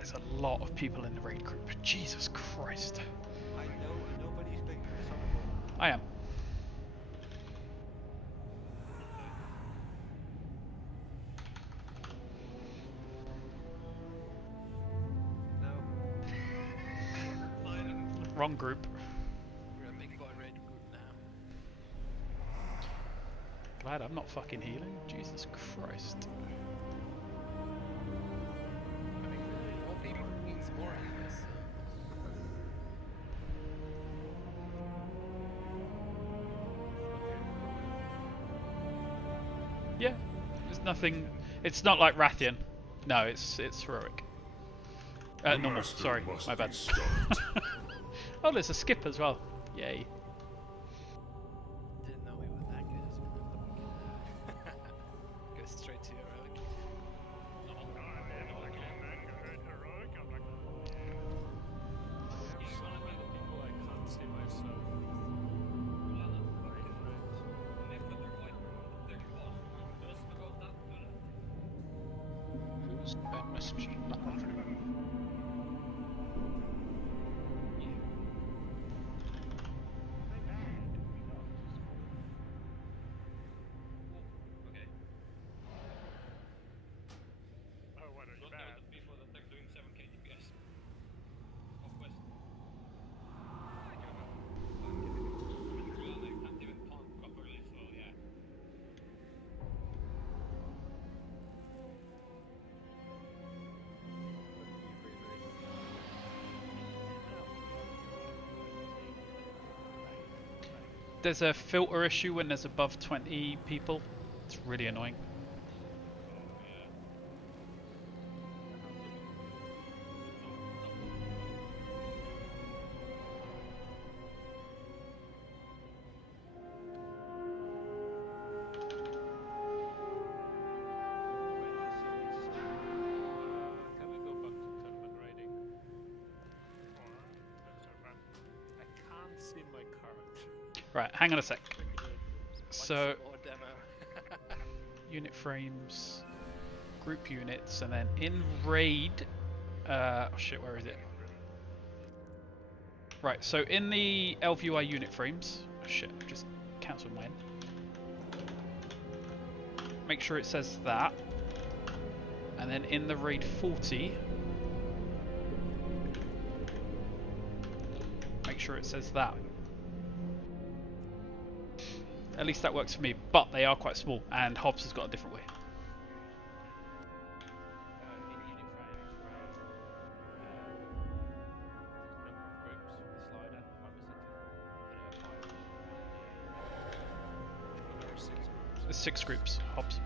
That is a lot of people in the raid group. Jesus Christ. I know nobody's picking this up. I am. No. Wrong group. We're a big boy raid group now. Glad I'm not fucking healing. Jesus Christ. I mean, more people means more enemies. Yeah. There's nothing. It's not like Rathian. No, it's heroic. Normal. Master Sorry, must my be bad. stopped. Oh, there's a skip as well. Yay. Didn't know we were that good as a group that we can go straight to heroic. It's one of the people I can't see myself. Who's messaging? There's a filter issue when there's above 20 people. It's really annoying. Can we go back to tournament raiding? I can't see my card. Right, hang on a sec. So, Or demo. unit frames, group units, and then in raid. Oh shit, where is it? Right, so in the LVUI unit frames. Oh shit, I just cancelled mine. Make sure it says that. And then in the raid 40, make sure it says that. At least that works for me, but they are quite small, and Hobbs has got a different way. In unit frames, right? Number of groups, the slider, what was it? There are 6 groups. There's 6 groups, Hobbs.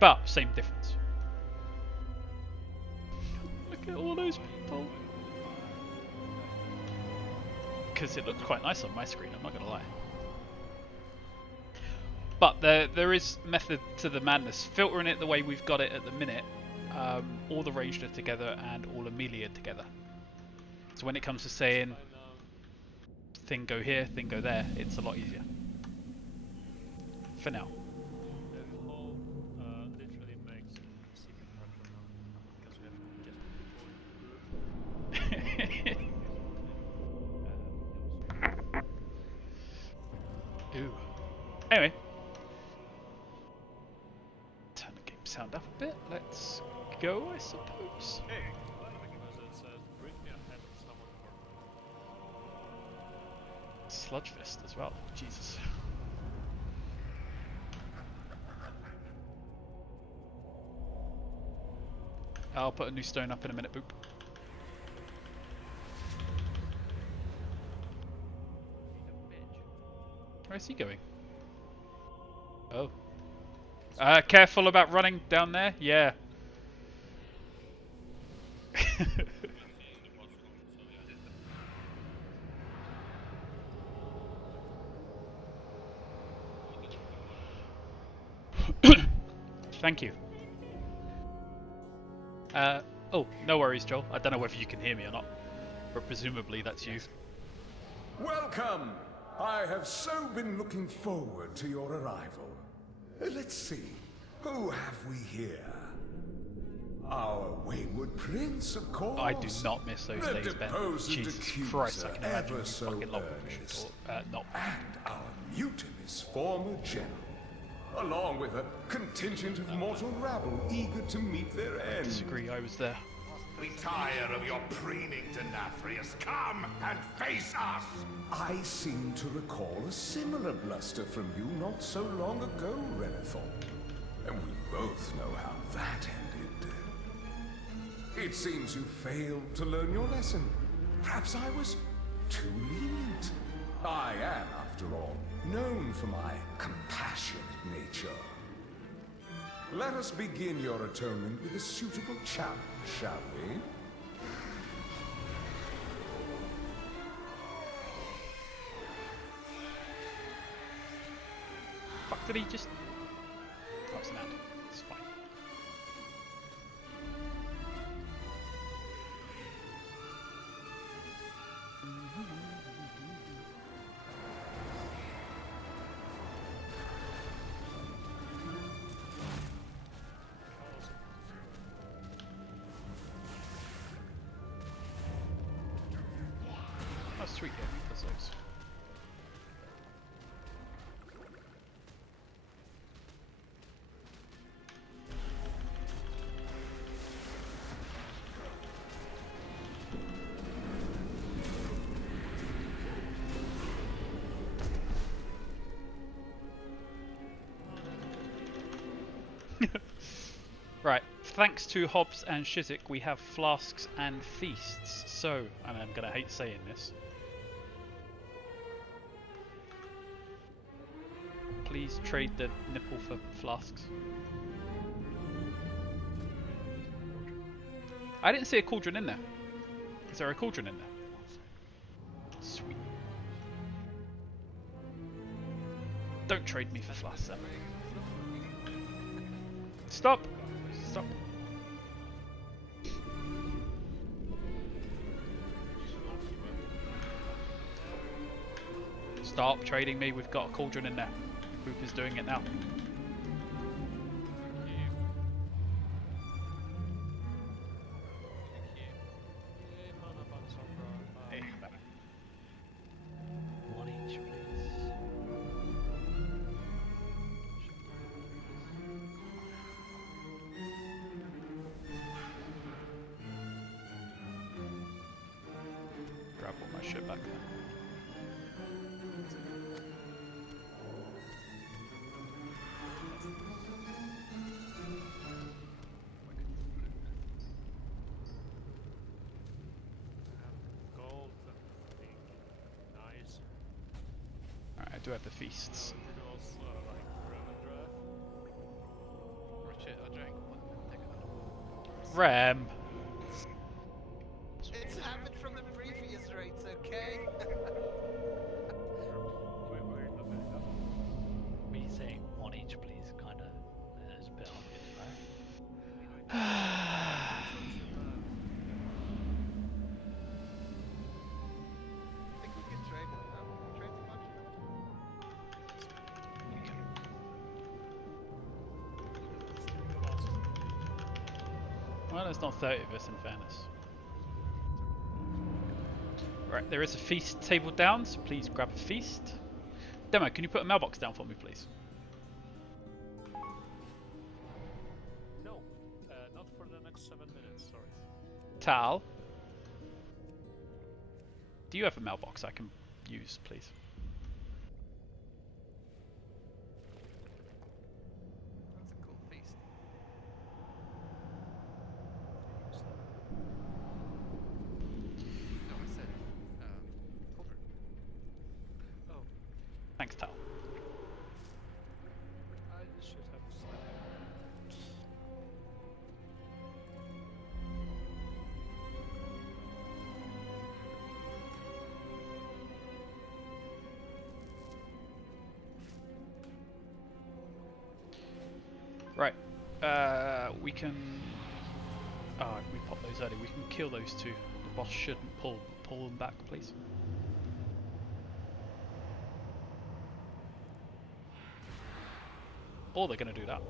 But, same difference. Look at all those people. Because it looked quite nice on my screen, I'm not going to lie. But there is method to the madness. Filtering it the way we've got it at the minute, all the ranged are together and all the melee are together. So when it comes to saying thing go here, thing go there, it's a lot easier. For now. The whole literally makes secret pressure now because we have just people in the group. Ooh. Anyway. Turn the game sound up a bit. Let's go, I suppose. As it says, bring me a head of someone for Sludge Fist as well. Jesus. I'll put a new stone up in a minute, boop. Where's he going? Oh. Careful about running down there. Yeah. Thank you. Oh, no worries, Joel. I don't know whether you can hear me or not, but presumably that's you. Welcome! I have so been looking forward to your arrival. Let's see, who have we here? Our wayward prince, of course. I do not miss those The days, Ben. deposed Jesus accuser, Christ, I can imagine ever you so fucking love them. earnest. Or, not. And our mutinous former general, along with a contingent of mortal rabble eager to meet their end. Disagree, I was there. We tire of your preening to Nathrius. Come and face us! I seem to recall a similar bluster from you not so long ago, Renethor. And we both know how that ended. It seems you failed to learn your lesson. Perhaps I was too lenient. I am, after all, known for my compassionate nature. Let us begin your atonement with a suitable challenge, shall we? Fuck, did he just... Oh, it's an ad. It's fine. Oh, sweet, yeah, that's those. Right, thanks to Hobbs and Shizik, we have flasks and feasts. So, and I'm gonna hate saying this, please trade the nipple for flasks. I didn't see a cauldron in there. Is there a cauldron in there? Sweet. Don't trade me for flasks, then. Stop! Stop. Stop trading me, we've got a cauldron in there. Boop is doing it now. One each, please. Grab all my shit back there. Gold thing. Nice. Alright, I do have the feasts. It was like Roman drive. Oh shit, I drank one. Take another. Ram! It's happened from the previous rates, okay? We're not bad enough. Me saying one each, please, kinda is a bit obvious, right? I think we can trade it. Trade the bunch. Well, there's not 30 of us in fairness. Right, there is a feast table down, so please grab a feast. Demo, can you put a mailbox down for me, please? No, not for the next 7 minutes, sorry. Tal, do you have a mailbox I can use, please? That's a cool feast. No, I said, cauldron. Oh, Thanks, Tal. I should have slept. Right, we can... Oh, we popped those early. We can kill those two. The boss shouldn't pull them back, please. Or they're going to do that.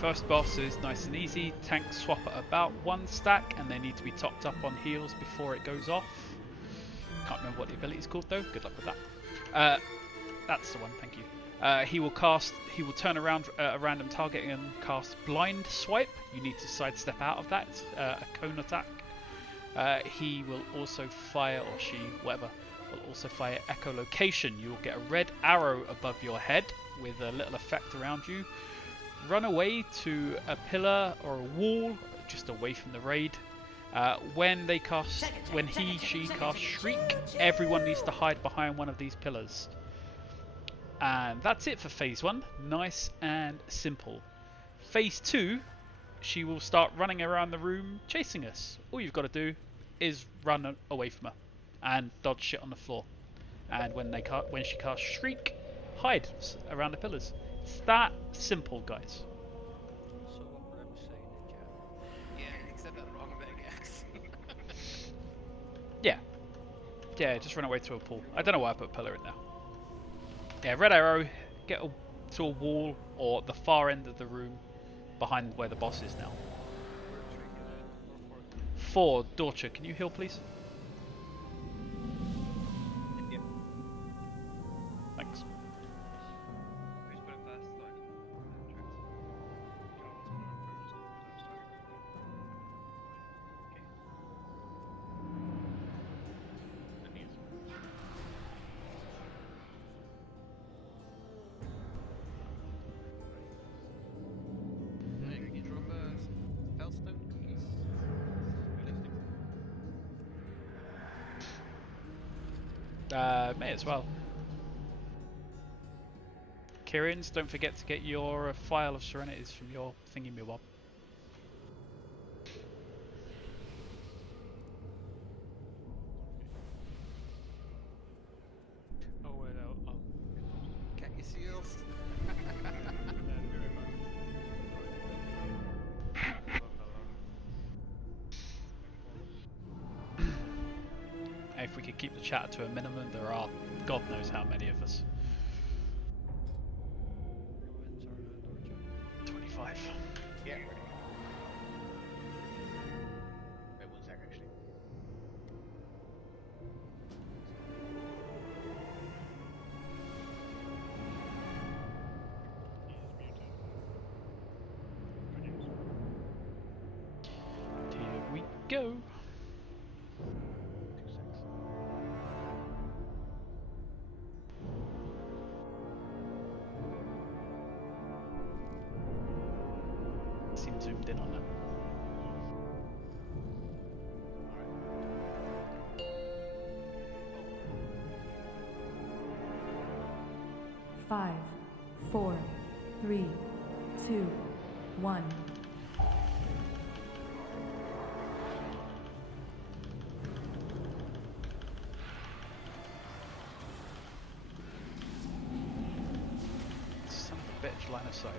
First boss is nice and easy. Tanks swap at about 1 stack and they need to be topped up on heals before it goes off. Can't remember what the ability is called though. Good luck with that. That's the one, thank you. He will turn around a random target and cast Blind Swipe. You need to sidestep out of that. It's a cone attack. He will also fire, or she, whatever, will also fire Echolocation. You will get a red arrow above your head with a little effect around you. Run away to a pillar or a wall, just away from the raid. When she casts Shriek, everyone needs to hide behind one of these pillars. And that's it for phase 1. Nice and simple. Phase 2, she will start running around the room chasing us. All you've got to do is run away from her and dodge shit on the floor. And when she casts Shriek, hide around the pillars. It's that simple, guys. So what were you saying in chat? Yeah, you said that wrong there, guys. Yeah, just run away to a pool. I don't know why I put pillar in there. Yeah, red arrow, get to a wall or the far end of the room behind where the boss is now. We're 3 hit or 4 hit. 4, Dorcha, can you heal please? Yep. Thanks. Who's put it first? So I can tracks. Can you drop a spellstone? Please. Realistic. May as well. Kirians, don't forget to get your file of serenities from your thingy-me-wob. Oh wait, I'll Get your seals. If we could keep the chat to a minimum, there are God knows how many of us. Your wins are 25. Yeah, ready. Wait, 1 sec actually. Here we go. 2 secs. Seems zoomed in on that. Five, 4, 3, 2, 1. Son of a bitch, line of sight.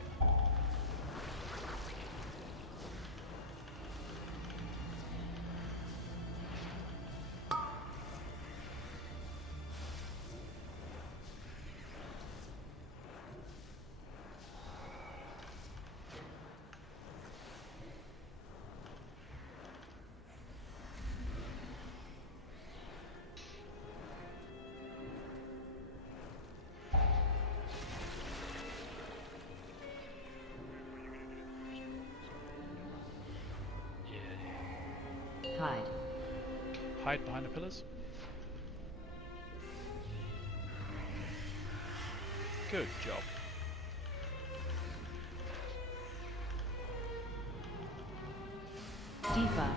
Hide. Hide behind the pillars. Good job. Debuff.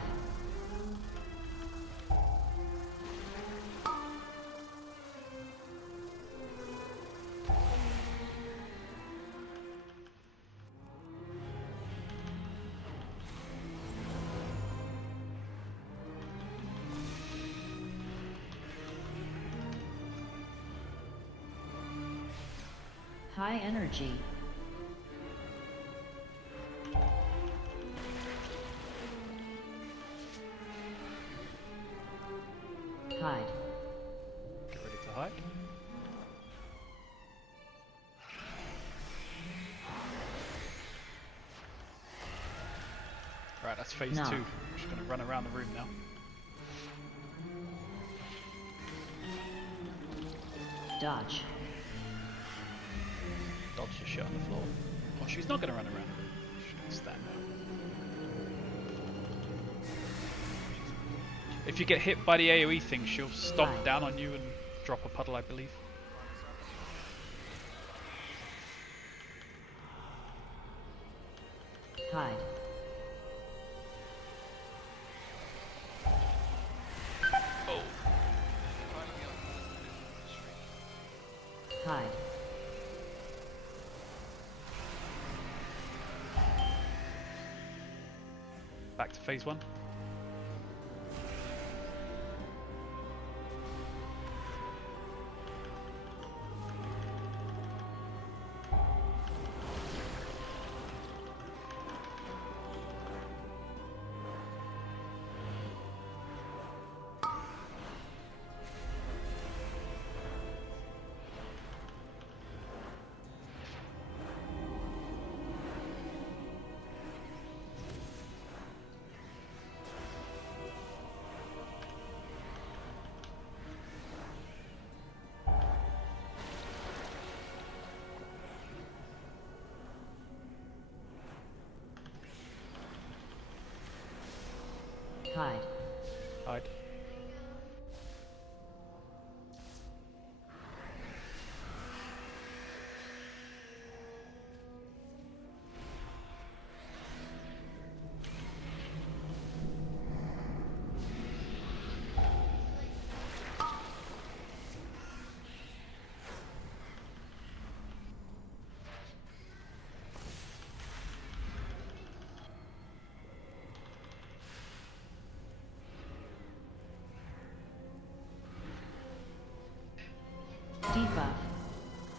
High energy. Hide. Get ready to hide. Right, that's phase No. 2. I'm just going to run around the room now. Dodge. Dodge the shit on the floor. Oh, she's not going to run around. She's going to stand there. If you get hit by the AoE thing, she'll stomp Right. down on you and drop a puddle, I believe. Hide. Oh, Finally on Shriek. Hide. back to phase 1. Hide. Hide. Debuff.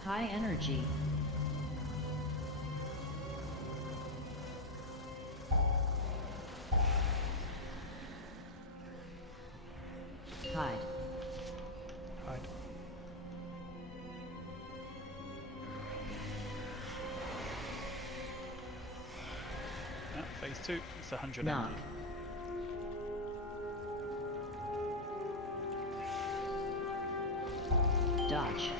High energy. Hide. Hide. Yeah, phase 2. It's 100 Knock. energy. Dodge.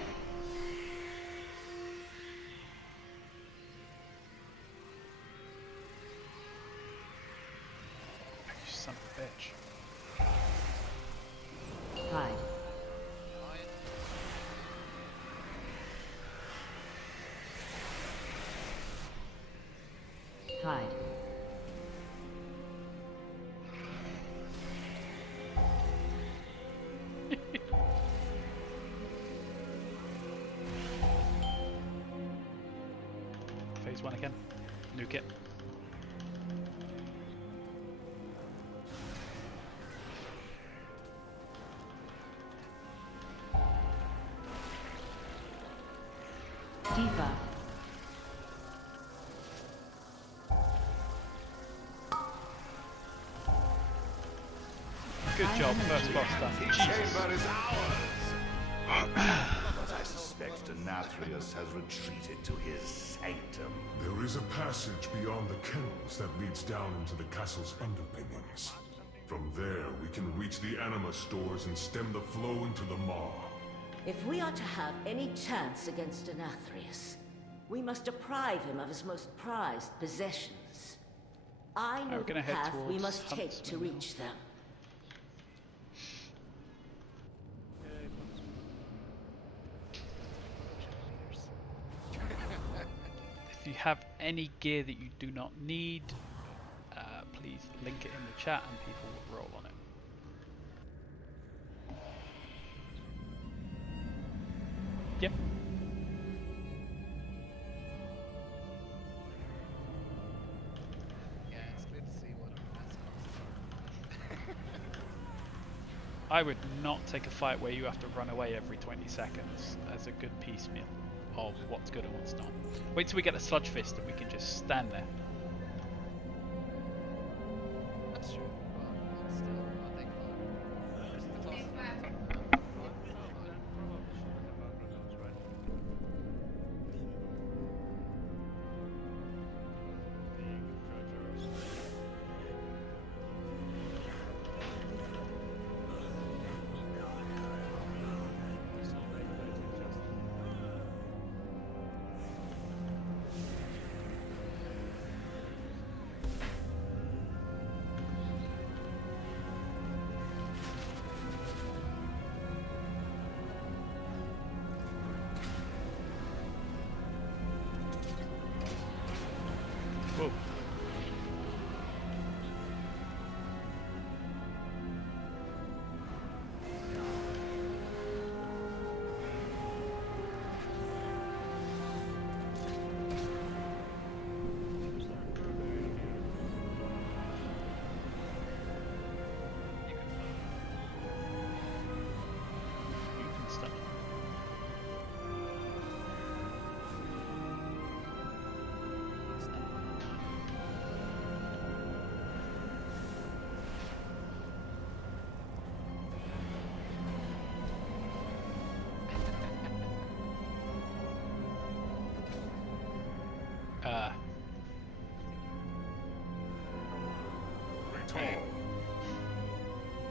You son of a bitch. Hide. Hide. Phase 1 again. Nuke it. Debuff. Good job, first boss done. The Jesus. chamber is ours! But I suspect Nathrius has retreated to his sanctum. There is a passage beyond the kennels that leads down into the castle's underpinnings. From there, we can reach the anima stores and stem the flow into the maw. If we are to have any chance against Nathrius, we must deprive him of his most prized possessions. I know we're the gonna head path we towards must take to Huntsman now. reach them. If you have any gear that you do not need, please link it in the chat and people will roll on it. Yep. Yeah, it's clear to see what our mass costs are. I would not take a fight where you have to run away every 20 seconds as a good piecemeal of what's good and what's not. Wait till we get the sludge fist and we can just stand there. That's true. Well, still, I think the class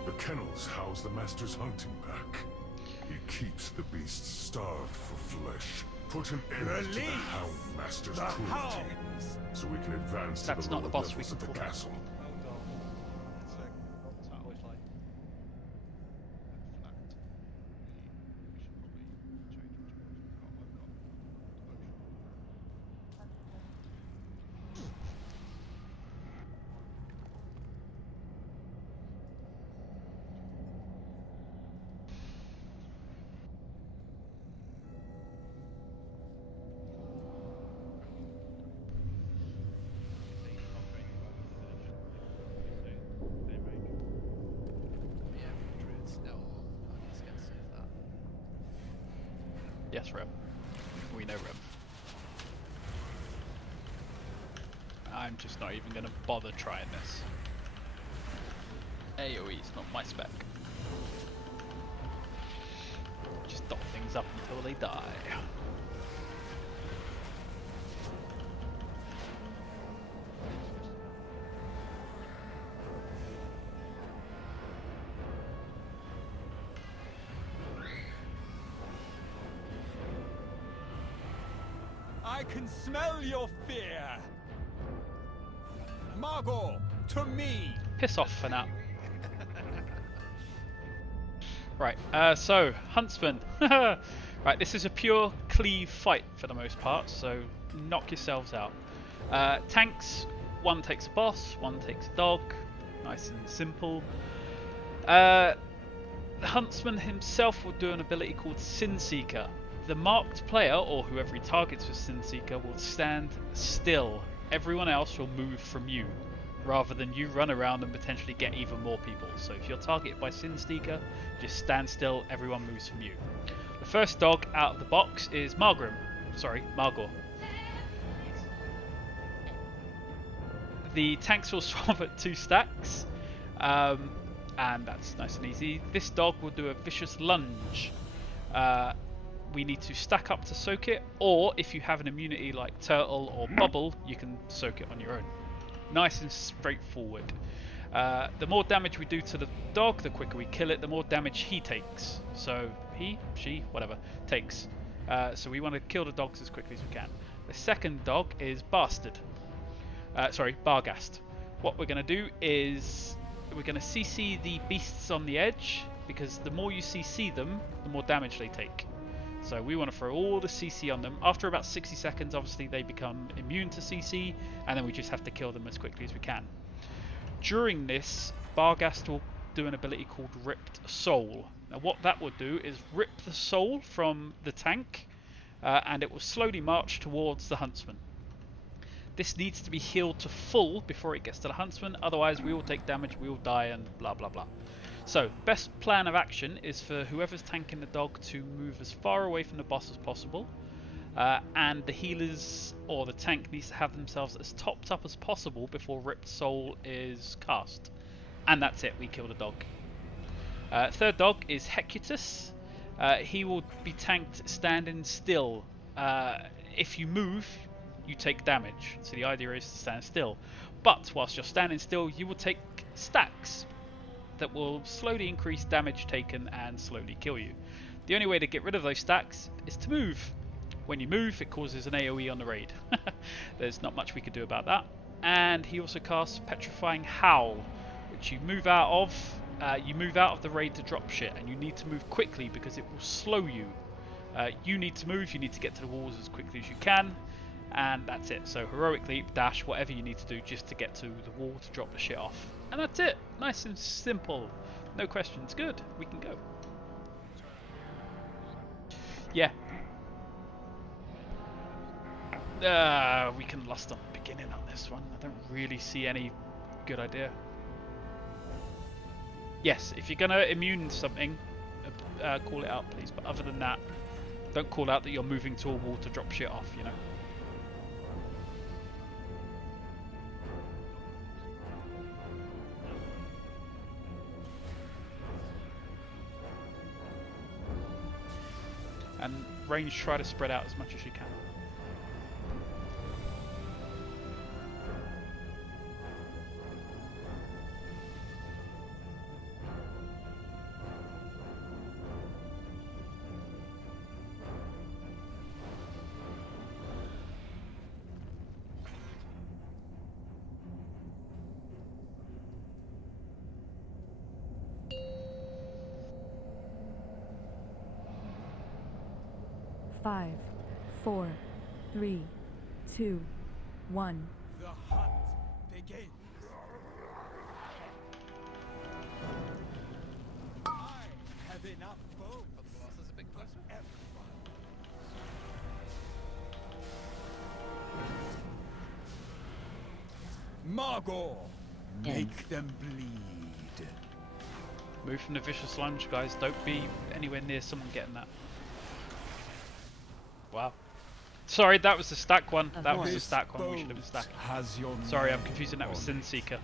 The kennels house the Master's hunting pack. He keeps the beasts starved for flesh. Put an end to the Hound Master's cruelty, so we can advance to That's the not the lower boss we levels can of the pull down. castle. Hold on. It's like not always like flat. We should probably change which ones we've got. I've got devotion. Yeah, druids, they'll I guess get that. Yes, Rem. We know Rem. I'm just not even going to bother trying this. AoE is not my spec. Just dot things up until they die. I can smell your fear! Margot, to me! Piss off for now. Right, so, Huntsman. Right, this is a pure cleave fight for the most part, so knock yourselves out. Tanks, one takes a boss, one takes a dog. Nice and simple. The Huntsman himself will do an ability called Sin Seeker. The marked player, or whoever he targets with Sin Seeker, will stand still. Everyone else will move from you, rather than you run around and potentially get even more people. So if you're targeted by Sin Seeker, just stand still, everyone moves from you. The first dog out of the box is Margor. The tanks will swap at 2 stacks, and that's nice and easy. This dog will do a vicious lunge. We need to stack up to soak it, or if you have an immunity like Turtle or Bubble, you can soak it on your own. Nice and straightforward. The more damage we do to the dog, the quicker we kill it, the more damage he takes. So he, she, whatever, takes. So we want to kill the dogs as quickly as we can. The second dog is Bargast. What we're going to do is we're going to CC the beasts on the edge, because the more you CC them, the more damage they take. So we want to throw all the CC on them. After about 60 seconds, obviously they become immune to CC, and then we just have to kill them as quickly as we can. During this, Bargast will do an ability called Ripped Soul. Now what that will do is rip the soul from the tank, and it will slowly march towards the Huntsman. This needs to be healed to full before it gets to the Huntsman, otherwise we will take damage, we will die, and blah blah blah. So, best plan of action is for whoever's tanking the dog to move as far away from the boss as possible, and the healers or the tank needs to have themselves as topped up as possible before Ripped Soul is cast. And that's it, we kill the dog. Third dog is Hecticus. He will be tanked standing still. If you move, you take damage, so the idea is to stand still. But whilst you're standing still, you will take stacks that will slowly increase damage taken and slowly kill you. The only way to get rid of those stacks is to move. When you move, it causes an AoE on the raid. There's not much we could do about that. And he also casts Petrifying Howl, which you move out of the raid to drop shit, and you need to move quickly because it will slow you. You need to move, you need to get to the walls as quickly as you can, and that's it. So heroic leap, dash, whatever you need to do just to get to the wall to drop the shit off. And that's it. Nice and simple. No questions. Good. We can go. Yeah. We can lust on the beginning on this one. I don't really see any good idea. Yes, if you're gonna immune something, call it out please. But other than that, don't call out that you're moving to a wall to drop shit off, you know. And range, try to spread out as much as you can. 5, 4, 3, 2, 1. The hunt begins. I have enough bones Oh, the boss is a bit for closer. everyone. Margot, make them bleed. Move from the vicious lunge, guys. Don't be anywhere near someone getting that. Wow. Sorry, that was the stack one. That was the stack one. We should have been stacking. Has your Sorry, I'm name confusing that with on Sin it. Seeker.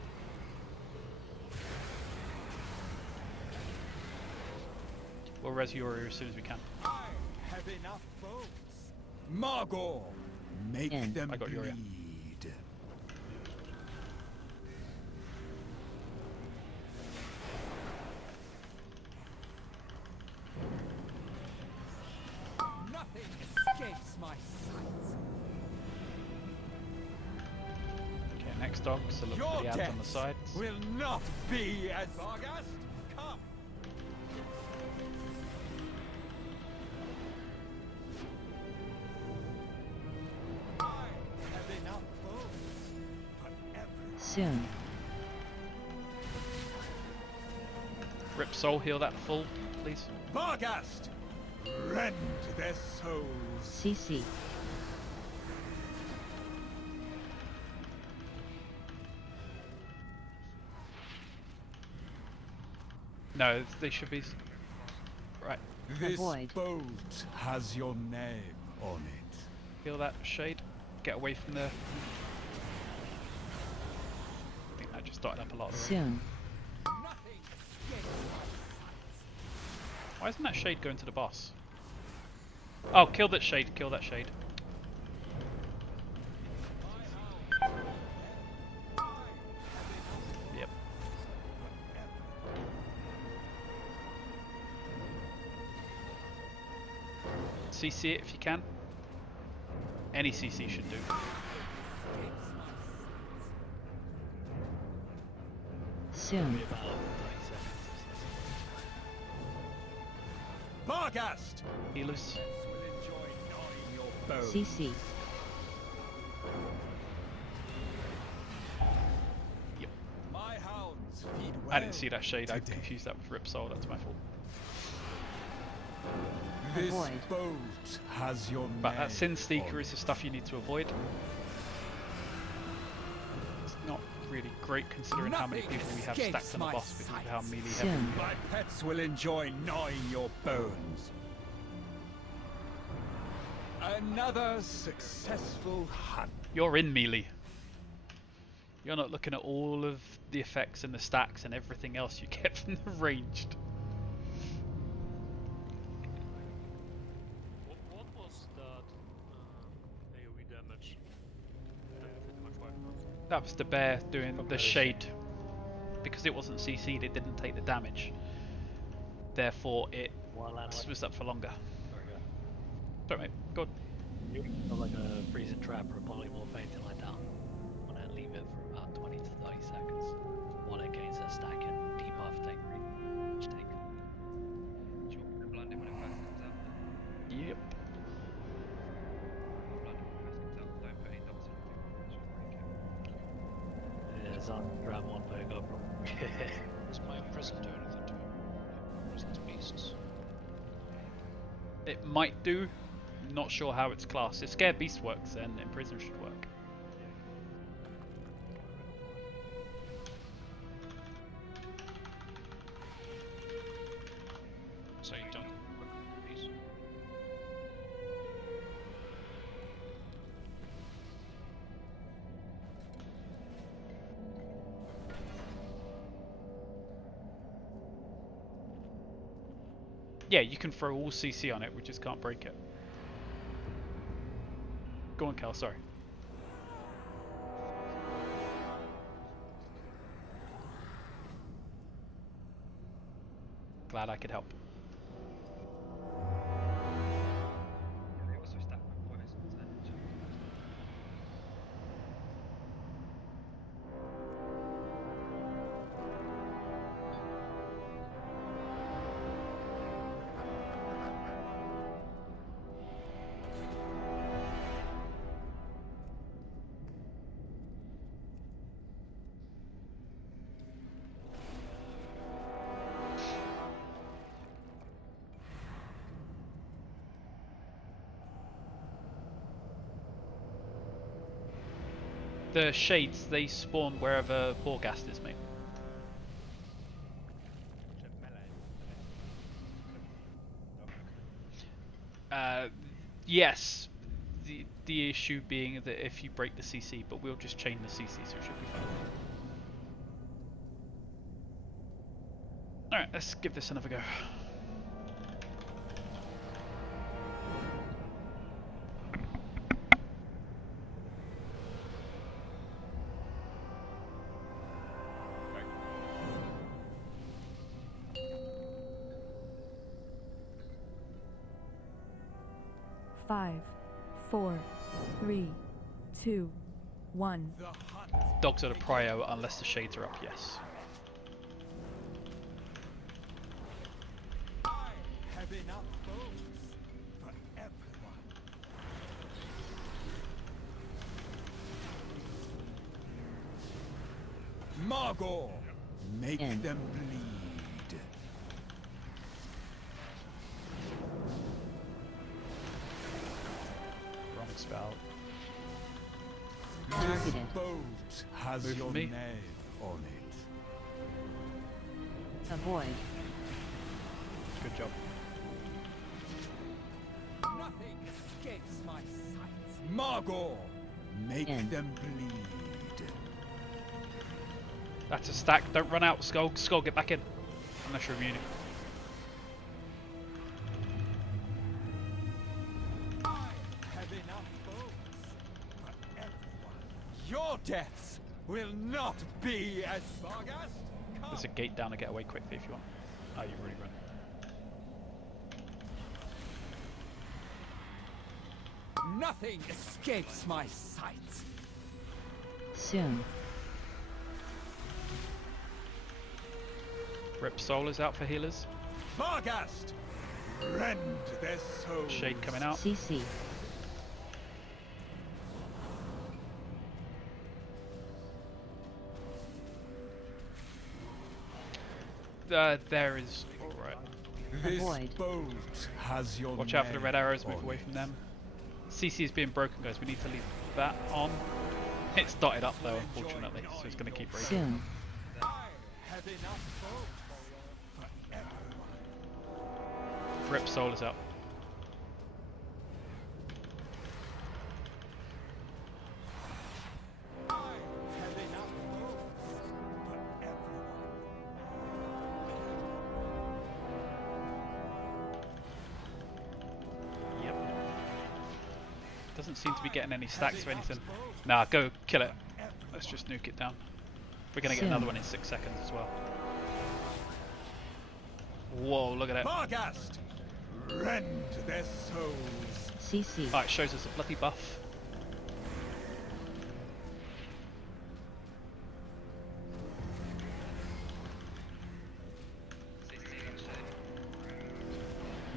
We'll res Yuri as soon as we can. I have enough bones. Margot, make In. them I got Yuri. bleed. Nothing escapes my sight. Okay, next dog. So look for Your the ads on the death sides. will not be as Vargas. Come. I have enough bones for everyone. Soon. Rip Soul, heal that full, please. Vargast! Rend their souls. CC. No, they should be. Right, This Avoid. boat has your name on it. heal that shade. Get away from the. I think that just started up a lot of the range. Soon. Nothing escapes Why isn't that shade going to the boss? Oh, kill that shade, kill that shade. Yep. CC it if you can. Any CC should do. Soon. Vargast! Healers. Will enjoy gnawing your bones. CC. My hounds feed well. I didn't see that shade, I today. confused that with Rip Soul, that's my fault. This Avoid. boat has your But name that Sin Seeker on is the stuff you need to avoid. It's not really great considering how many Nothing people we have escapes stacked on the my boss because of how sight. melee heavy Soon. we are. My pets will enjoy gnawing your bones. Another successful hunt. You're in melee. You're not looking at all of the effects and the stacks and everything else you get from the ranged. What was that AoE damage? That pretty much wiped out. That was the bear doing the Comparison. shade. Because it wasn't CC'd, it didn't take the damage. Therefore, it was up for longer. Don't mate, go on. You feel like a freezing trap or a polymorph, anything like that. Want to leave it for about 20 to 30 seconds while it gains a stack and debuff take. Do you want me to blind it when it first comes out? Yep. Blind it when it first comes out. Don't put any dots or anything. Just break it. Yeah, Zan, grab one for a GoPro. Does my prison do anything to it? Prison's beasts. It might do. Not sure how it's classed. If Scare Beast works, then Imprison should work. So you don't these. Yeah, you can throw all CC on it, we just can't break it. Go on, Cal, sorry. Glad I could help. They also stack my poisons and just The shades, they spawn wherever Borgast is, mate. Yes. The issue being that if you break the CC, but we'll just chain the CC, so it should be fine. Alright, let's give this another go. Five, 4, 3, 2, 1. Dogs are the prio unless the shades are up, yes. Have enough bones for everyone. Margot, make them bleed. Wrong spell. This boat has Move your for me. name on it. Avoid. Good job. Nothing escapes my sight. Margot, make them bleed. That's a stack. Don't run out, Skull. Skull, get back in. Unless you're immune. Have enough bones for everyone. Your deaths will not be as Vargas. There's a gate down to get away quickly if you want. Oh, you've already run. Nothing escapes my sight. Soon. Rip Soul is out for healers. Vargast, rend their souls. Shade coming out. CC. There is. Alright. This Avoid. boat has your Watch out for the red arrows, name move on away it. from them. CC is being broken, guys. We need to leave that on. It's dotted up though, unfortunately, so it's going to keep raging. Soon. I have enough boats for everyone. Rip Soul is up. I have enough boats for everyone. Yep. Doesn't seem to be getting any stacks or anything. Nah, go kill it. Let's just nuke it down. We're going to get another one in 6 seconds as well. Whoa, look at that. Vargast, rend their souls. CC. Alright, shows us a bloody buff.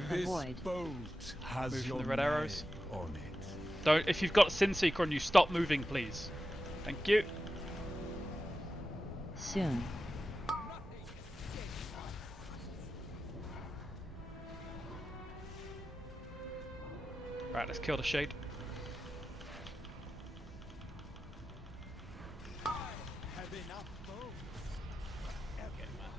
This Avoid. boat has Move from your the red name arrows. on it. Don't, if you've got Sin Seeker on you, stop moving, please. Thank you. Soon. Right, let's kill the shade. I have enough boats for everyone.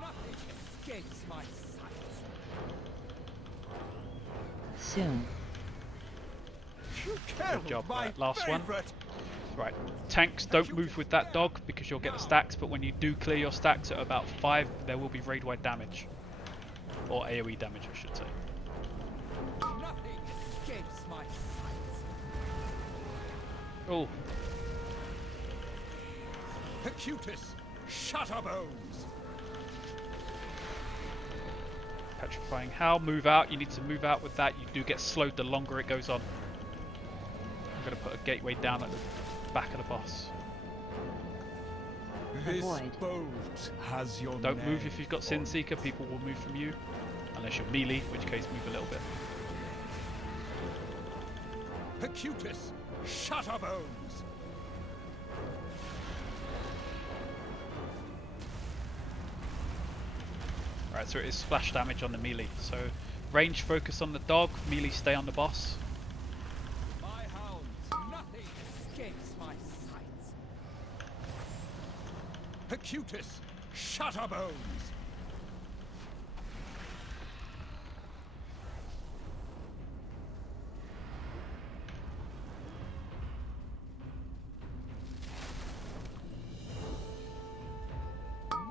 Nothing escapes my sight. Soon. You Good killed job. my Right, last one. favorite. Right, tanks, don't move with that dog because you'll get the stacks, but when you do clear your stacks at about 5, there will be raid-wide damage. Or AoE damage, I should say. Nothing escapes my sight. Oh, Hecticus, Shutterbones. petrifying Howl, move out. You need to move out with that. You do get slowed the longer it goes on. I'm going to put a gateway down at the back of the boss. This Avoid. boat has your Don't name move if you've got Sin on Seeker, people will move from you. Unless you're melee, in which case move a little bit. it. Hecticus, Shutterbones. Right, so it is splash damage on the melee. So range focus on the dog, melee stay on the boss. My hounds, nothing escapes my sights. Hecticus, Shutterbones.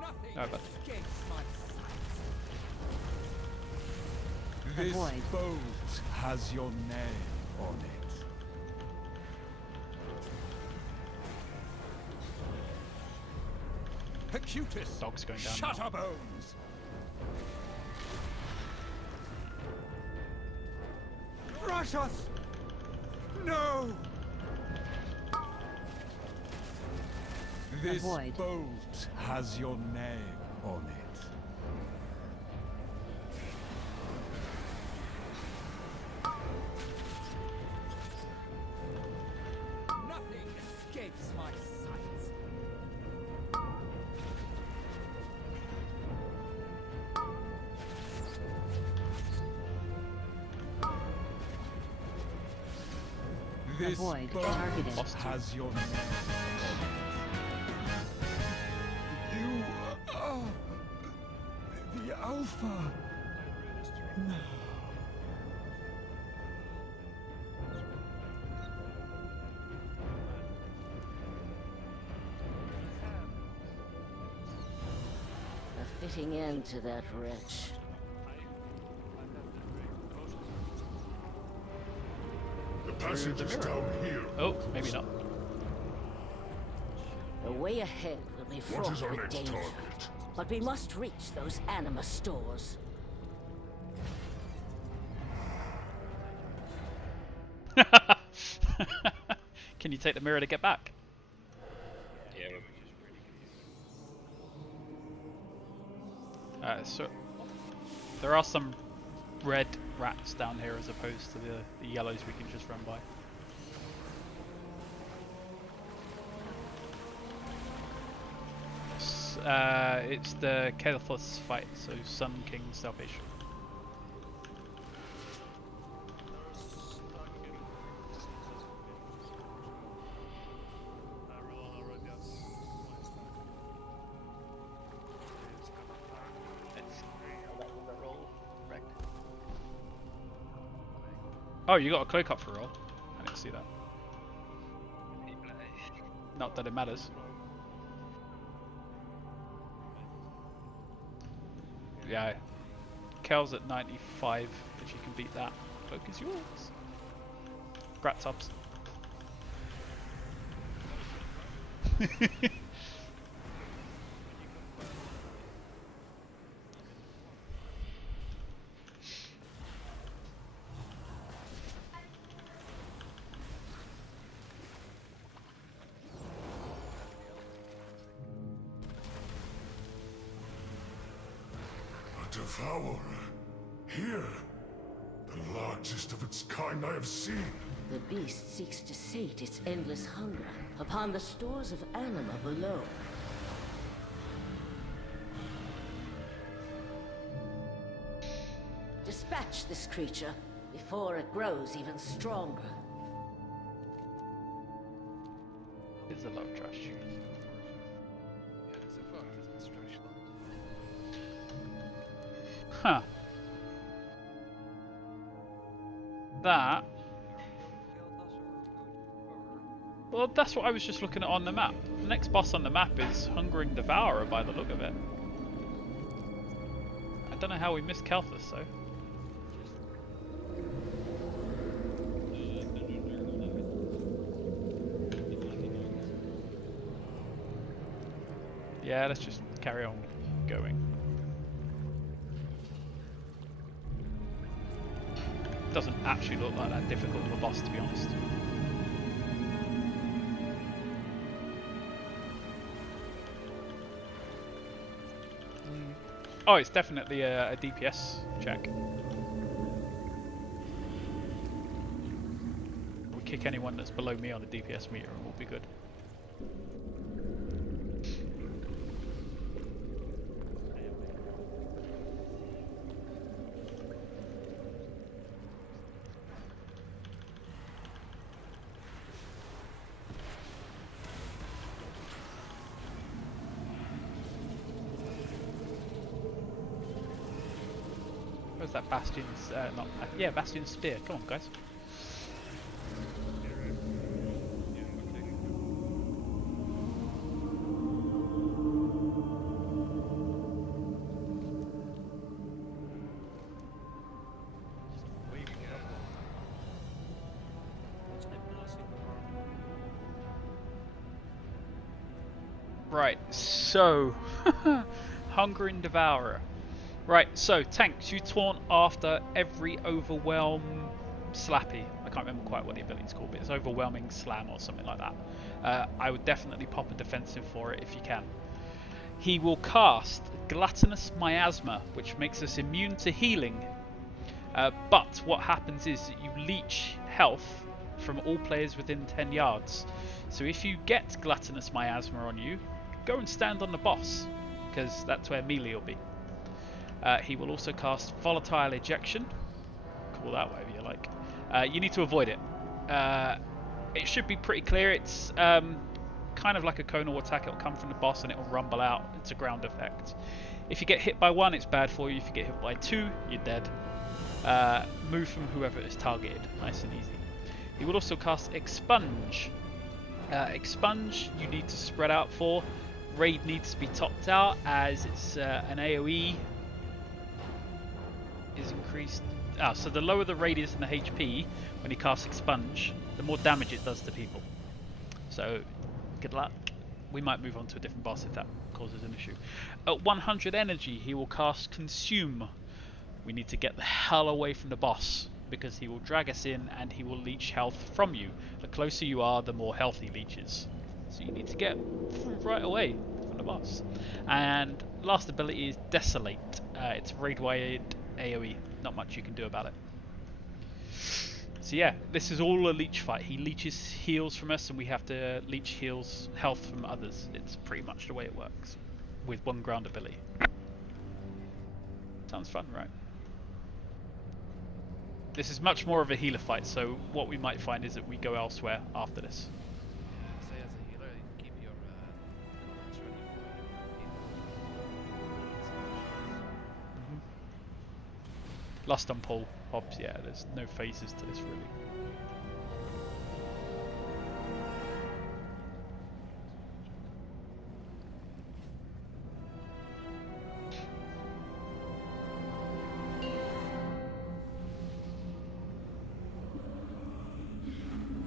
Nothing Oh, but escapes my sights. This Avoid. boat has your name on it. Hecticus, Dog's going down now. Shutterbones. Rush us! No! This Avoid. boat has your name on it. Nothing escapes my sights. This Avoid. boat Targeted. has your name. You are the Alpha. No. A fitting end to that wretch. The passage is down here. Oh, maybe not. The way ahead will be What fraught is our with next danger. target? But we must reach those anima stores. Can you take the mirror to get back? So there are some red rats down here as opposed to the yellows we can just run by. It's the Kelthus fight, so SunKing Salvation. Oh, you got a cloak up for a roll. I didn't see that. Not that it matters. Yeah. Kel's at 95. If you can beat that, cloak is yours. Grats-ups. Devourer. Here. The largest of its kind I have seen. The beast seeks to sate its endless hunger upon the stores of anima below. Dispatch this creature before it grows even stronger. It's a lot of trash. Huh. That. Well, that's what I was just looking at on the map. The next boss on the map is Hungering Devourer by the look of it. I don't know how we missed Kelthus though. Yeah, let's just carry on going. Doesn't actually look like that difficult of a boss, to be honest. Oh, it's definitely a DPS check. We kick anyone that's below me on the DPS meter and we'll be good. that Bastion's, yeah, Bastion's spear. Come on, guys. Right, so Hungering Devourer. Right, so tanks, you taunt after every overwhelm slappy. I can't remember quite what the ability's called, but it's overwhelming slam or something like that. I would definitely pop a defensive for it if you can. He will cast Gluttonous Miasma, which makes us immune to healing. But what happens is that you leech health from all players within 10 yards. So if you get Gluttonous Miasma on you, go and stand on the boss, because that's where melee will be. He will also cast Volatile Ejection. Call that whatever you like. You need to avoid it. It should be pretty clear. It's kind of like a conal attack. It'll come from the boss and it'll rumble out. It's a ground effect. If you get hit by 1, it's bad for you. If you get hit by 2, you're dead. Move from whoever is targeted. Nice and easy. He will also cast Expunge. Expunge you need to spread out for. Raid needs to be topped out as it's an AoE is increased. So the lower the radius and the HP when he casts Expunge, the more damage it does to people. So good luck. We might move on to a different boss if that causes an issue. At 100 energy he will cast Consume. We need to get the hell away from the boss because he will drag us in and he will leech health from you. The closer you are, the more health he leeches. So you need to get right away from the boss. And last ability is Desolate. It's raid-wide AoE. Not much you can do about it. So yeah, this is all a leech fight. He leeches heals from us and we have to leech heals health from others. It's pretty much the way it works. With one ground ability. Sounds fun, right? This is much more of a healer fight, so what we might find is that we go elsewhere after this. Say as a healer, you keep your elements ready for Lust on Paul, Hobbs, yeah, there's no phases to this really.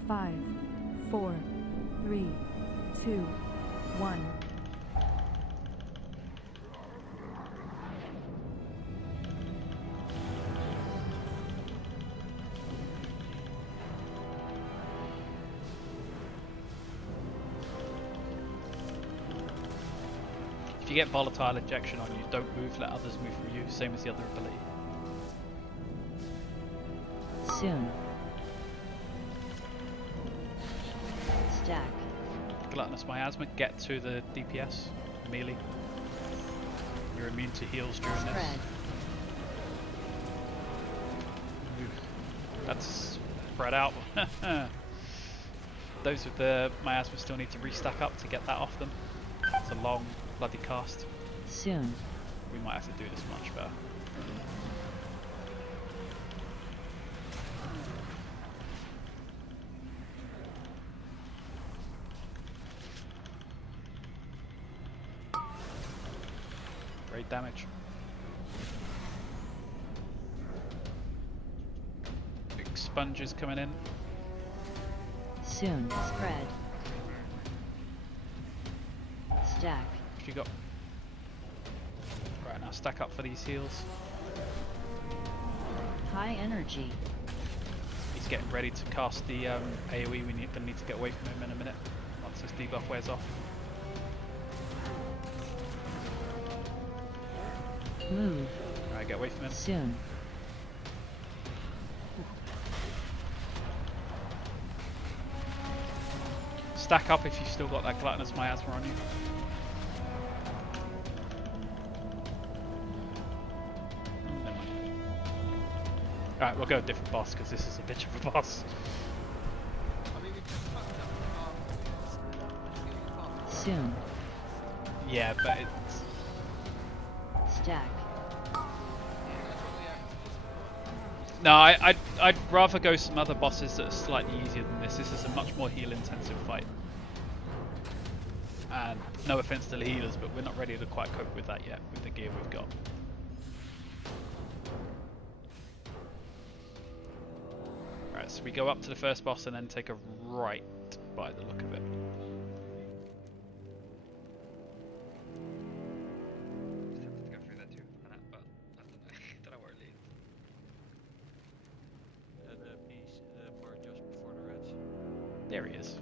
Five, 4, 3, 2, 1. If you get Volatile Ejection on you, don't move, let others move for you, same as the other ability. Soon. Stack. Gluttonous Miasma, get to the DPS, melee. You're immune to heals during this. Spread. That's spread out. Those with the Miasma still need to restack up to get that off them. It's a long bloody cast. Soon. We might have to do this much better. Great damage. Expunges coming in. Soon. Spread. Stack. What you got? Right, now stack up for these heals. High energy. He's getting ready to cast the AoE. We need to get away from him in a minute once this debuff wears off. Move. Alright, get away from him. Soon. Stack up if you've still got that Gluttonous Miasma on you. Alright, we'll go a different boss because this is a bitch of a boss. I mean, we just fucked up. Soon. Yeah, but it's... Stack. Yeah, that's what we have to No, I'd rather go some other bosses that are slightly easier than this. This is a much more heal-intensive fight. And no offense to the healers, but we're not ready to quite cope with that yet, with the gear we've got. Alright, so we go up to the first boss and then take a right by the look of it. Just have to go through that too, but I don't know. Don't know where it leads. The piece part just before the reds. There he is.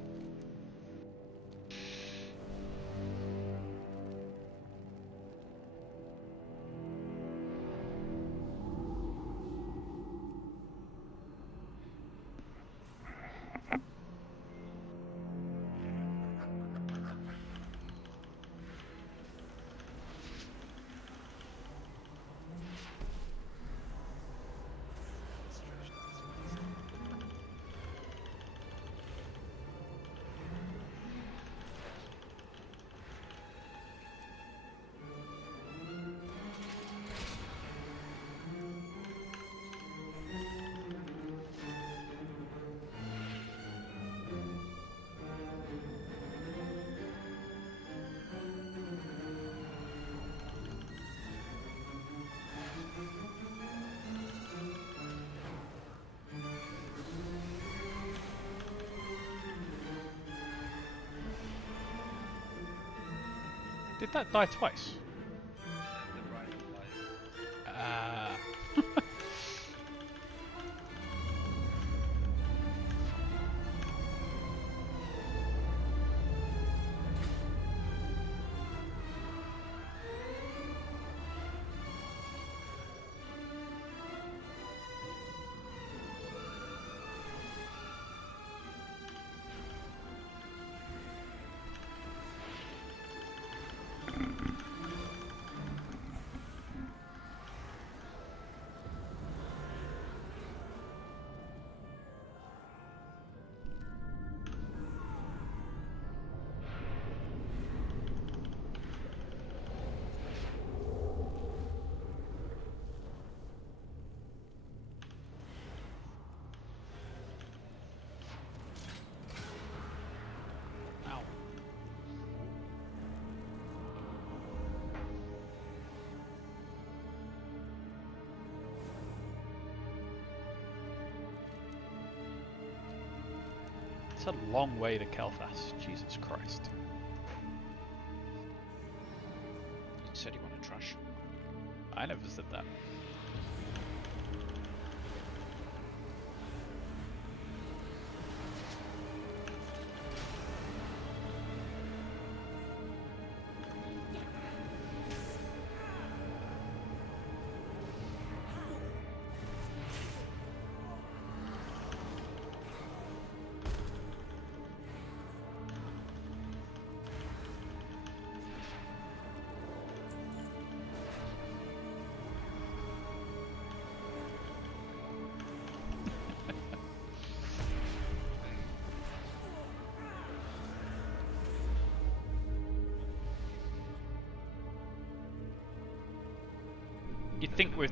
Did that die twice? The right lies. Ah. Ow. It's a long way to Kel'Thas, Jesus Christ. You said you want to trash. I never said that. You'd think with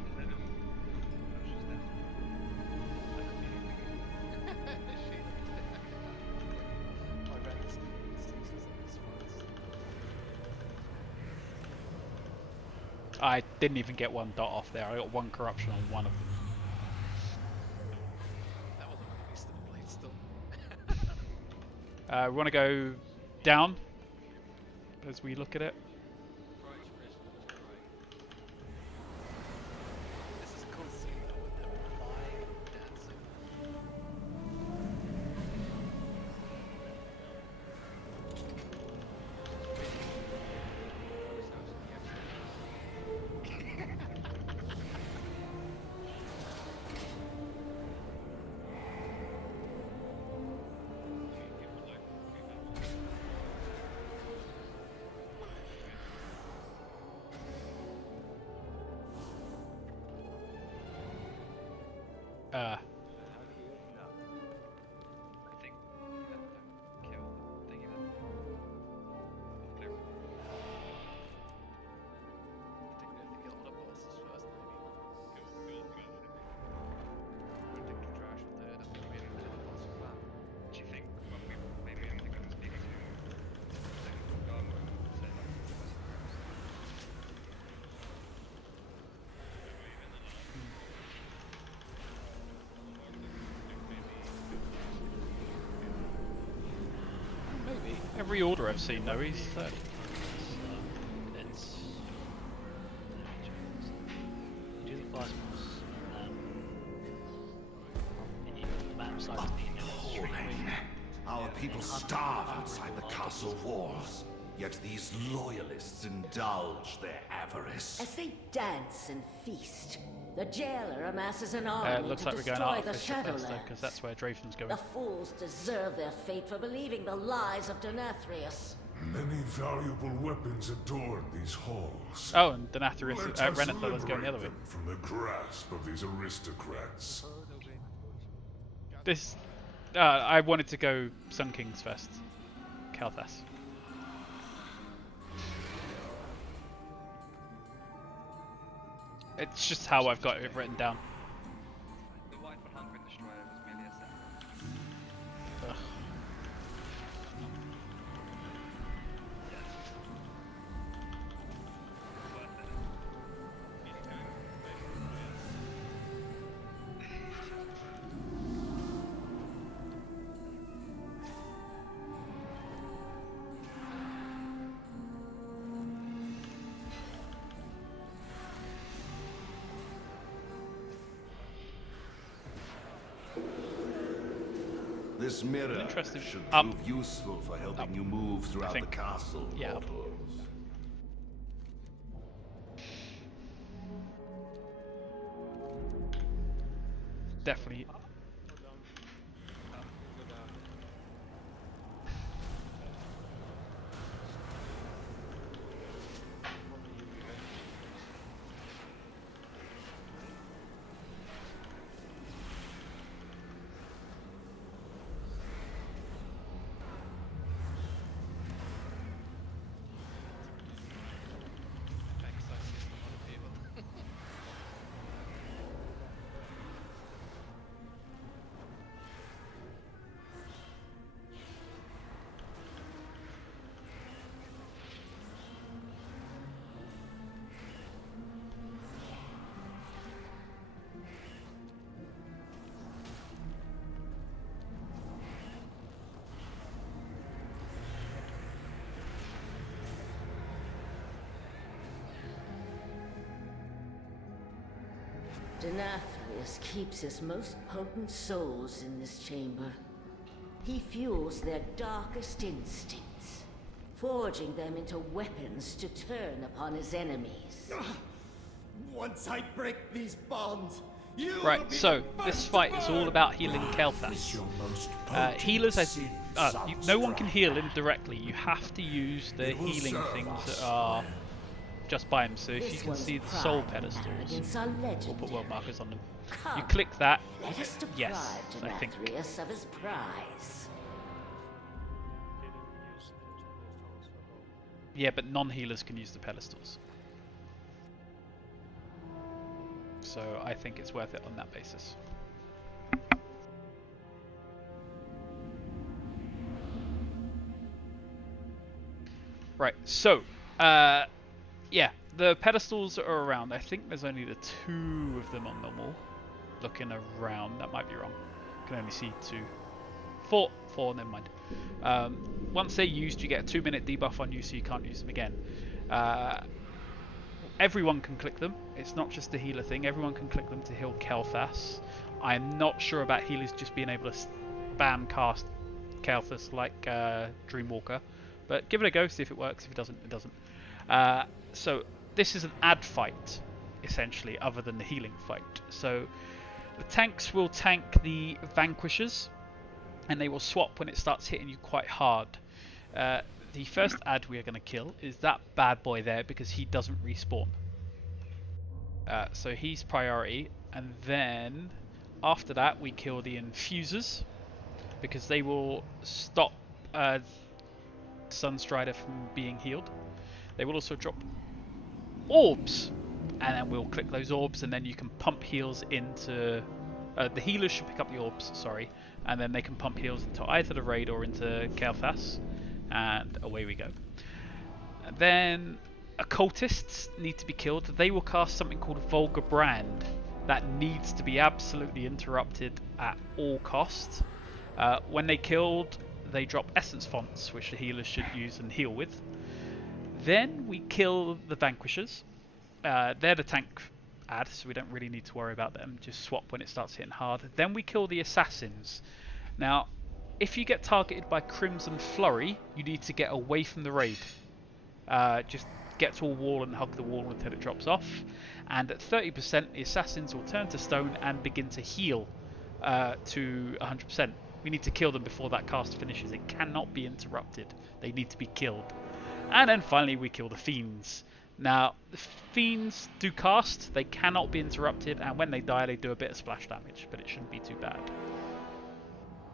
I didn't even get one dot off there. I got one corruption on one of them. That wasn't what the beast of the blade's done. We want to go down as we look at it. This is a cool scene though with them flying and dancing. I think you have to kill the thingy then. Clear. I think we have to kill all the bosses first, maybe. every order I've seen, though, he's third. It's you do the first boss, and you the map starts being Appalling. Our people starve outside the castle walls, yet these loyalists indulge their avarice. As they dance and feast, the jailer amasses an army It looks to like we're going destroy the Artificer first, though, Shadowlands. because that's where Draven's going. The fools deserve their fate for believing the lies of Denathrius. Many valuable weapons adorn these halls. Oh, and Denathrius, Let us Renethal is going the other way. liberate them from the grasp of these aristocrats. This, I wanted to go SunKing's first. Kalthas. It's just how I've got it written down. The white for Hunger and Destroyer was merely a set. Ugh. This mirror Interesting. should Up. prove useful for helping you move throughout the think. castle. Yeah, up. portals. Definitely. Thanks, I see a lot of people. Denathrius keeps his most potent souls in this chamber. He fuels their darkest instincts, forging them into weapons to turn upon his enemies. Once I break these bonds, you will Right, be so the this first fight to is all burn. about healing Kalthas. Healers, no one can heal him directly. You have to use the healing things that are just by him. So if you This can one's see the soul pedestals, against our we'll legend. put world markers on them. Come, You click that. let us deprive Yes, I think. Denathrius of his prize. Didn't use those pedestals at all. Yeah, but non-healers can use the pedestals. So I think it's worth it on that basis. Right, so, yeah, the pedestals are around. I think there's only the 2 of them on normal. Looking around, that might be wrong. Can only see 2. 4, never mind. Once they're used, you get a 2-minute debuff on you, so you can't use them again. Everyone can click them. It's not just a healer thing. Everyone can click them to heal Kalthas. I'm not sure about healers just being able to spam cast Kalthas like Dreamwalker, but give it a go, see if it works. If it doesn't, it doesn't. So this is an ad fight, essentially, other than the healing fight. So the tanks will tank the vanquishers, and they will swap when it starts hitting you quite hard. The first ad we are going to kill is that bad boy there, because he doesn't respawn. So he's priority, and then after that we kill the infusers, because they will stop Sunstrider from being healed. They will also drop orbs, and then we'll click those orbs, and then you can pump heals into... the healers should pick up the orbs, sorry, and then they can pump heals into either the raid or into Kalthas, and away we go. And then occultists need to be killed. They will cast something called Vulgar Brand that needs to be absolutely interrupted at all costs. When they killed, they drop essence fonts, which the healers should use and heal with. Then we kill the vanquishers. They're the tank ad, so we don't really need to worry about them. Just swap when it starts hitting hard. Then we kill the assassins. Now, if you get targeted by Crimson Flurry, you need to get away from the raid. Just get to a wall and hug the wall until it drops off. And at 30%, the assassins will turn to stone and begin to heal to 100%. We need to kill them before that cast finishes. It cannot be interrupted. They need to be killed. And then finally we kill the fiends. Now, the fiends do cast, they cannot be interrupted, and when they die they do a bit of splash damage, but it shouldn't be too bad.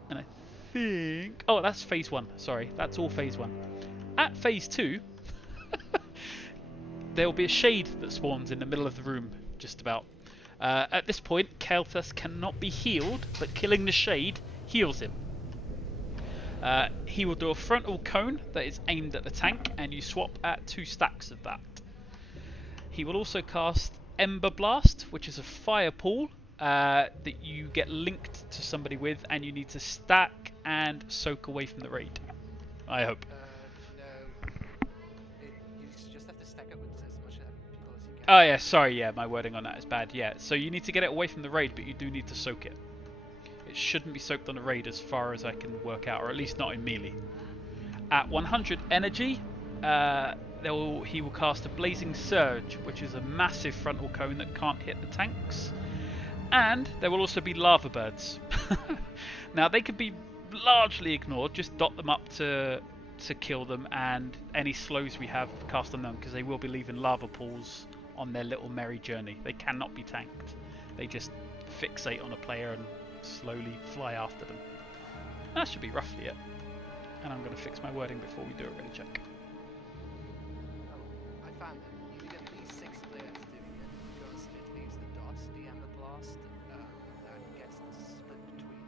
And I think... oh, that's phase 1, sorry, that's all phase 1. At phase 2, there will be a shade that spawns in the middle of the room, just about. At this point, Kael'thas cannot be healed, but killing the shade heals him. He will do a frontal cone that is aimed at the tank, and you swap at 2 stacks of that. He will also cast Ember Blast, which is a fire pool that you get linked to somebody with, and you need to stack and soak away from the raid. I hope. No. You just have to stack up with as much people as you can. Oh yeah, sorry, yeah, my wording on that is bad. Yeah, so you need to get it away from the raid, but you do need to soak it. It shouldn't be soaked on a raid as far as I can work out, or at least not in melee. At 100 energy, he will cast a Blazing Surge, which is a massive frontal cone that can't hit the tanks. And there will also be Lava Birds. Now, they can be largely ignored, just dot them up to kill them, and any slows we have cast on them, because they will be leaving lava pools on their little merry journey. They cannot be tanked. They just fixate on a player and slowly fly after them. That should be roughly it. And I'm going to fix my wording before we do a ready check. Oh, I found it. You get these 6 players doing it because it leaves the dots, the Ember Blast, that gets the split between.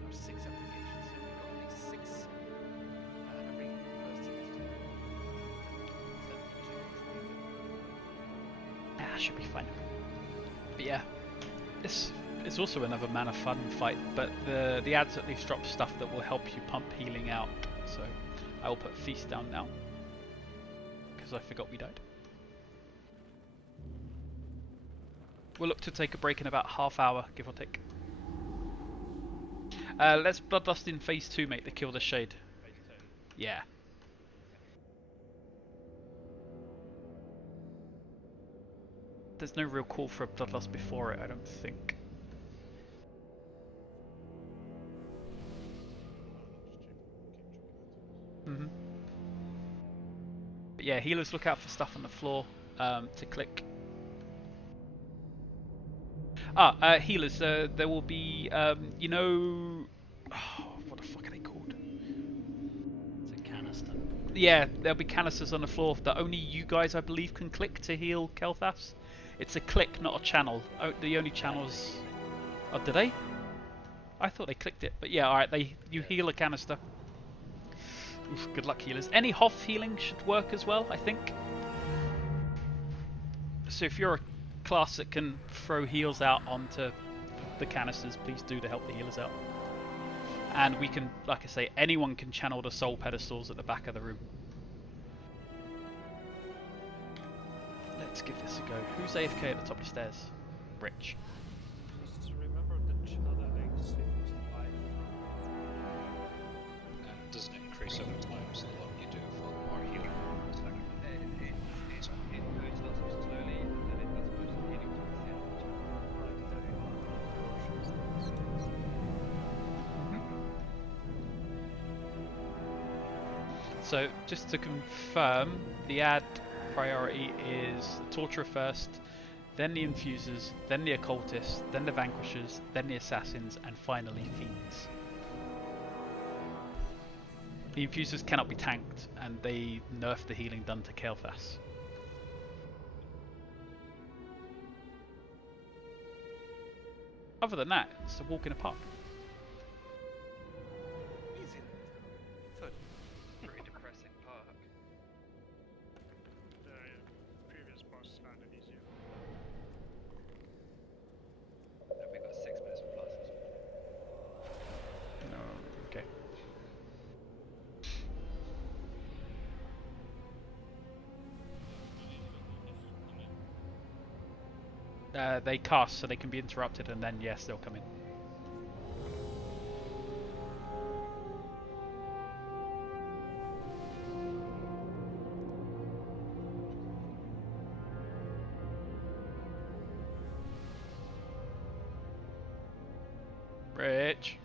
There are 6 applications, so you've got at least 6 every person is doing it. Yeah, that should be fine. But yeah, this is also another mana fun fight, but the ads at least drop stuff that will help you pump healing out. So I will put Feast down now, because I forgot we died. We'll look to take a break in about half hour, give or take. Let's Bloodlust in phase 2, mate, to kill the shade. Yeah. There's no real call for a Bloodlust before it, I don't think. But yeah, healers look out for stuff on the floor to click. Healers, there will be, you know... oh, what the fuck are they called? It's a canister. Yeah, there'll be canisters on the floor that only you guys, I believe, can click to heal Kael'thas. It's a click, not a channel. The only channels... oh, did they? I thought they clicked it, but yeah, alright, you heal a canister. Oof, good luck, healers. Any Hoth healing should work as well, I think. So if you're a class that can throw heals out onto the canisters, please do to help the healers out. And we can, like I say, anyone can channel the soul pedestals at the back of the room. Let's give this a go. Who's AFK at the top of the stairs? Rich. Just remember the channeling saves life. And doesn't it increase over time, so the longer you do it for, the more healing. It's like it goes up slowly, and then it does most of the healing towards the end of the channel. So, just to confirm, the ad priority is the Torturer first, then the Infusers, then the Occultists, then the Vanquishers, then the Assassins, and finally Fiends. The Infusers cannot be tanked, and they nerf the healing done to Kael'thas. Other than that, it's a walk in a park. Easy. Foot. Very depressing park. The previous boss sounded easier. And we got 6 minutes of classes. No, okay. They cast, so they can be interrupted, and then yes, they'll come in. Rich.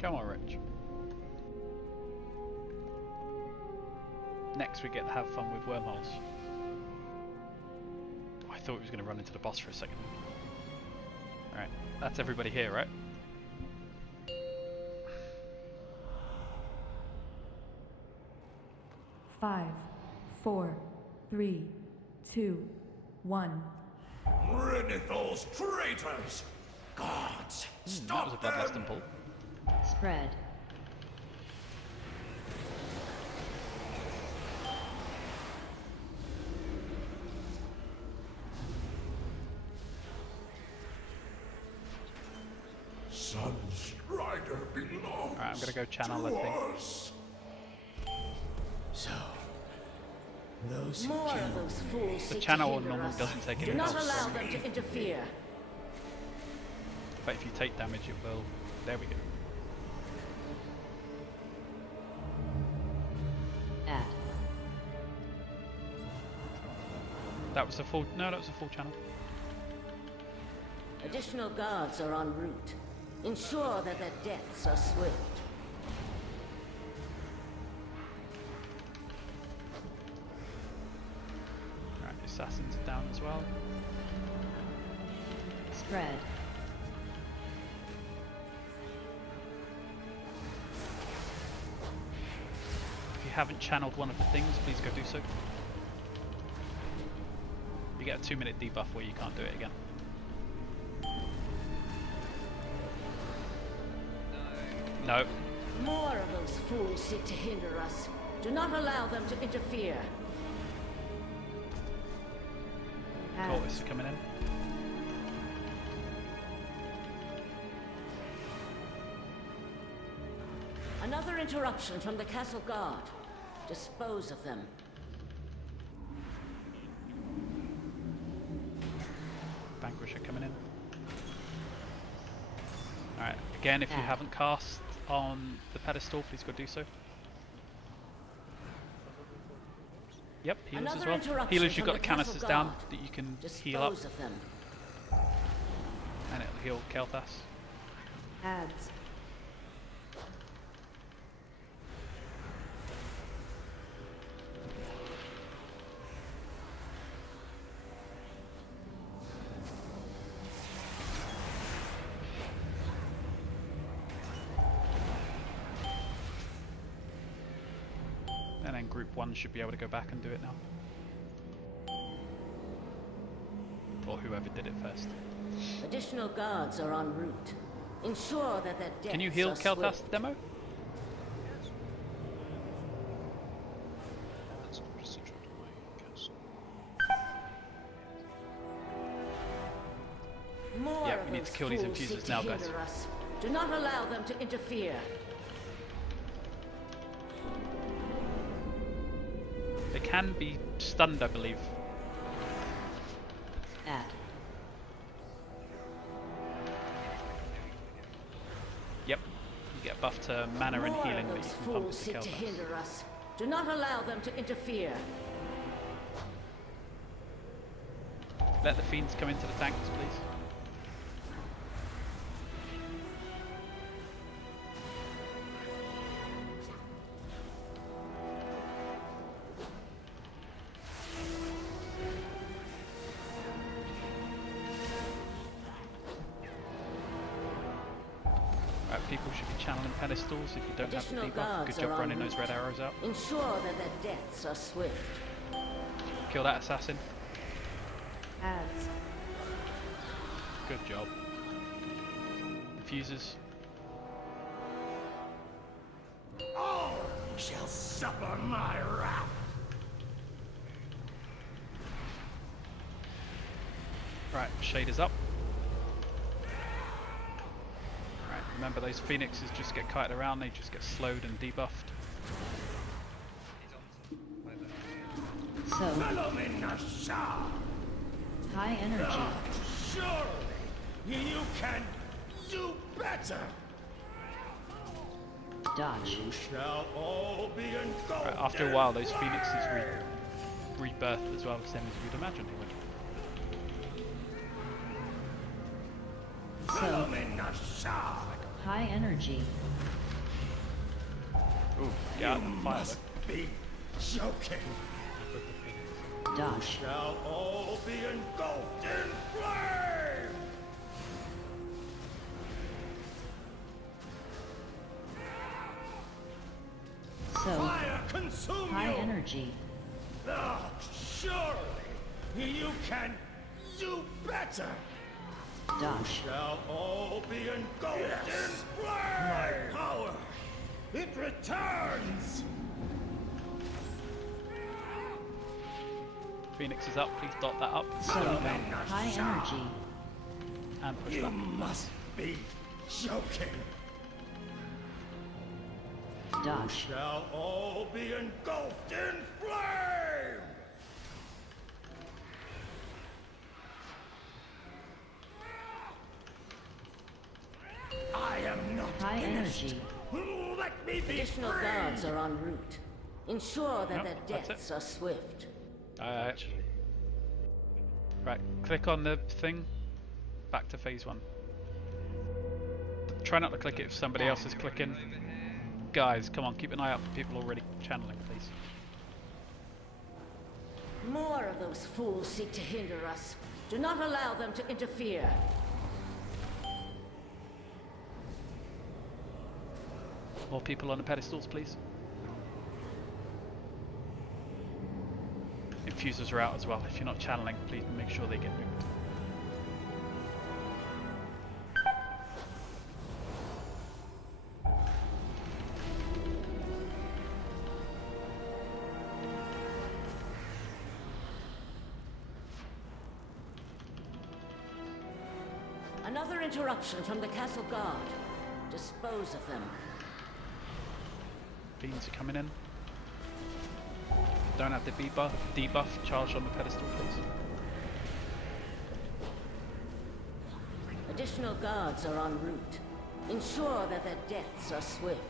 Come on, Rich. Next we get to have fun with wormholes. Oh, I thought he was going to run into the boss for a second. Alright, that's everybody here, right? Five, 4, 3, 2, 1. Renethos traitors! Gods, That was a stop bloodlust them! pull. Spread. Sunstrider belongs Alright, I'm gonna go channel that thing. us. So, those who More of killed those fools The seek channel to on hinder normal us. doesn't take Do any not damage. allow them to interfere. But if you take damage, it will. There we go. Add. That was a full. No, that was a full channel. Additional guards are en route. Ensure that their deaths are swift. Alright, assassins are down as well. Spread. If you haven't channeled one of the things, please go do so. You get a 2-minute debuff where you can't do it again. No. More of those fools seek to hinder us. Do not allow them to interfere. Cultists are coming in. Another interruption from the castle guard. Dispose of them. Vanquisher coming in. Alright, again, if you haven't cast on the pedestal, please go do so. Yep, healers Another as well. interruption Healers, you've from got the the castle canisters down guard. that you can Dispose heal up, of them. and it'll heal Kel'Thas. Adds. And then group 1 should be able to go back and do it now. Or whoever did it first. Additional guards are en route. Ensure that their deaths Can you heal are Kel'Thas swift. demo? That's central to my castle. More Yep, of we need to those kill these fools infusers seek to now, guys. hinder us. Do not allow them to interfere. They can be stunned, I believe. Add. Yep, you get buffed to mana and More healing of that you those can pump fools to seek to Kel'Thas. hinder us. Do not allow them to interfere. Let the fiends come into the tanks, please. Right, people should be channeling pedestals if you don't have the Additional debuff. guards Good job are en running those route. red arrows out. Ensure that their deaths are swift. Kill that assassin. Adds. Good job. Diffusers. All shall suffer my wrath. Right, shaders up. Right, remember those phoenixes just get kited around, they just get slowed and debuffed. He's on by the So, Follow me, Nasha. high energy. Surely you can do better. Dodge. You shall all be engulfed. Right, after a while, those phoenixes rebirth as well, same as you'd imagine they would. Follow So, me, Nasha. high energy. Ooh, yeah, You fire must be joking. Dodge. Shall all be engulfed in flame. So, Fire consume high you. energy. Oh, surely you can do better. Dodge. Shall all be engulfed in flame. My power, it returns. Phoenix is up, please dot that up. So, Slow it down high energy. and push You back. must be joking. Dodge. Shall all be engulfed in flame. I am not High finished. energy. Let me be Additional free. guards are en route. Ensure that Yep, their that's it. deaths are swift. Right, click on the thing. Back to phase 1. Try not to click it if somebody else is clicking. Guys, come on, keep an eye out for people already channeling, please. More of those fools seek to hinder us. Do not allow them to interfere. More people on the pedestals, please. Infusers are out as well. If you're not channeling, please make sure they get moved. Another interruption from the castle guard. Dispose of them. Beans are coming in. Don't have the debuff charged on the pedestal, please. Additional guards are en route. Ensure that their deaths are swift.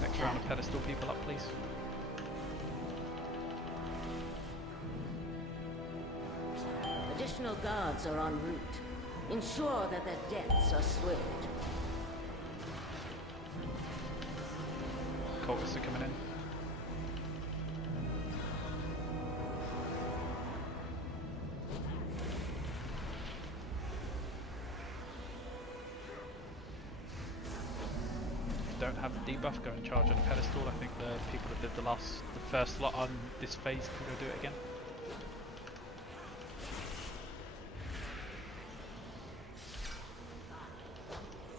Next round of pedestal people up, please. Additional guards are en route. Ensure that their deaths are swift. Cultists are coming in. Don't have the debuff, go and charge on the pedestal. I think the people that did the first lot on this phase can go do it again.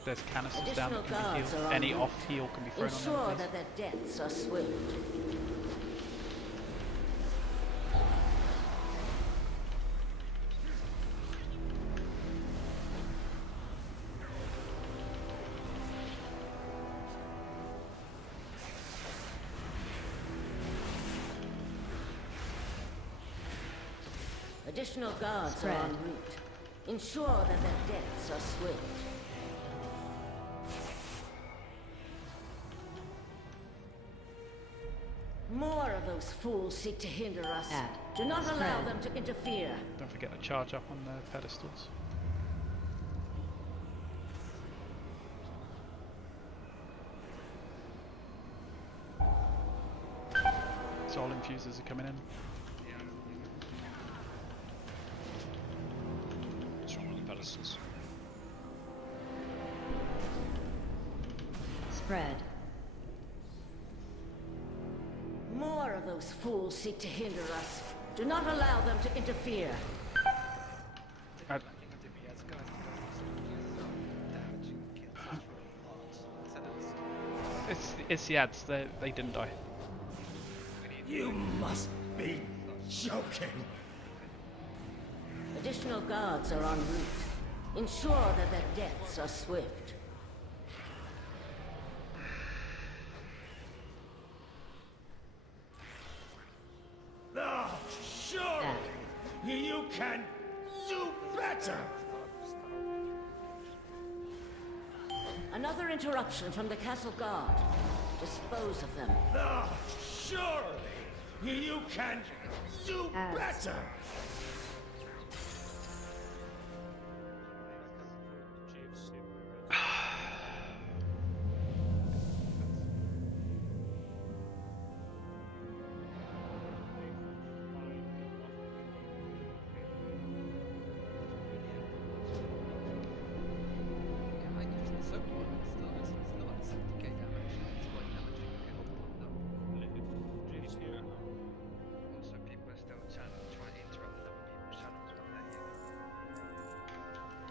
There's canisters down that can be healed. Any off heal can be thrown on Ensure them, that their deaths are swift. Additional guards are en route. Ensure that their deaths are swift. More of those fools seek to hinder us. Do not allow them to interfere. Don't forget to charge up on the pedestals. Soul infusers are coming in. What's wrong with the pedestals? Spread. those fools seek to hinder us. Do not allow them to interfere. It's the ads. They didn't die. You must be joking. Additional guards are en route. Ensure that their deaths are swift. Oh, sure. You can do better. Another interruption from the castle guard. Dispose of them. Oh, surely you can do better.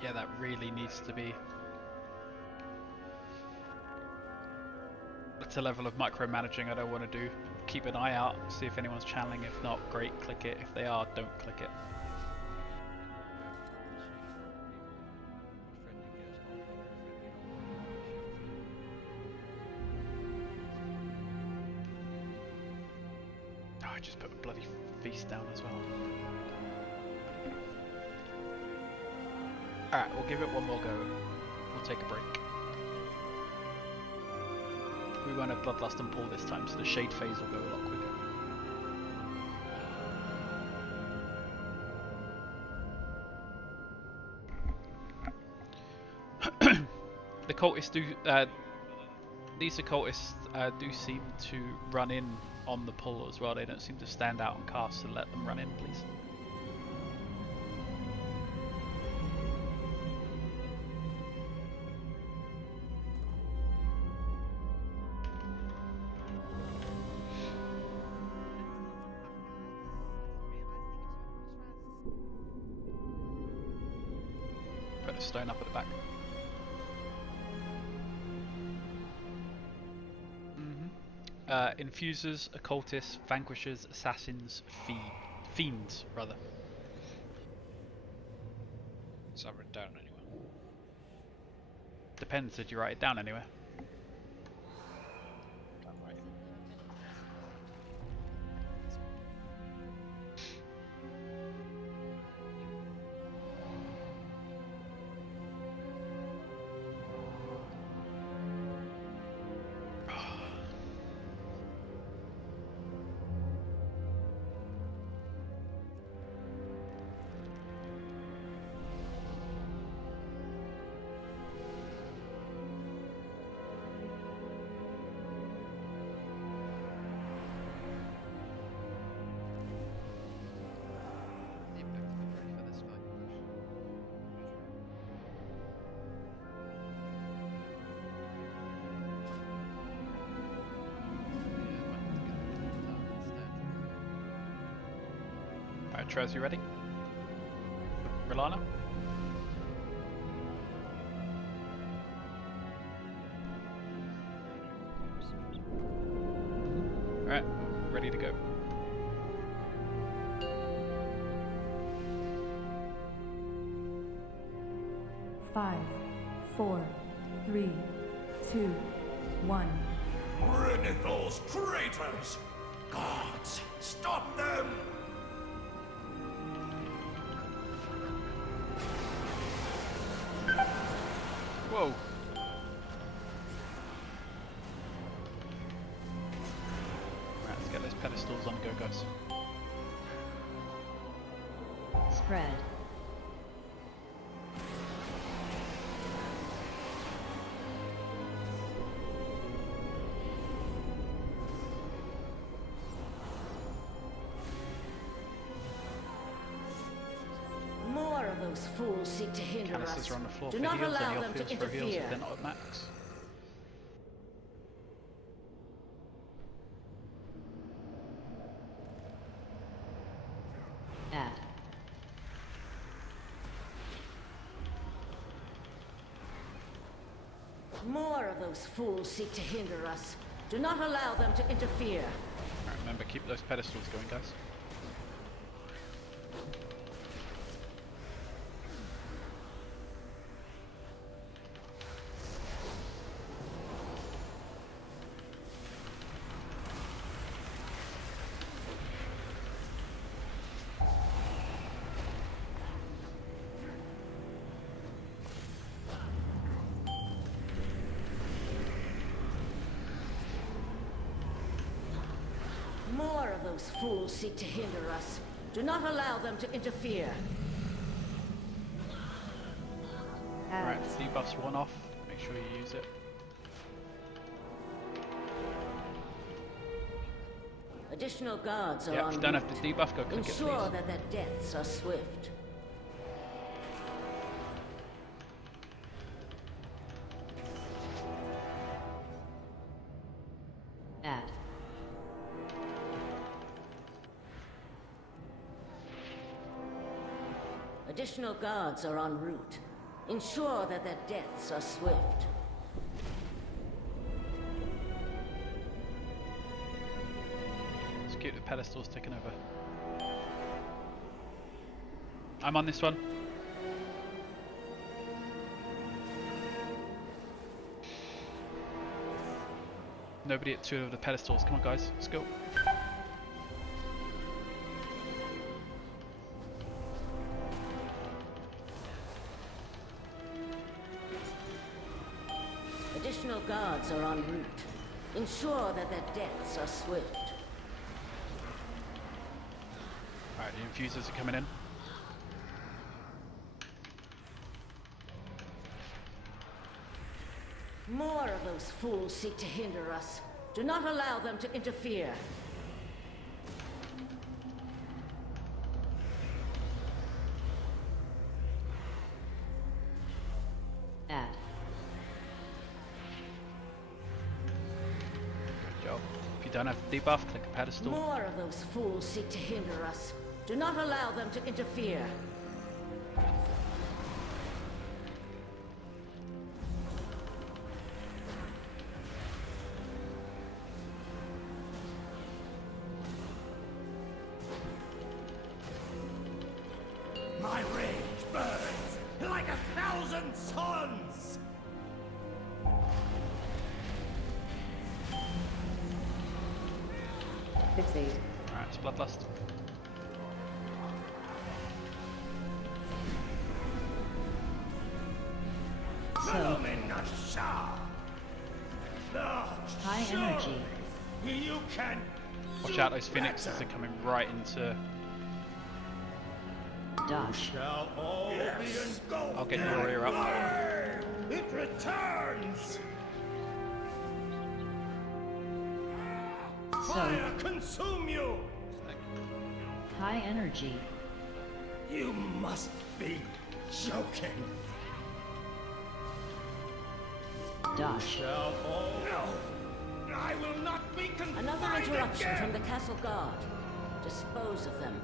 Yeah, that really needs to be. It's a level of micromanaging I don't want to do. Keep an eye out, see if anyone's channeling. If not, great, click it. If they are, don't click it. Oh, I just put a bloody feast down as well. Alright, we'll give it one more go. We'll take a break. We won't have Bloodlust and Pull this time, so the Shade phase will go a lot quicker. The cultists do... these occultists do seem to run in on the pull as well. They don't seem to stand out on cast, so let them run in, please. Put a stone up at the back. Infusers, occultists, vanquishers, assassins, fiends, rather. Is that written down anywhere? Depends, did you write it down anywhere? Done right. Alright, Trez, you ready? Relana? Alright, ready to go. Five, 4, 3, 2, 1. Renethor's traitors! Gods, stop them! Whoa! Right, let's get those pedestals on go, guys. Spread. More of those fools seek to hinder us. Canisters are on the floor Do for not heals, allow any them off to heals for heals interfere. if they're not at max. More of those fools seek to hinder us. Do not allow them to interfere. Alright, remember, keep those pedestals going, guys. More of those fools seek to hinder us. Do not allow them to interfere. Alright, debuff's one off. Make sure you use it. Additional guards are Yeah, on if you don't route. have the debuff, go click it, Ensure please. that their deaths are swift. Add. Additional guards are en route. Ensure that their deaths are swift. Let's keep the pedestals ticking over. I'm on this one. Nobody at 2 of the pedestals. Come on, guys. Let's go. Additional guards are en route. Ensure that their deaths are swift. Alright, the infusers are coming in. More of those fools seek to hinder us. Do not allow them to interfere. Add. Good job. If you don't have the debuff, click a pedestal. More of those fools seek to hinder us. Do not allow them to interfere. My rage burns like 1,000 suns! Fixate. Alright, it's Bloodlust. So, high energy. You can. Watch out, those phoenixes are coming right into... Dodge. Shall all be engulfed. I'll get your ear up. It returns. So, Fire consume you. high energy. You must be joking. Dodge. Shall all. No, I will not be confined. Another interruption again. from the castle guard. Dispose of them.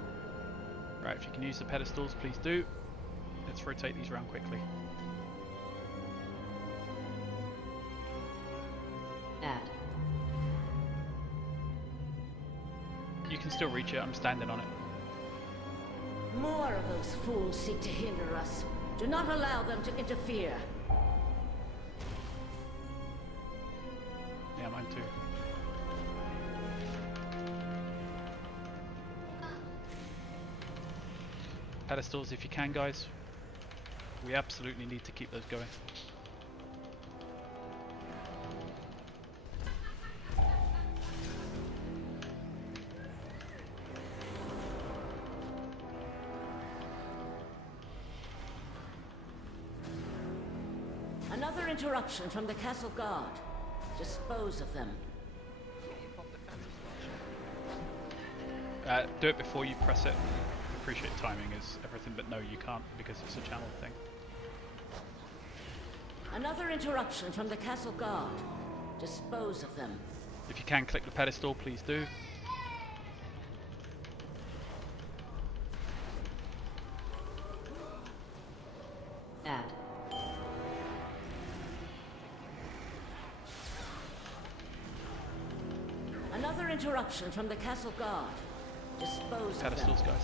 Right, if you can use the pedestals, please do. Let's rotate these around quickly. Add. You can still reach it, I'm standing on it. More of those fools seek to hinder us. Do not allow them to interfere. Yeah, mine too. Pedestals if you can, guys. We absolutely need to keep those going. Another interruption from the castle guard. Dispose of them. Do it before you press it. Appreciate timing is everything, but no, you can't because it's a channel thing. Another interruption from the castle guard. Dispose of them. If you can click the pedestal, please do. Add. Another interruption from the castle guard. Dispose of them. Pedestals, guys.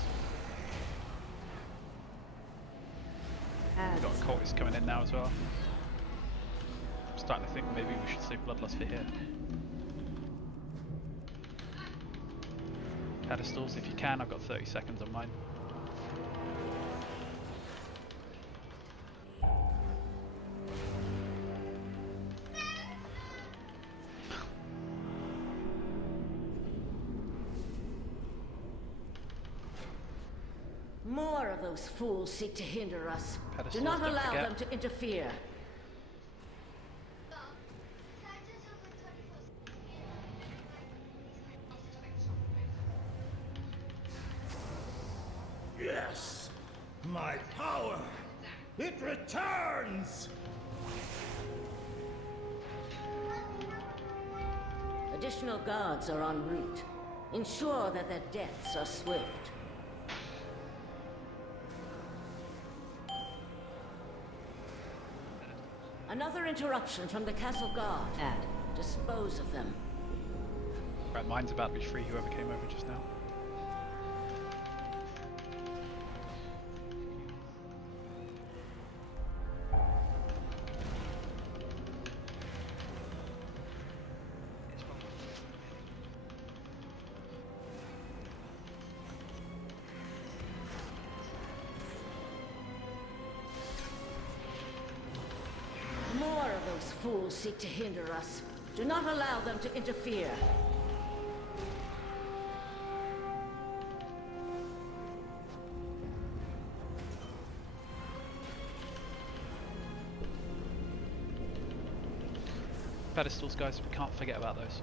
Ads. Got a cultist coming in now as well. I'm starting to think maybe we should save Bloodlust for here. Pedestals, if you can. I've got 30 seconds on mine. More of those fools seek to hinder us. Pedestals, Do not don't allow forget. them to interfere. Yes! My power! It returns! Additional guards are en route. Ensure that their deaths are swift. Another interruption from the castle guard. Dispose of them. Right, mine's about to be free, whoever came over just now. More of those fools seek to hinder us. Do not allow them to interfere. Pedestals, guys, we can't forget about those.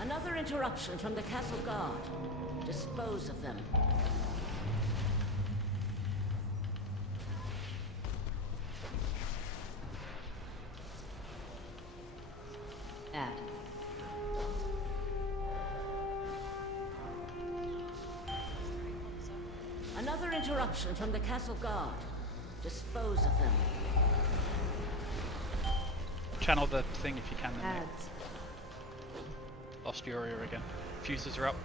Another interruption from the castle guard. Dispose of them. Add. Another interruption from the castle guard. Dispose of them. Channel the thing if you can. Then, mate. Ads. Lost Furia again. Fuses are up.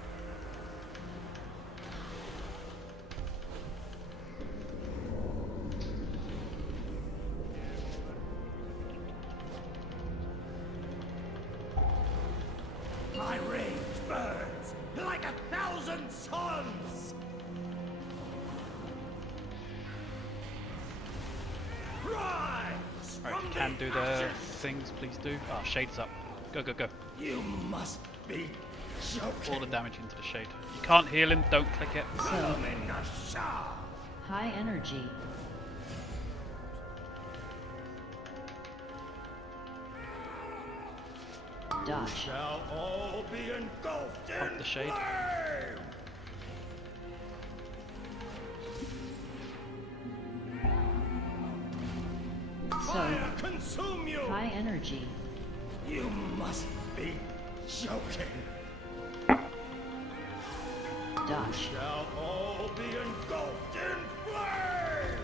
My rage burns like 1,000 suns! Rise! Right, from if you can the do the ashes! things, please do. Ah, Shade's up. Go, go, go. You must be joking. All the damage into the Shade. You can't heal him, don't click it. High energy. Dodge. Shall all be engulfed Pump in the Shade. flame! So, Fire consume you! high energy. You must be joking. Dodge. Shall all be engulfed in flame!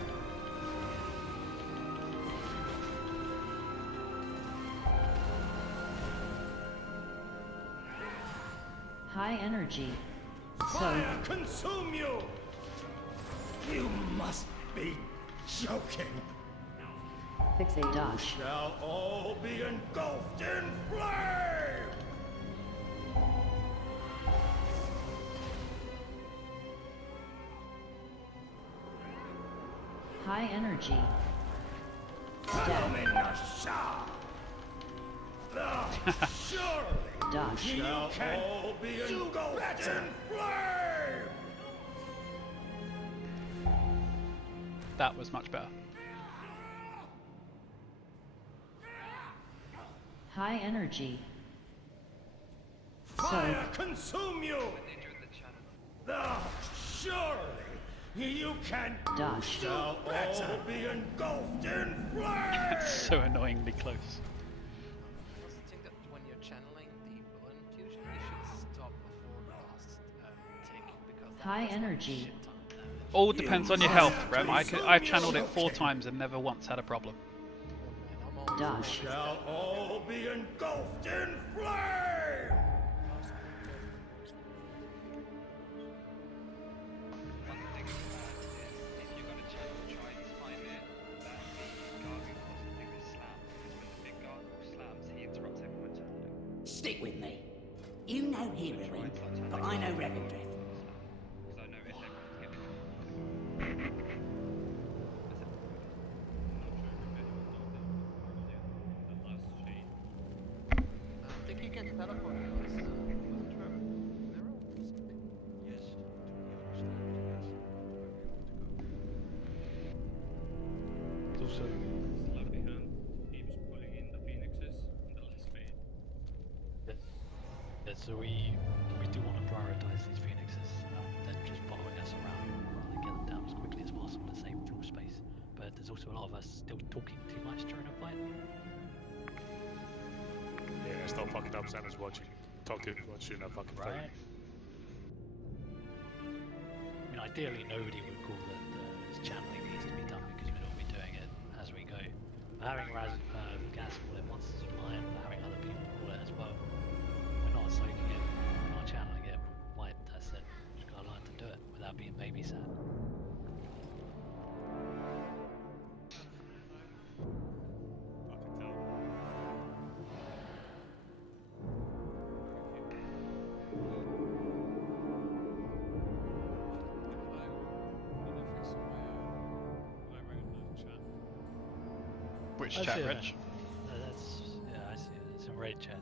High energy. So, Fire consume you! You must be joking. fixate. Dodge. Shall all be engulfed in flame! High energy. Domination! Surely Dodge. you can all be engulfed in flame! That was much better. High energy. Fire consume you! Surely you can Dodge. shall all be engulfed in flame! So annoyingly close. I also think that when you're channeling the burn fusion, you should stop before the last tick because that High does like energy. shit ton of damage. All depends on your health, Rem. I've channeled it 4 times and never once had a problem. And I'm always Dodge. Shall all be engulfed in flame! Stick with me. You know heroine, but I know Revel Drift. Because I know if everyone's getting it. I think you can teleport to us. Wasn't Trevor? Mirror or something? Yes, to the other stairs, yes. Wherever you want to go. It's also Slappy hand keeps pulling in the phoenixes in the last phase. yeah, so we do want to prioritize these phoenixes than just following us around. Rather get them down as quickly as possible to save floor space. But there's also a lot of us still talking too much during a fight. Yeah, stop fucking up, Santa's watching. Talk too much in a fucking fight. Right. I mean, ideally nobody would call that this channeling needs to be done because we'd all be doing it as we go. But having Gas call it once is fine, but having other people call it as well. We're not soaking it, we're not channeling it, fine, that's it. Just gotta learn to do it without being babysat. Fucking tell. Which I chat, see it. Rich? That's, yeah, I see it. It's in raid chat.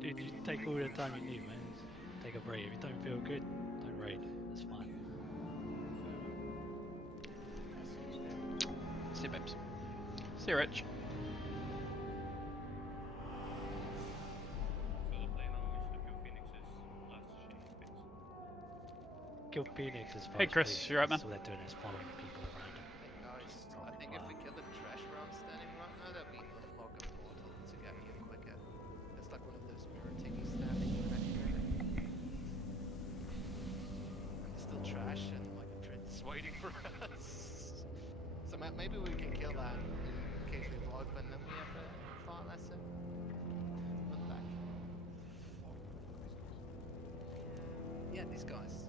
Dude, you take all the time you need, man. Just take a break. If you don't feel good, don't raid. That's fine. See you, babes. See you, Rich. So the plan now is to kill phoenixes last Shriek phase. Kill Phoenix as far Hey, as Chris, please. you right, man? So they're doing is following people around him. Hey guys, I think if we kill the trash round standing right now, that we unlock a portal to get here quicker. It's like one of those mirror thingies standing in that area. And there's still trash and like a prince waiting for us. So maybe we can kill that in case we block, but then we have a far lesser. Run back. Yeah, these guys.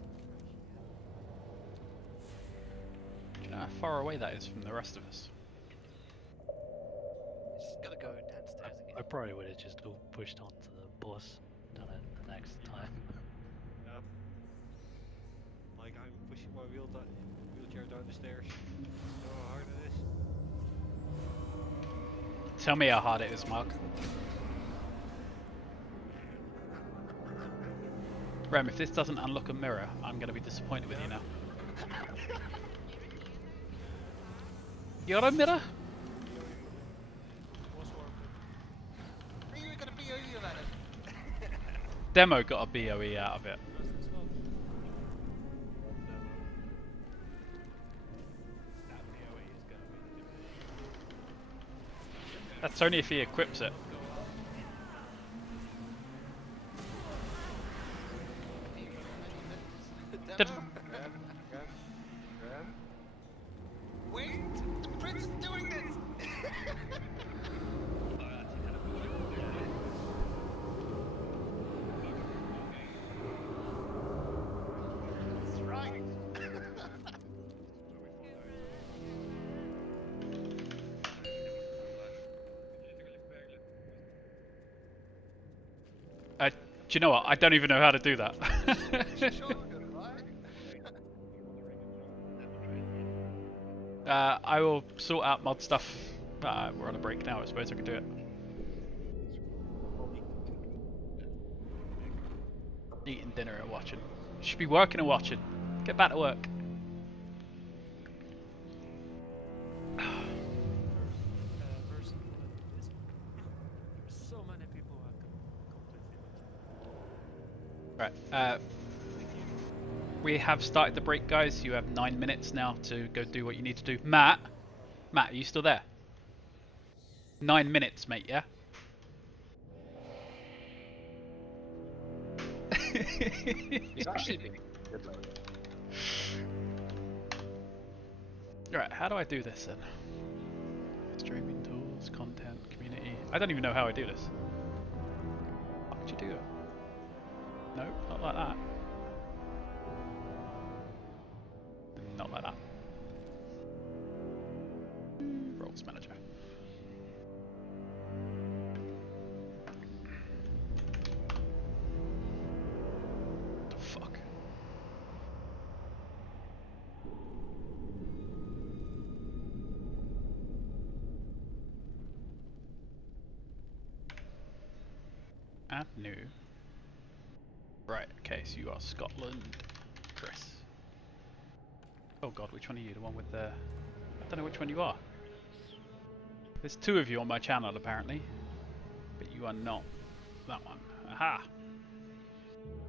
Do you know how far away that is from the rest of us? Just gotta go downstairs again. I probably would have just all pushed on to the boss, done it the next time. Yep. Like I'm pushing my wheelchair down the stairs. You know how hard it is? Tell me how hard it is, Mark. Rem, if this doesn't unlock a mirror, I'm going to be disappointed with you now. You got a mirror? You got a BOE about it. Demo got a BOE out of it. That's only if he equips it. Did- Wait! Prince is doing this! That's right! Do you know what? I don't even know how to do that. I will sort out mod stuff. We're on a break now, I suppose I can do it. Eating dinner and watching. You should be working and watching. Get back to work. So many people are completely Right. We have started the break, guys. You have 9 minutes now to go do what you need to do. Matt, are you still there? 9 minutes, mate. Yeah. He's actually been good lately. Right. How do I do this then? Streaming tools, content, community. I don't even know how I do this. How would you do it? No, not like that. Not like that. Roles manager. Add new. Right, okay, so you are Scotland, Chris. Oh god, which one are you? The one with the... I don't know which one you are. There's two of you on my channel apparently, but you are not that one. Aha!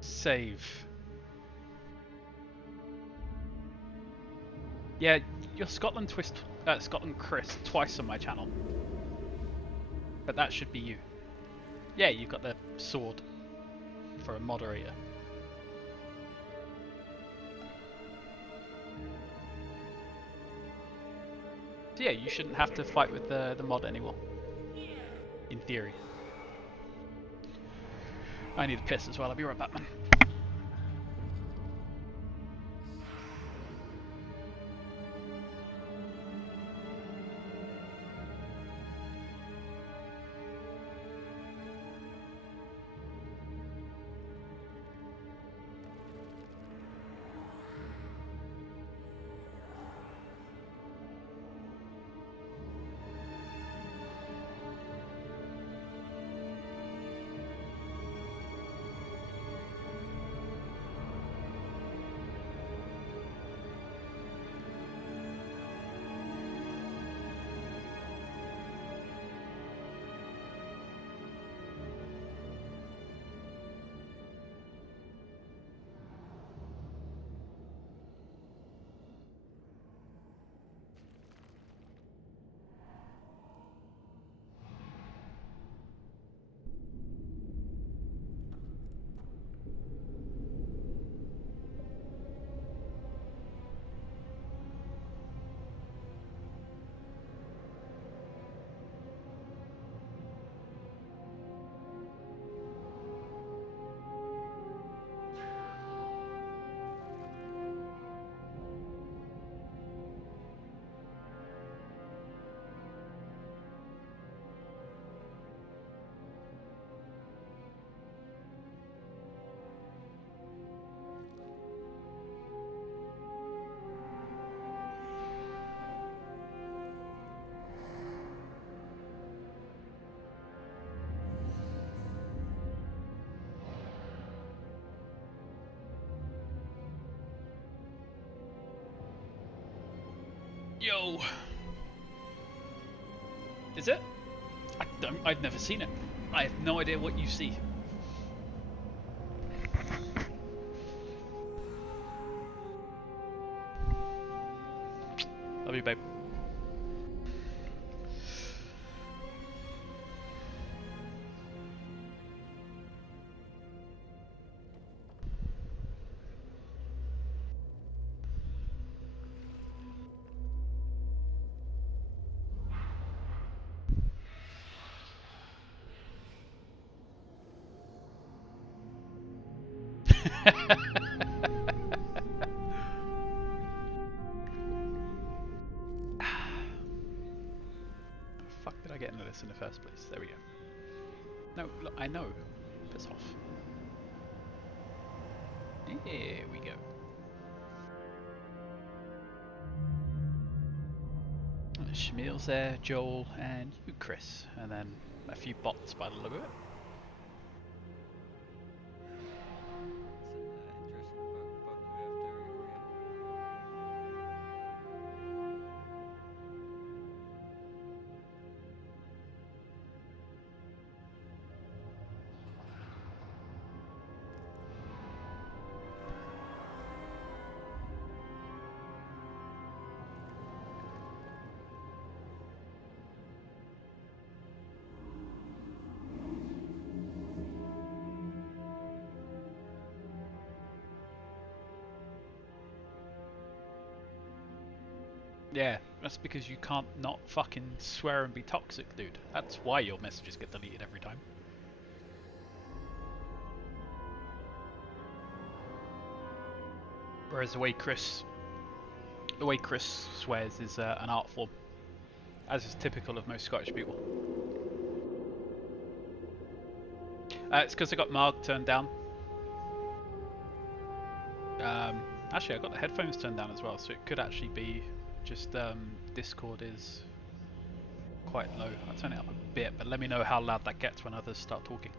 Save. Yeah, you're Scotland Chris twice on my channel, but that should be you. Yeah, you've got the sword for a moderator. So yeah, you shouldn't have to fight with the mod anymore. In theory. I need a piss as well, I'll be right back, man. Yo! Is it? I've never seen it. I have no idea what you see. Love you, babe. Fuck did I get into this in the first place? There we go. No, look, I know. Piss off. Here we go. Shmeel's there, Joel, and you, Chris, and then a few bots by the look of it. Yeah, that's because you can't not fucking swear and be toxic, dude. That's why your messages get deleted every time. Whereas the way Chris swears is an art form, as is typical of most Scottish people. It's because I got Marg turned down. Actually, I got the headphones turned down as well, so it could actually be just Discord is quite low. I'll turn it up a bit, but let me know how loud that gets when others start talking.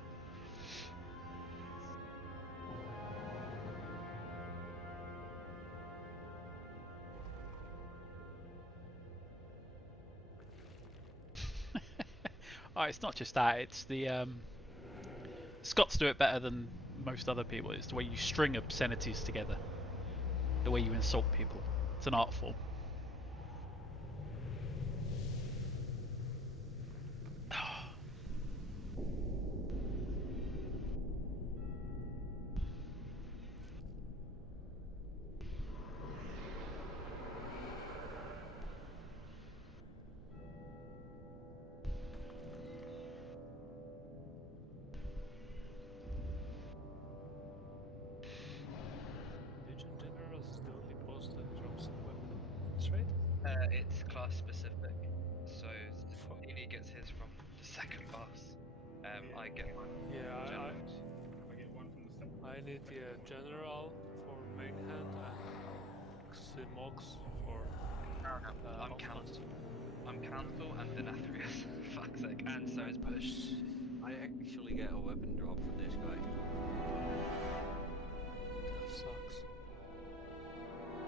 Oh, it's not just that. It's the Scots do it better than most other people. It's the way you string obscenities together, the way you insult people. It's an art form. Legion General is the only boss that drops a weapon straight? It's class specific. So Ini gets his from the second boss. I get mine. Yeah, Generals. I get one from the second. I need the General for main hand and Simox for. I'm council. I'm council and the Nathria. Fuck's sake. And so is Bush. I actually get a weapon drop for this guy. That sucks.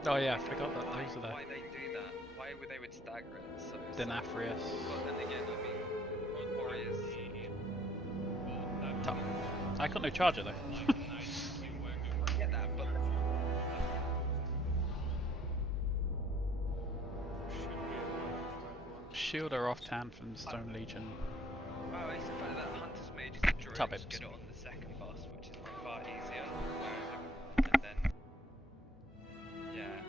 Oh yeah, I forgot that those are there. Why they do that? Why would they stagger it? So The Nathrius. But then again, you mean World Warriors. I got no charger though. I get that, but Shield are off tan from the Stone Legion. well, it's the fact that Hunter's Mage is a druid. Tubbits. Get it on the second boss, which is far easier. And then, yeah,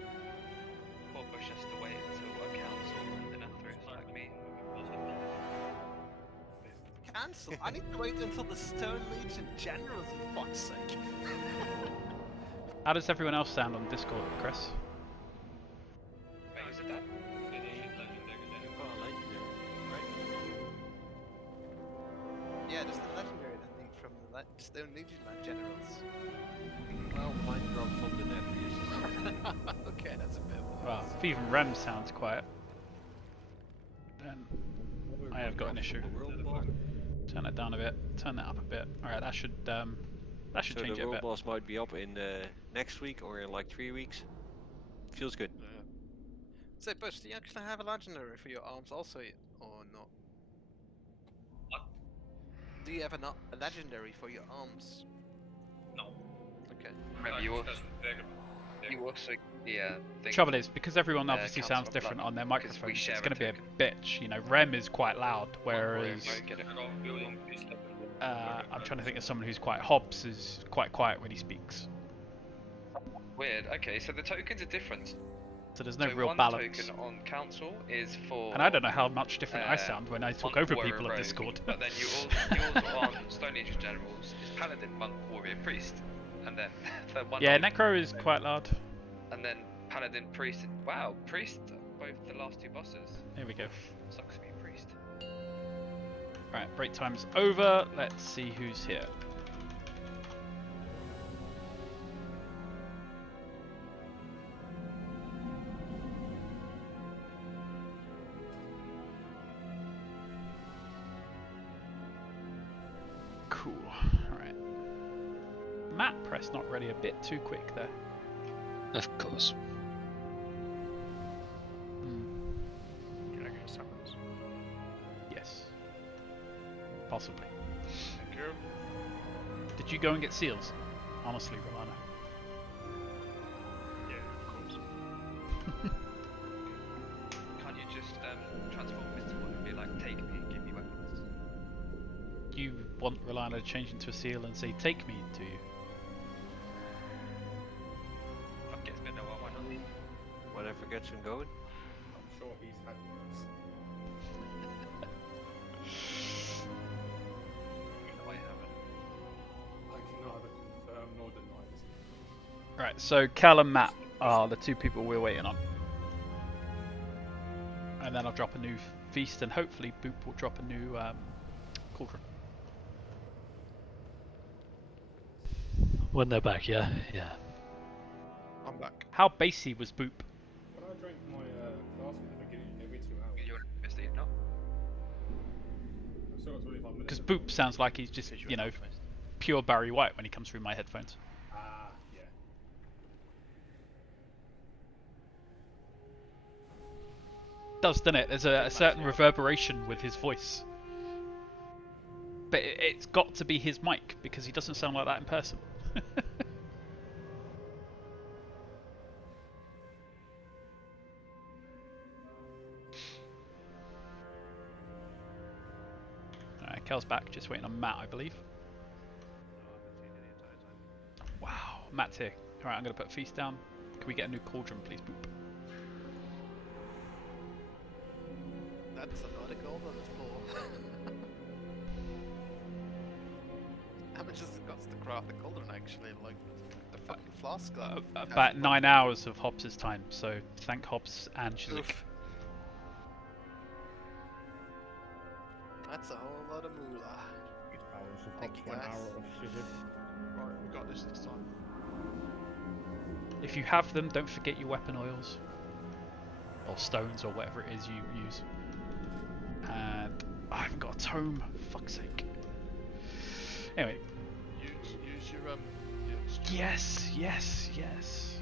poor Bush has to wait until a council and the Nathrius like me. Cancel? I need to wait until the Stone Legion Generals, for fuck's sake. How does everyone else sound on Discord, Chris? Wait, is it that? Yeah, just the legendary, I think, from the Stone Legion Generals. Well, mine dropped from the Nathrius. Okay, that's a bit worse. Well, if even Rem sounds quiet, then I have got an issue. Turn it down a bit. Turn that up a bit. All right, that should So change the it a world bit. boss might be up in next week or in like 3 weeks. Feels good. So, Bush, do you actually have a legendary for your arms also, or not? What? Do you have a legendary for your arms? No. Okay. Remember, you also thing. Trouble is, because everyone obviously Council sounds of different Blood, on their because we microphones, share it's a going to be a token. bitch. You know, Rem is quite loud, whereas Get it. I'm trying to think of someone who's quite Hobbs is quite quiet when he speaks. Weird. Okay, so the tokens are different. So there's no so real one balance. token on council is for. And I don't know how much different I sound when I talk over warrior people on rogue, Discord. But then you also on Stone Legion Generals is Paladin, Monk, Warrior, Priest, and then the one. Yeah, Necro is quite loud. And then Paladin, Priest. Wow, Priest. Both the last two bosses. Here we go. Sucks to be Priest. Right, break time's over. Let's see who's here. Cool. Alright. Map press not ready a bit too quick there. Of course. Can I get summons? Yes. Possibly. Thank you. Did you go and get seals? Honestly, Rolana. Yeah, of course. Can't you just transform Mr. One and be like, take me, give me weapons? You want Rolana to change into a seal and say, take me, do you? Fuck it, it's been a while, why not? Whatever gets him going. I'm sure he's had this. No, I haven't. I can neither confirm nor deny this. Right, so Cal and Matt are the two people we're waiting on. And then I'll drop a new feast, and hopefully Boop will drop a new cauldron. When they're back, yeah, yeah. I'm back. How bassy was Boop? When I drank my class at the beginning, every 2 hours. You're missed it, no? I've still got 25 minutes. Because Boop sounds like he's just, you know, pure Barry White when he comes through my headphones. Ah, yeah. Does, doesn't it? There's a certain reverberation with his voice. But it's got to be his mic because he doesn't sound like that in person. Alright, Kel's back, just waiting on Matt, I believe. Wow, Matt's here. Alright, I'm going to put Feast down. Can we get a new cauldron, please? Boop. That's a lot of gold on the floor. How much does it cost to craft the cauldron actually? Like the fucking flask? About 9 hours of Hobbs' time, so thank Hobbs and Shriek. That's a whole lot of moolah. 8 hours of Thank Hobbs, you, 1 guys. hour of scissor. Right, we got this time. If you have them, don't forget your weapon oils. Or stones, or whatever it is you use. And I haven't got a tome, fuck's sake. Anyway. Use your Yes, yes, yes.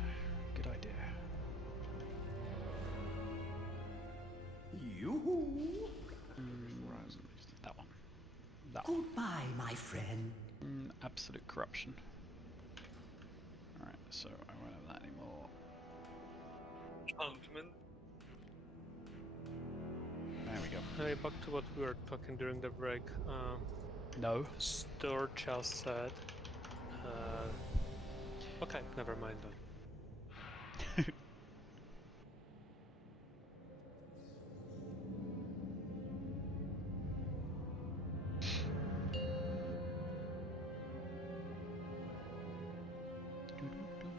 Good idea. You. That one. That one. Goodbye, my friend. Absolute corruption. Alright, so I won't have that anymore. Huntsman. There we go. Hey, back to what we were talking during the break. No. Storch just said. Okay, never mind then.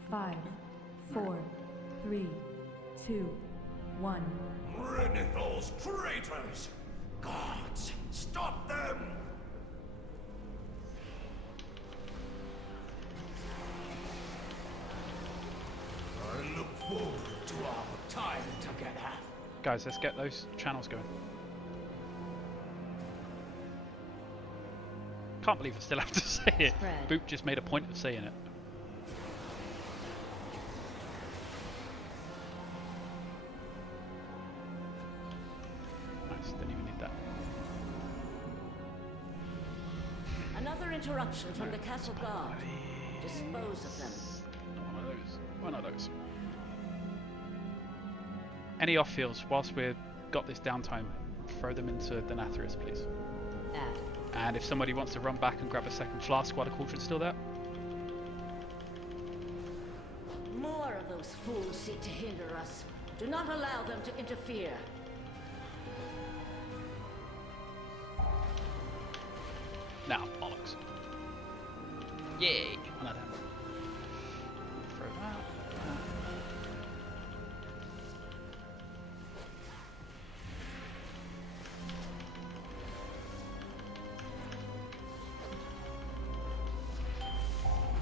Five, 4, 3, 2, 1. Renethos traitors! Gods, stop them! I look forward to our time together. Guys, let's get those channels going. Can't believe I still have to say it. Spread. Boop just made a point of saying it. Nice, didn't even need that. Another interruption from the castle guard. Dispose of them. One of those. One of those. Any off fields whilst we've got this downtime, throw them into the Nathria, please. And if somebody wants to run back and grab a second flask while the cauldron's still there. More of those fools seek to hinder us. Do not allow them to interfere. Now, bollocks. Yay! One of them. Throw that.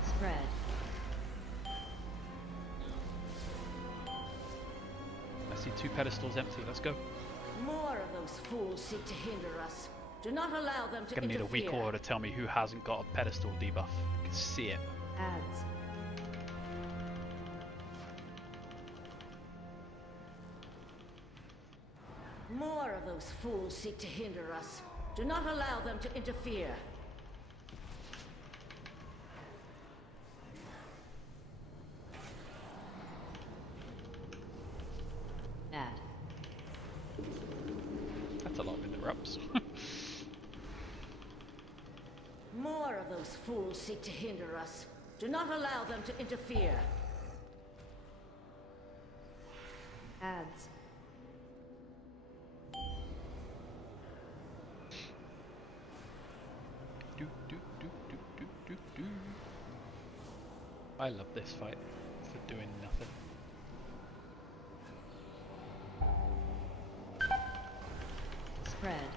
Spread. I see 2 pedestals empty. Let's go. More of those fools seek to hinder us. Do not allow them to Gonna need a interfere. weak aura to tell me who hasn't got a pedestal debuff. I can see it. Ads. More of those fools seek to hinder us. Do not allow them to interfere. Add. That's a lot of interrupts. More of those fools seek to hinder us. Do not allow them to interfere. Ads. Do, do, do, do, do, do, do. I love this fight for doing nothing. Spread.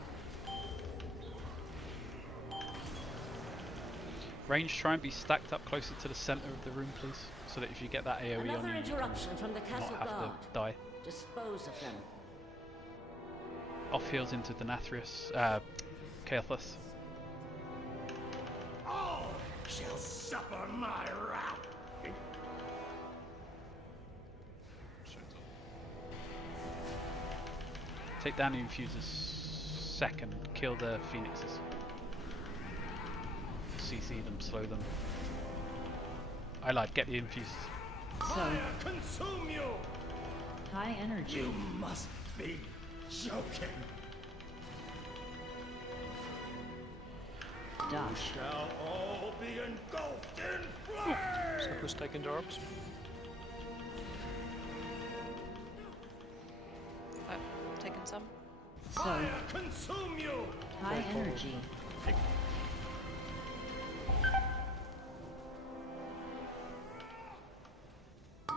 Range, try and be stacked up closer to the center of the room, please, so that if you get that AoE Another on you, you interruption from the can castle not have guard. to die. Dispose of them. Off heals into Denathrius, Kael'thas. All shall suffer my wrath. Take down the infusers. Second, kill the phoenixes. CC them, slow them. I lied, get the infuse. So, Consume you! high energy. You must be joking. Dodge. Shall all be engulfed in flame! So who's taking the orbs? I've taken some. So, Consume you! high energy.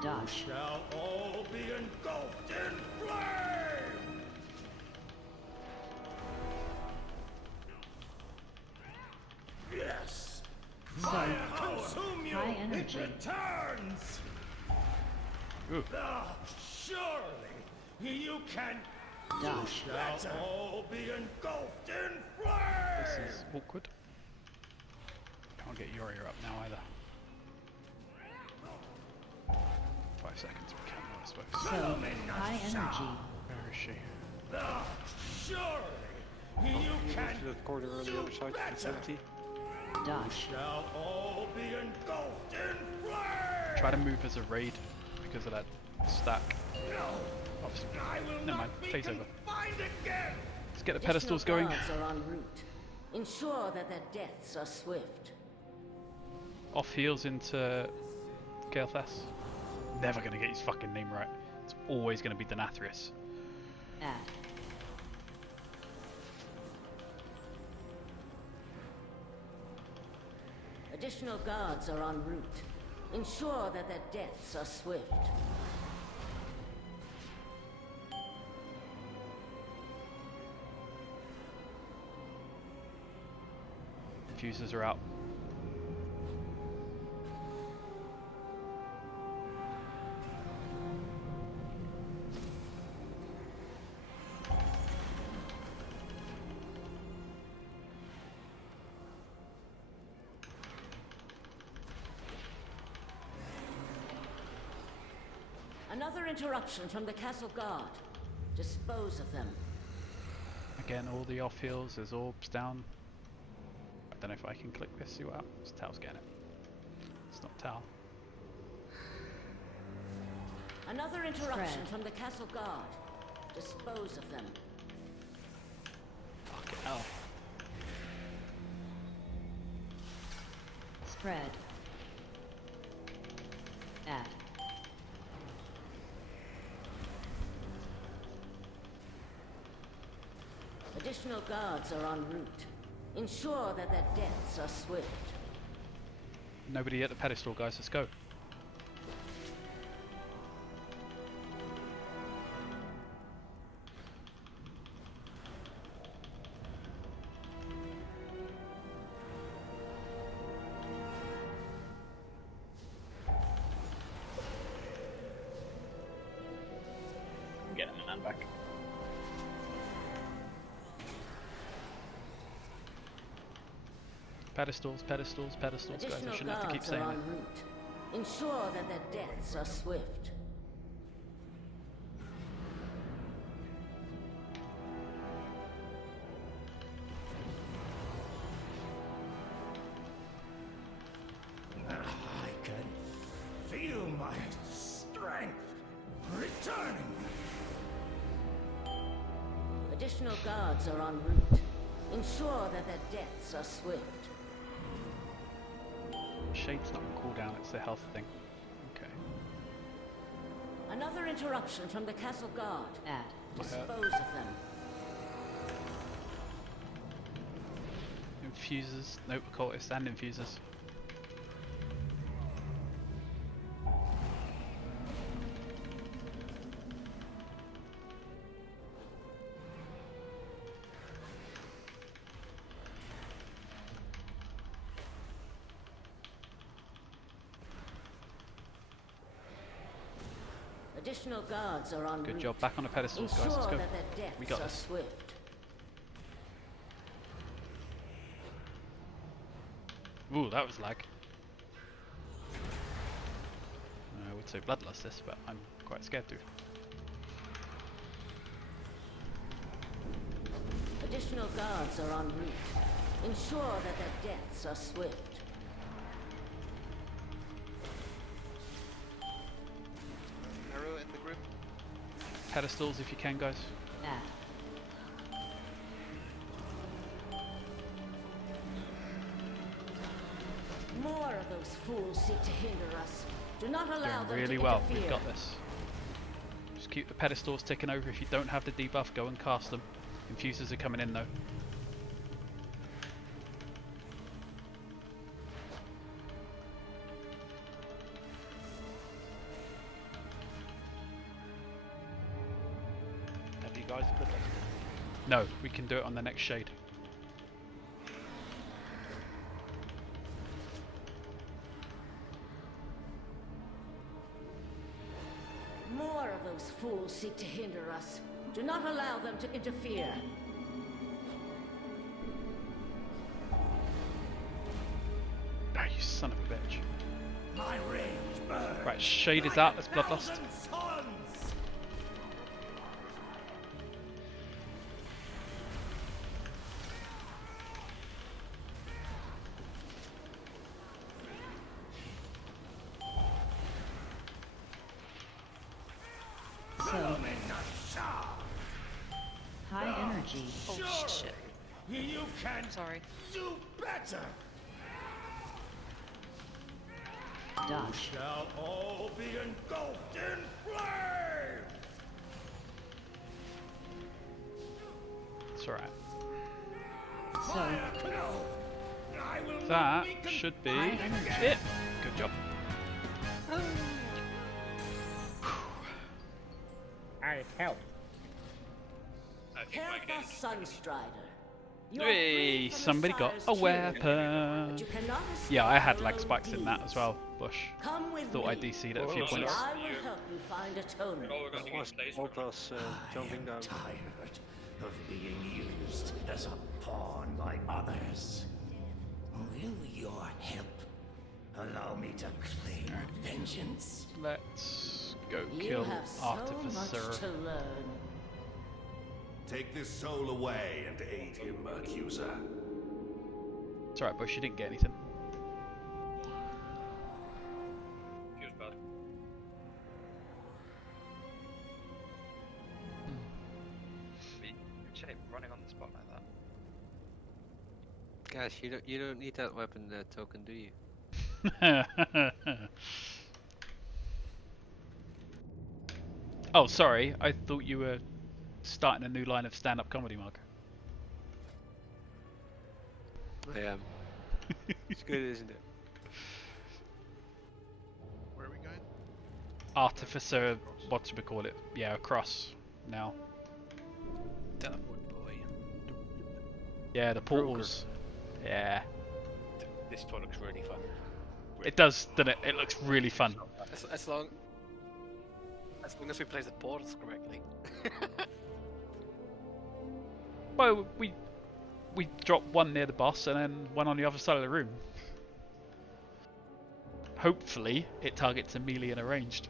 Dodge. Shall all be engulfed in flame! Yes! So, Consume you! high energy. It returns! Ooh. Ah, surely you can. Dodge. Shall all be engulfed in This flame! is awkward. Can't get Yoria up now either. 5 seconds we can, I suppose. So, high energy. Where is she? Ah, surely you can. To the corner on the other side, it's empty. Dodge. Shall all be engulfed in flame! Try to move as a raid because of that stack. No, Obviously. I will Never not mind, be phase over. confined again. Let's get the pedestals going. Guards are en route. Ensure that their deaths are swift. Off heels into Kael'thas. Never gonna get his fucking name right. It's always gonna be Nathria. Add. Additional guards are en route. Ensure that their deaths are swift. Diffusers are out. Another interruption from the castle guard. Dispose of them. Again, all the off heels, there's orbs down. I don't know if I can click this, see what happens. Tal's getting it. It's not Tal. Another interruption Spread. from the castle guard. Dispose of them. Fucking hell. Spread. Add. Additional guards are en route. Ensure that their deaths are swift. Nobody at the pedestal, guys. Let's go. I'm getting the man back. Pedestals, pedestals, pedestals, guys. I Additional shouldn't have to keep guards saying are it. en route. Ensure that their deaths are swift. I can feel my strength returning. Additional guards are en route. Ensure that their deaths are swift. Shade's not on cooldown, it's the health thing. Okay. Another interruption from the castle guard. Add. Dispose of them. Infusers, nope, occultists and infusers. Additional guards are en Good route. job. Back on the pedestals, guys. Let's Ensure go. that their deaths We got are this. swift. Ooh, that was lag. I would say bloodlust this, but I'm quite scared to. Additional guards are en route. Ensure that their deaths are swift. Arrow in the group. Pedestals if you can, guys. Add. More of those fools seek to hinder us. Do not allow Doing them really to well. interfere. We've got this. Just keep the pedestals ticking over. If you don't have the debuff, go and cast them. Infusers are coming in though. Have you guys put us? No, we can do it on the next shade. More of those fools seek to hinder us. Do not allow them to interfere. Ah, you son of a bitch. My rage burns. Right, shade is out. Let's bloodlust. So, high energy. Oh shit. You can Sorry. do better. Dodge. Shall all be engulfed in flame. It's alright. So, That should be it. Good job. I help. Care for Sunstrider. You are Hey, free from the somebody got Sire's a tyranny, weapon. but you cannot escape Yeah, I had your lag own spikes in that as well, Bush. Come with Thought I me. DC'd at a few Oh, points. I will help you find atonement. Hold us jumping down. Tired of being used as a pawn by others. Will your help allow me to claim vengeance? Let's go You kill have so Artificer. much to learn. Take this soul away and aid him, accuser. It's alright, Bush, you didn't get anything. Feels bad. Be good shape running on the spot like that. Guys, you don't need that weapon token, do you? Oh, sorry. I thought you were starting a new line of stand-up comedy, Mark. I am. It's good, isn't it? Where are we going? Artificer, what should we call it? Yeah, across now. Teleport boy. Yeah, the portals. Yeah. This tour looks really fun. It does, doesn't it? It looks really fun. As long as we play the portals correctly. Well, we dropped one near the boss and then one on the other side of the room. Hopefully, it targets a melee and a ranged.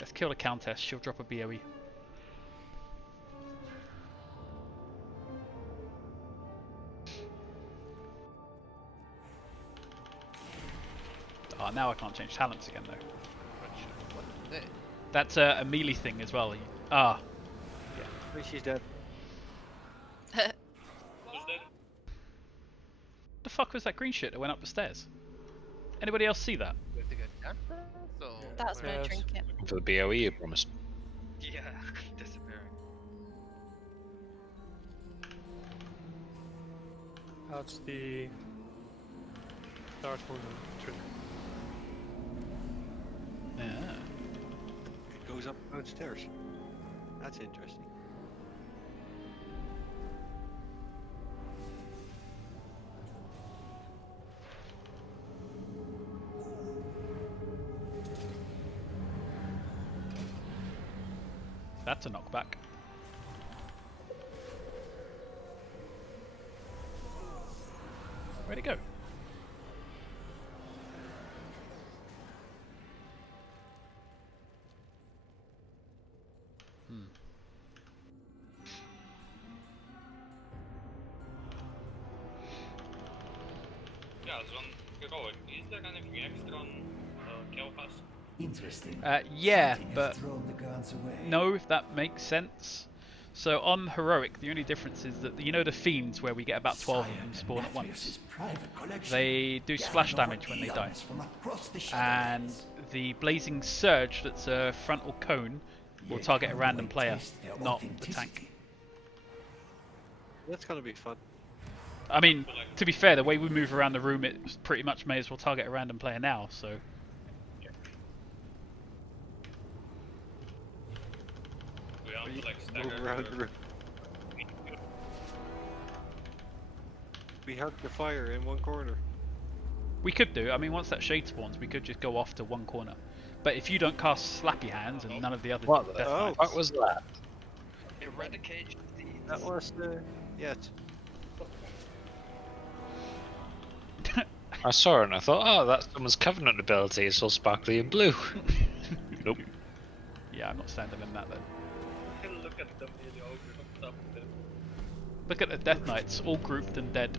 Let's kill the Countess. She'll drop a BOE. Oh, now I can't change talents again though. That's a melee thing as well. Ah. Yeah. She's dead. The fuck was that green shit that went up the stairs? Anybody else see that? We have to go down first, or That's my trinket. For the BOE you promised. Yeah, disappearing. That's the Dark Moon trick. Yeah. It goes up downstairs. That's interesting. That's a knockback. Where'd it go? on heroic, is there anything extra on Kelpas? Interesting. Yeah, Something has but thrown the gods away. no, if that makes sense. So on heroic, the only difference is that you know the fiends where we get about 12 of them spawn at once. They do splash damage when they die, and the blazing surge that's a frontal cone will target a random player, not the tank. That's gonna be fun. I mean, to be fair, the way we move around the room, it pretty much may as well target a random player now. So. Move around the room. We have the fire in one corner. We could do. I mean, once that shade spawns, we could just go off to one corner. But if you don't cast Slappy Hands and none of the other Death Knights... What was that? Eradicate seeds. That was the... Yet. I saw it and I thought, oh, that's someone's Covenant ability. It's all sparkly and blue. Nope. Yeah, I'm not standing in that then. Look at them, nearly all grouped up with them. Look at the Death Knights, all grouped and dead.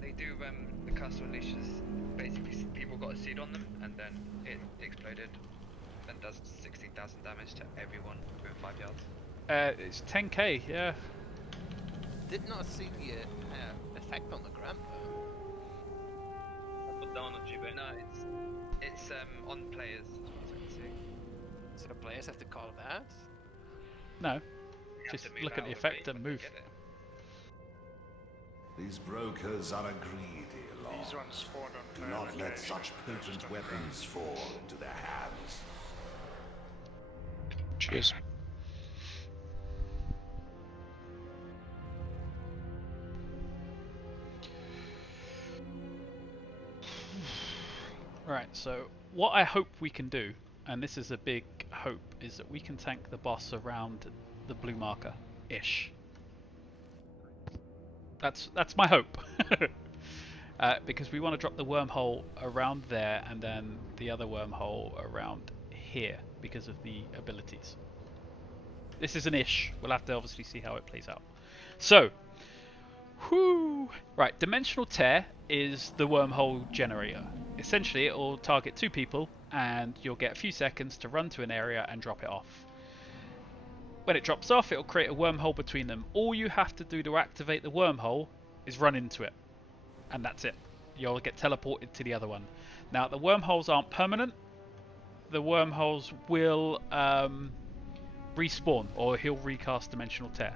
They do, the castle unleashes, basically people got a seed on them, and then it exploded, and does 16,000 damage to everyone within 5 yards. It's 10k, yeah. Did not see the effect on the Grandpa. I put down on GB. No, it's on players, as far as I can see. So the players have to call that? No. Just look at the effect and move. These brokers are a greedy lot. These ones spawned on Do not let such potent weapons fall into their hands. Cheers. Right, so what I hope we can do, and this is a big hope, is that we can tank the boss around the blue marker-ish. That's my hope. Because we want to drop the wormhole around there and then the other wormhole around here because of the abilities. This is an ish. We'll have to obviously see how it plays out. So, right, Dimensional Tear is the Wormhole Generator. Essentially, it will target 2 people and you'll get a few seconds to run to an area and drop it off. When it drops off, it will create a wormhole between them. All you have to do to activate the wormhole is run into it. And that's it. You'll get teleported to the other one. Now, the wormholes aren't permanent. The wormholes will respawn, or he'll recast Dimensional Tear.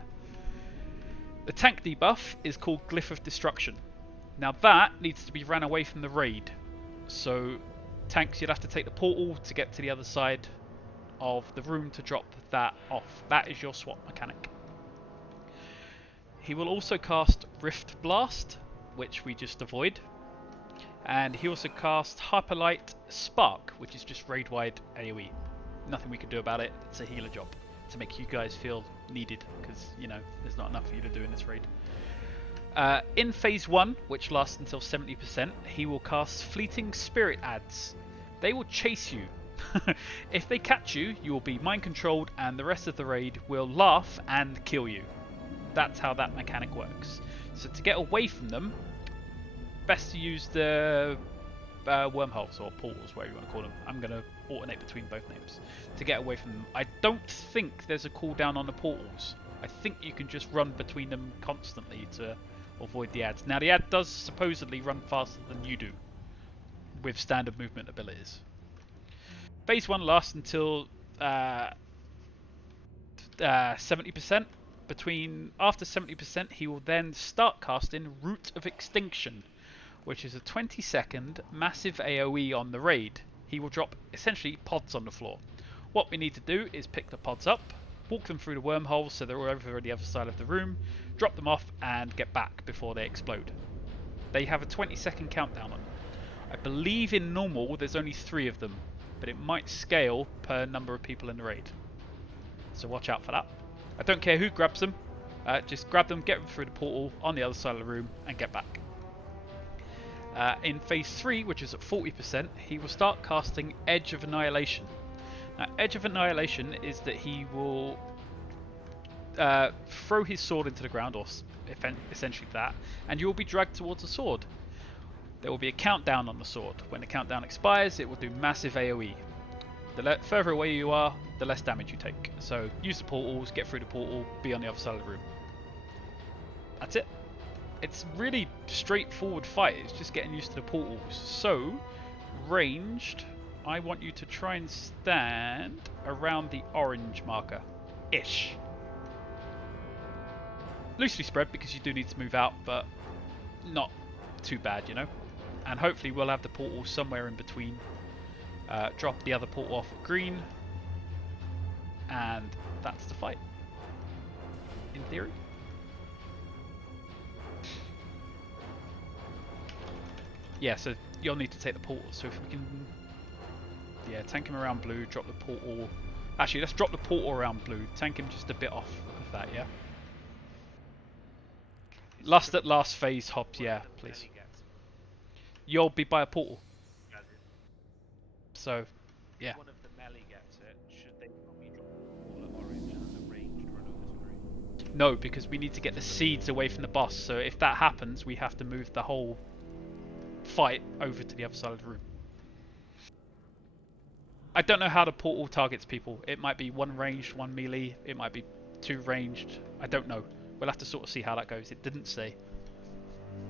The tank debuff is called Glyph of Destruction. Now that needs to be ran away from the raid. So tanks, you'd have to take the portal to get to the other side of the room to drop that off. That is your swap mechanic. He will also cast Rift Blast, which we just avoid. And he also casts Hyperlight Spark, which is just raid-wide AoE. Nothing we can do about it. It's a healer job to make you guys feel needed, because, you know, there's not enough for you to do in this raid. In phase 1, which lasts until 70%, he will cast Fleeting Spirit Adds. They will chase you. If they catch you, you will be mind controlled and the rest of the raid will laugh and kill you. That's how that mechanic works. So to get away from them, best to use the wormholes or portals, whatever you want to call them. I'm going to alternate between both names to get away from them. I don't think there's a cooldown on the portals. I think you can just run between them constantly to avoid the ads. Now the ad does supposedly run faster than you do with standard movement abilities. Phase 1 lasts until 70%. After 70%, he will then start casting Root of Extinction, which is a 20-second massive AoE on the raid. He will drop essentially pods on the floor. What we need to do is pick the pods up, walk them through the wormholes so they're over the other side of the room, drop them off and get back before they explode. They have a 20-second countdown on them. I believe in normal there's only 3 of them, but it might scale per number of people in the raid. So watch out for that. I don't care who grabs them, just grab them, get them through the portal on the other side of the room and get back. In phase 3, which is at 40%, he will start casting Edge of Annihilation. Now, Edge of Annihilation is that he will throw his sword into the ground, or essentially that, and you will be dragged towards the sword. there will be a countdown on the sword. When the countdown expires, it will do massive AoE. The further away you are, the less damage you take. So use the portals, get through the portal, be on the other side of the room. That's it. It's really straightforward fight. It's just getting used to the portals. So, ranged, I want you to try and stand around the orange marker. Ish. Loosely spread because you do need to move out, but not too bad, you know. And hopefully we'll have the portal somewhere in between. Drop the other portal off at green. And that's the fight. In theory. Yeah, so you'll need to take the portal. So if we can, yeah, tank him around blue, drop the portal. Actually, let's drop the portal around blue. Tank him just a bit off of that, yeah. Last phase hops, yeah, please. You'll be by a portal. So, yeah. One of the melee gets it, should they probably drop the portal at orange and the ranged run over to green? No, because we need to get the seeds away from the boss. So if that happens, we have to move the whole fight over to the other side of the room. I don't know how the portal targets people. It might be one ranged, one melee. It might be two ranged. I don't know. We'll have to sort of see how that goes. It didn't say.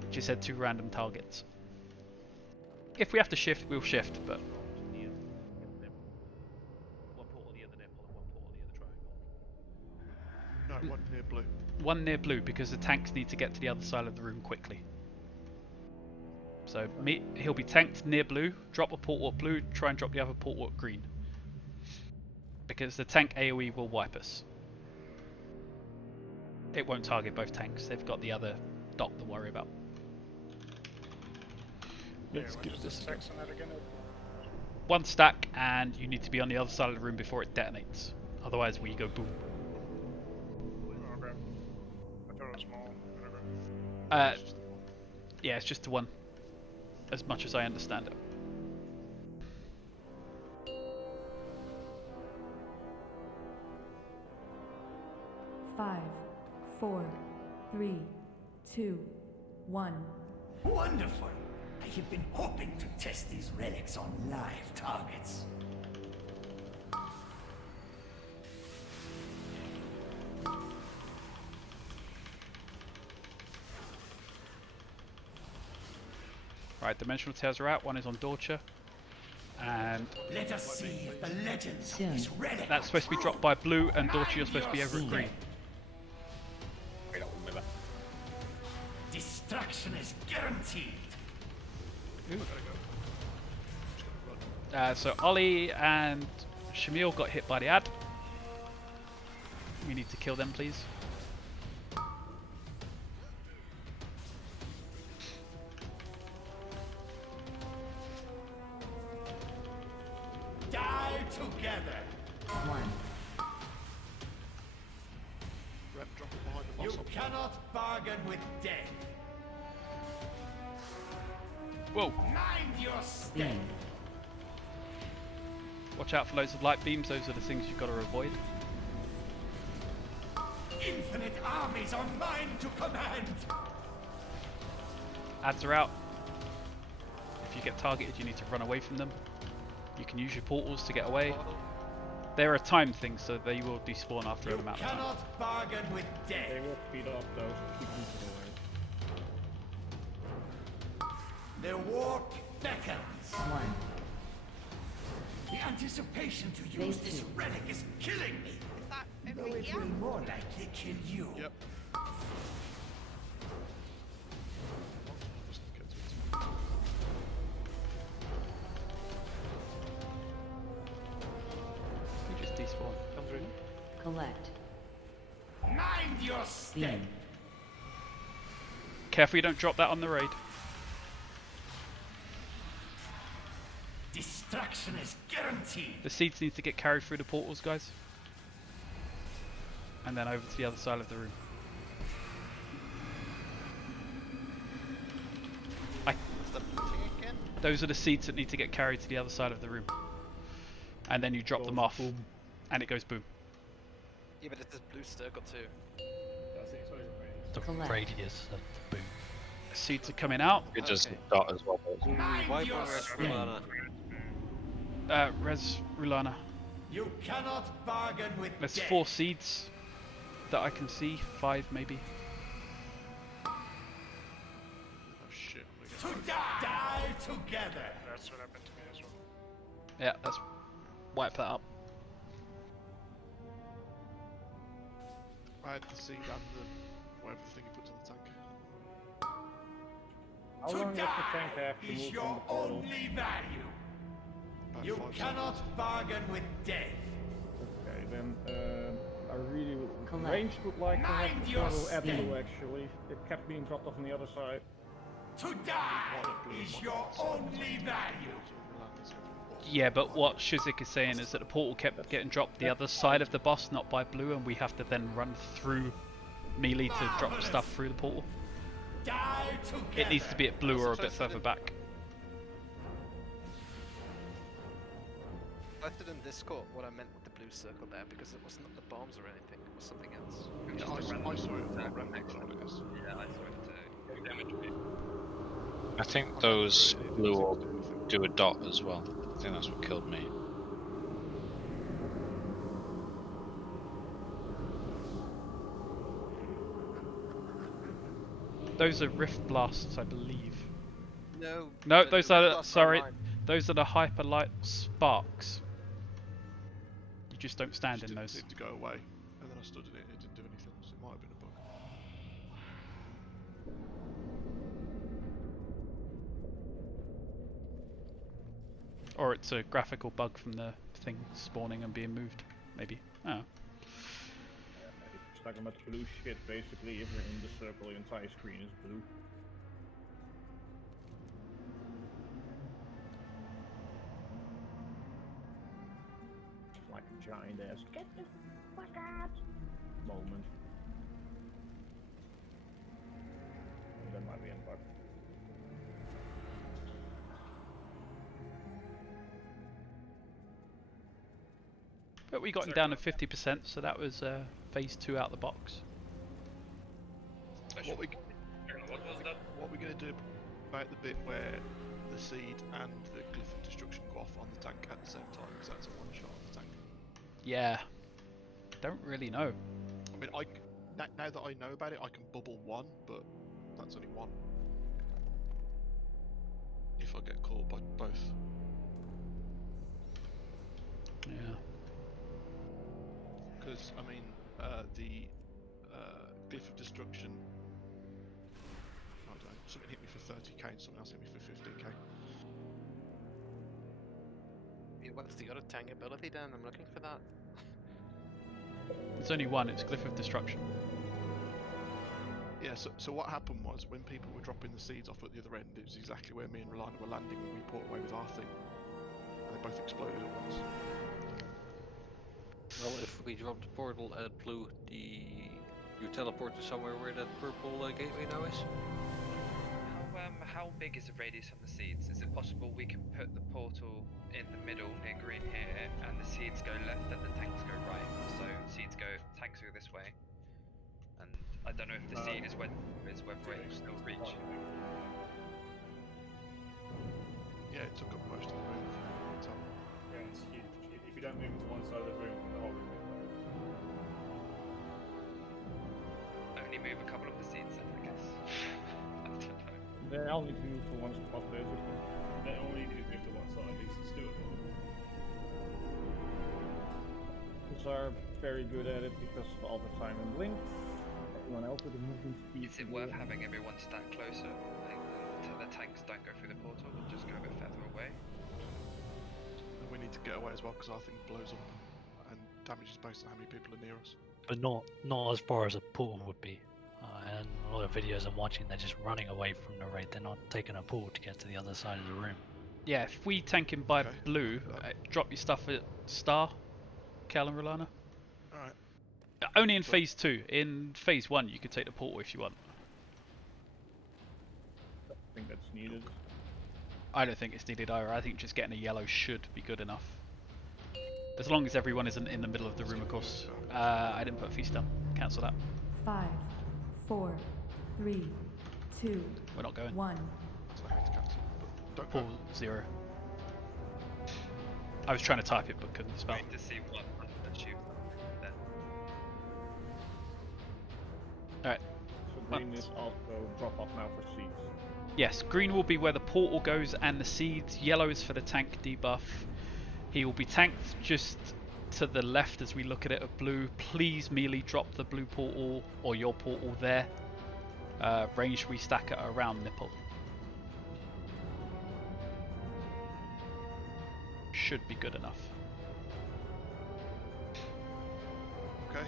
It just said two random targets. If we have to shift, we'll shift, but... One portal the other nipple and one portal the other triangle. No, one near blue. One near blue, because the tanks need to get to the other side of the room quickly. So he'll be tanked near blue, drop a portal at blue, try and drop the other portal at green. Because the tank AoE will wipe us. It won't target both tanks, they've got the other dot to worry about. Let's give this a go. One stack, and you need to be on the other side of the room before it detonates. Otherwise we go boom. Okay. I thought it was small. Yeah, it's just the one. As much as I understand it. Five, 4, 3, 2, 1. Wonderful! I have been hoping to test these relics on live targets. Right, dimensional tears are out. One is on Dorcha. And let us see if the legends of this relic that's supposed to be dropped by blue, and Dorcha you're supposed to be over at green. Destruction is guaranteed. So Ollie and Shamil got hit by the ad. We need to kill them, please. Die together. 1. Rep dropping behind the boss. You cannot bargain with death. Whoa. Mind your step. Watch out for loads of light beams, those are the things you've got to avoid. Infinite armies are mine to command. Ads are out. If you get targeted, you need to run away from them. You can use your portals to get away. They're a time thing, so they will despawn after an amount of time. You cannot bargain with death. They will speed up though. Keep moving away. The warp beckons. 1. The anticipation to use this relic is killing me. Is that Though over it here? will more likely kill you. Yep. You just despawn. Come through. Collect. Mind your step. Beam. Careful you don't drop that on the raid. Destruction is guaranteed. The seeds need to get carried through the portals, guys. And then over to the other side of the room. Those are the seeds that need to get carried to the other side of the room. And then you drop them off, and it goes boom. Yeah, but this blue circle too. The Collect. radius of the boom. Seeds are coming out. It does Okay. dot as well. Viper Res Rulana. Res Rulana. You cannot bargain with There's death. 4 seeds that I can see. 5 maybe. Oh shit, I'm To gonna die together. That's what happened to me as well. Yeah, let's wipe that up. I had the seed and the whatever thing he puts on the tank. How long does the tank have to Is move your from the portal? only value. About You 5 cannot seconds. bargain with death. Okay, then I really would, Collect. range would like to have Mind the your portal at step. blue actually. It kept being dropped off on the other side. To die is your only value. Yeah, but what Shriek is saying is that the portal kept getting dropped the other side of the boss, not by blue, and we have to then run through melee to drop stuff through the portal. Die together. It needs to be at blue or a bit further back. I didn't Discord what I meant with the blue circle there because it wasn't the bombs or anything, it was something else. Yeah, I saw it. I ran next one, I guess. Yeah, I saw it too. Damage me. I think those blue will do a dot as well. I think that's what killed me. Those are rift blasts, I believe. No. No, the those rift are blasts sorry. mine. Those are the hyper light sparks. You just don't stand in Didn't those. seem to go away, and then I stood in it. It didn't do anything, so it might have been a bug. Or it's a graphical bug from the thing spawning and being moved. Maybe. Oh. It's talking about blue shit basically. If you're in the circle, your entire screen is blue. Like a giant ass get the fuck out moment. That might be in bug. But we got him down to 50%, so that was phase 2 out the box. What we what we're going to do about the bit where the seed and the glyph of destruction go off on the tank at the same time, because that's a one shot on the tank. Yeah. Don't really know. I mean, now that I know about it, I can bubble one, but that's only one. If I get caught by both. Yeah. Because I mean, the glyph of destruction. I don't know. Something hit me for 30k, and something else hit me for 15k. Yeah, what's the other tank ability then? I'm looking for that. There's only one, it's Glyph of Destruction. Yeah, so what happened was, when people were dropping the seeds off at the other end, it was exactly where me and Rolana were landing when we ported away with our thing. And they both exploded at once. Well, if we drop the portal at blue, you teleport to somewhere where that purple gateway now is? How big is the radius on the seeds? Is it possible we can put the portal in the middle near green here, and the seeds go left and the tanks go right? So tanks go this way, and I don't know if the seed is whether it will still reach. Yeah, it took up most of the room. Yeah, it's huge. If you don't move to one side of the room, the whole room is covered. Only move a couple of the seeds then, I guess. I don't know. They all need to move to one spot basically. They only need to move to one side, at least it's doable. These are very good at it because of all the time and links. Everyone else with the movement speed. Is it worth having everyone stack closer, like, until the tanks don't go through the portal and just go a bit further away? And we need to get away as well, because our thing blows up and damages based on how many people are near us. But not as far as a portal would be. And a lot of videos I'm watching, they're just running away from the raid. They're not taking a portal to get to the other side of the room. Yeah, if we tank him by blue, drop your stuff at star, Cal and Rolana. Alright. Only in phase 2. In phase 1, you could take the portal if you want. I think that's needed. I don't think it's needed either. I think just getting a yellow should be good enough. As long as everyone isn't in the middle of the room, of course. I didn't put a feast down. Cancel that. 5, 4, 3, 2, We're not going. 1. So I have to cancel. But don't go. Pull 0. I was trying to type it but couldn't spell. Wait to see what Huntsman shoots then. Alright. So green is also drop off now for seeds. Yes, green will be where the portal goes and the seeds. Yellow is for the tank debuff. He will be tanked just to the left as we look at it of blue. Please melee drop the blue portal or your portal there. Range we stack it around nipple. Should be good enough. Okay.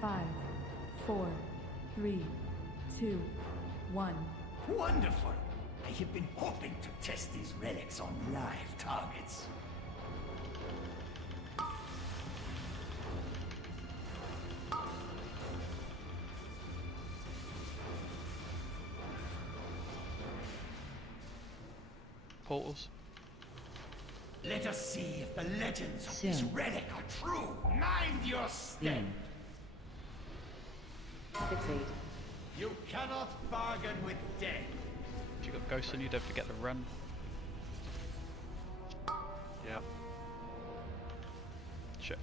Five, 4, 3, 2, 1. Wonderful! I have been hoping to test these relics on live targets. Portals. Let us see if the legends of this Soon. relic are true. Mind your step. Fixate. You cannot bargain with death. If you got ghosts on you, don't forget to run. Yeah. Shit.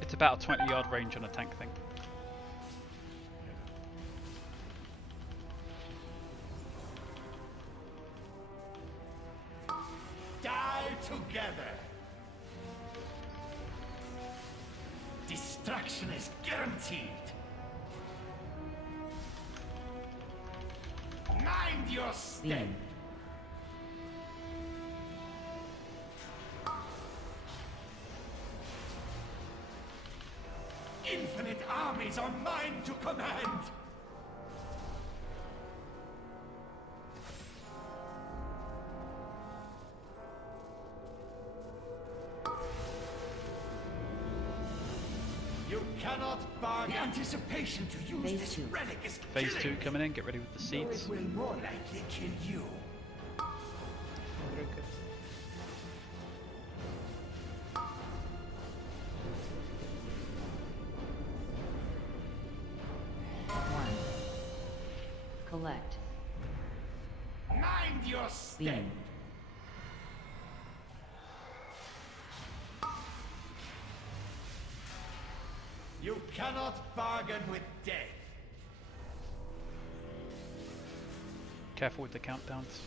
It's about a 20-yard range on a tank thing. Die together. Destruction is guaranteed. Mind your step. Infinite armies are mine to command. You cannot bargain. The anticipation to use Phase this 2. relic is Phase killing 2 coming in, get ready with the me. seeds. It will more likely kill you. Drink it. Collect. Mind your step. Beam. You cannot bargain with death. Careful with the countdowns.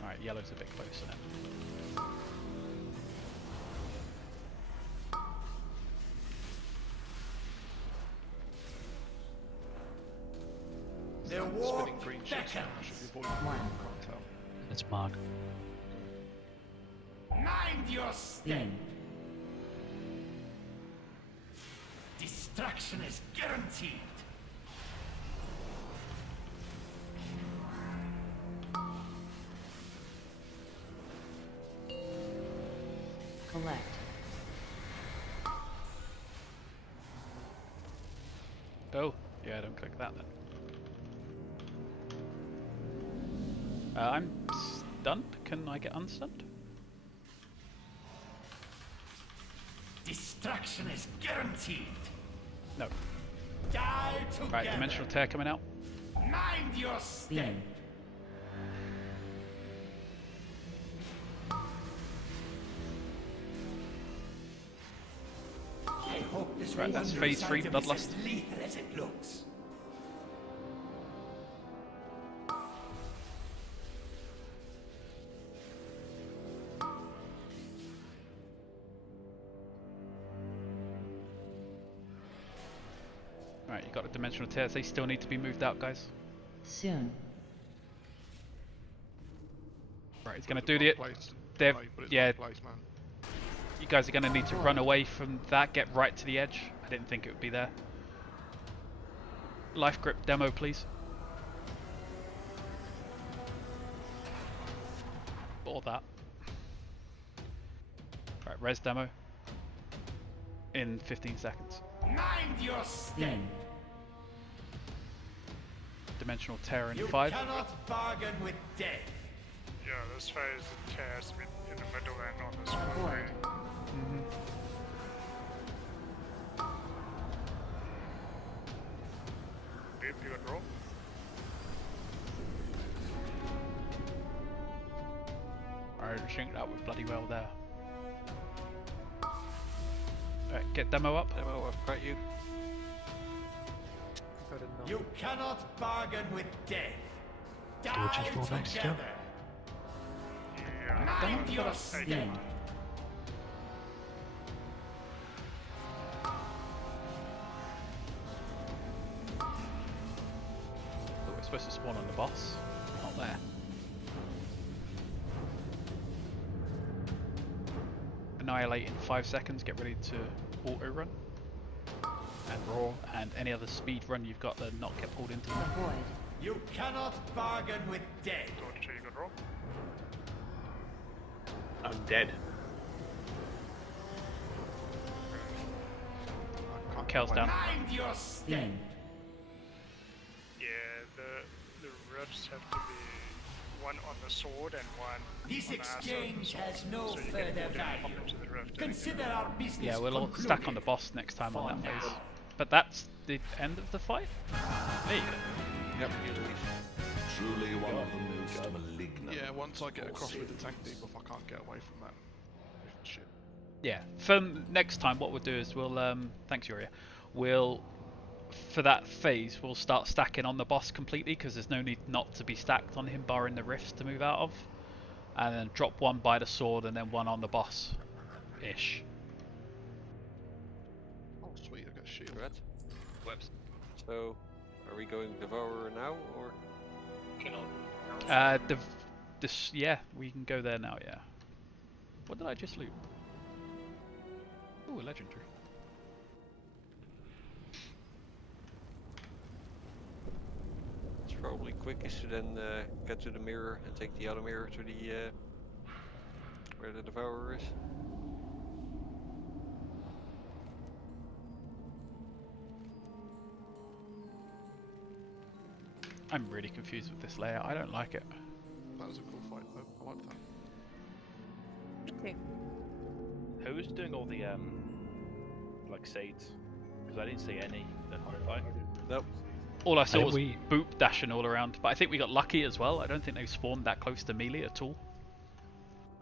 Alright, yellow's a bit closer now. The war Spinning green ships now. Should be avoiding them. One. Can't tell. It's Mark. Mind your step. Beam. Destruction is guaranteed. Collect. Oh, yeah, don't click that then. I'm stunned. Can I get unstunned? Destruction is guaranteed. No. Die together. Right, Dimensional Tear coming out. Mind your step. Beam. I hope this Right, that's wondrous phase 3, item is Bloodlust. as lethal as it looks. Right, you got the Dimensional Tears. They still need to be moved out, guys. Soon. Right, he's going to do the... They're, yeah, you guys are going to need to run away from that. Get right to the edge. I didn't think it would be there. Life grip demo, please. Or that. Right, res demo in 15 seconds. Mind your step. Dimensional Terror in You 5. cannot bargain with death. Yeah, this phase it tears me in the middle and on this Avoid. one. Deep, you got roll? I think that was bloody well there. Alright, get demo up. Demo, I've got you. You cannot bargain with death. George is roll next to. Mind your step. Thought we're supposed to spawn on the boss. Not there. Annihilate in 5 seconds. Get ready to auto run. And roar. And any other speed run you've got that not get pulled into them. Avoid. You cannot bargain with death. George, you got roll? I'm dead. Kel's down. Mind your step. Yeah, the rifts have to be one on the sword and one This on the asset. exchange has no So you further can pop value. into the rift. Consider our business Yeah, we'll all concluded. stack on the boss next time on that phase. But that's the end of the fight? There you go. Yep, you leave. Truly one of the most malignant. Yeah, once I get across with the tank debuff, I can't get away from that shit. Yeah, for next time what we'll do is we'll, thanks Yuria, we'll, for that phase, we'll start stacking on the boss completely because there's no need not to be stacked on him barring the rifts to move out of. And then drop one by the sword and then one on the boss-ish. Oh sweet, I got shield. Right. Webs. So, are we going Devourer now, or? Yeah, we can go there now, yeah. What did I just loot? Ooh, a legendary. It's probably quickest to then get to the mirror and take the other mirror to the where the Devourer is. I'm really confused with this layout. I don't like it. That was a cool fight though. I like that. Okay. Who was doing all the like seeds? Because I didn't see any that fight. Nope. All I saw was Boop dashing all around, but I think we got lucky as well. I don't think they spawned that close to melee at all.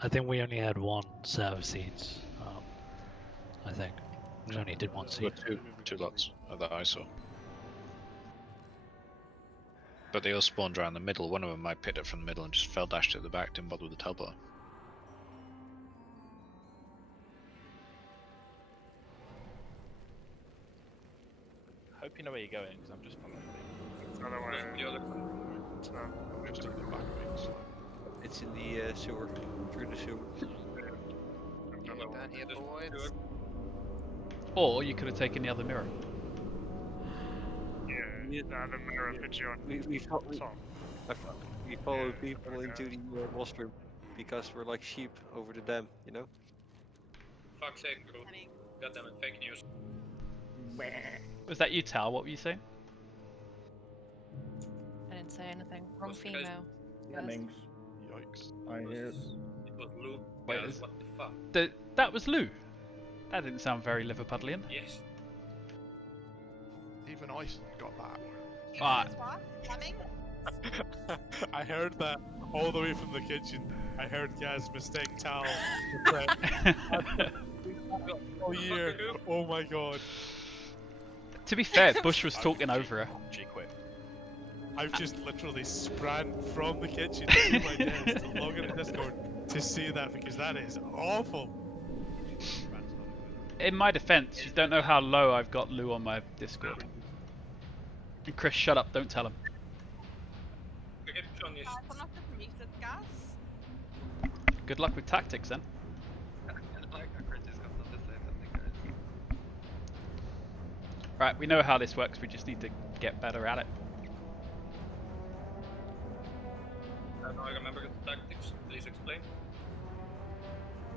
I think we only had one set of seeds. I think we only did one seed. Two lots that I saw. But they all spawned around the middle. One of them might pick it from the middle and just fell dashed at the back, didn't bother with the teleport. Hope you know where you're going, because I'm just following you. It's the other way. It's not. I'm just in the back of it. So. It's in the sewer, through the sewer. Down here, boys. Or you could have taken the other mirror. Yeah, the other mirror hit you on. We top. follow people into the boss room because we're like sheep over the dam, you know? Fuck's sake, bro. Goddammit, fake news. Was that you, Tal? What were you saying? I didn't say anything. Wrong female. Lemmings. Yikes. I hear it. It was Lou. Wait, Guys, what the fuck? That was Lou. That didn't sound very Liverpudlian. Yes. Even I got that. Ah. I heard that all the way from the kitchen. I heard Gaz mistake Tal. Oh year. Oh my god. To be fair, Bush was talking over her. I've just literally sprang from the kitchen to my desk to log into Discord to see that because that is awful. In my defense, you don't know how low I've got Lou on my Discord. And Chris, shut up, don't tell him. Good luck with tactics then. Right, we know how this works, we just need to get better at it. I don't remember the tactics, please explain.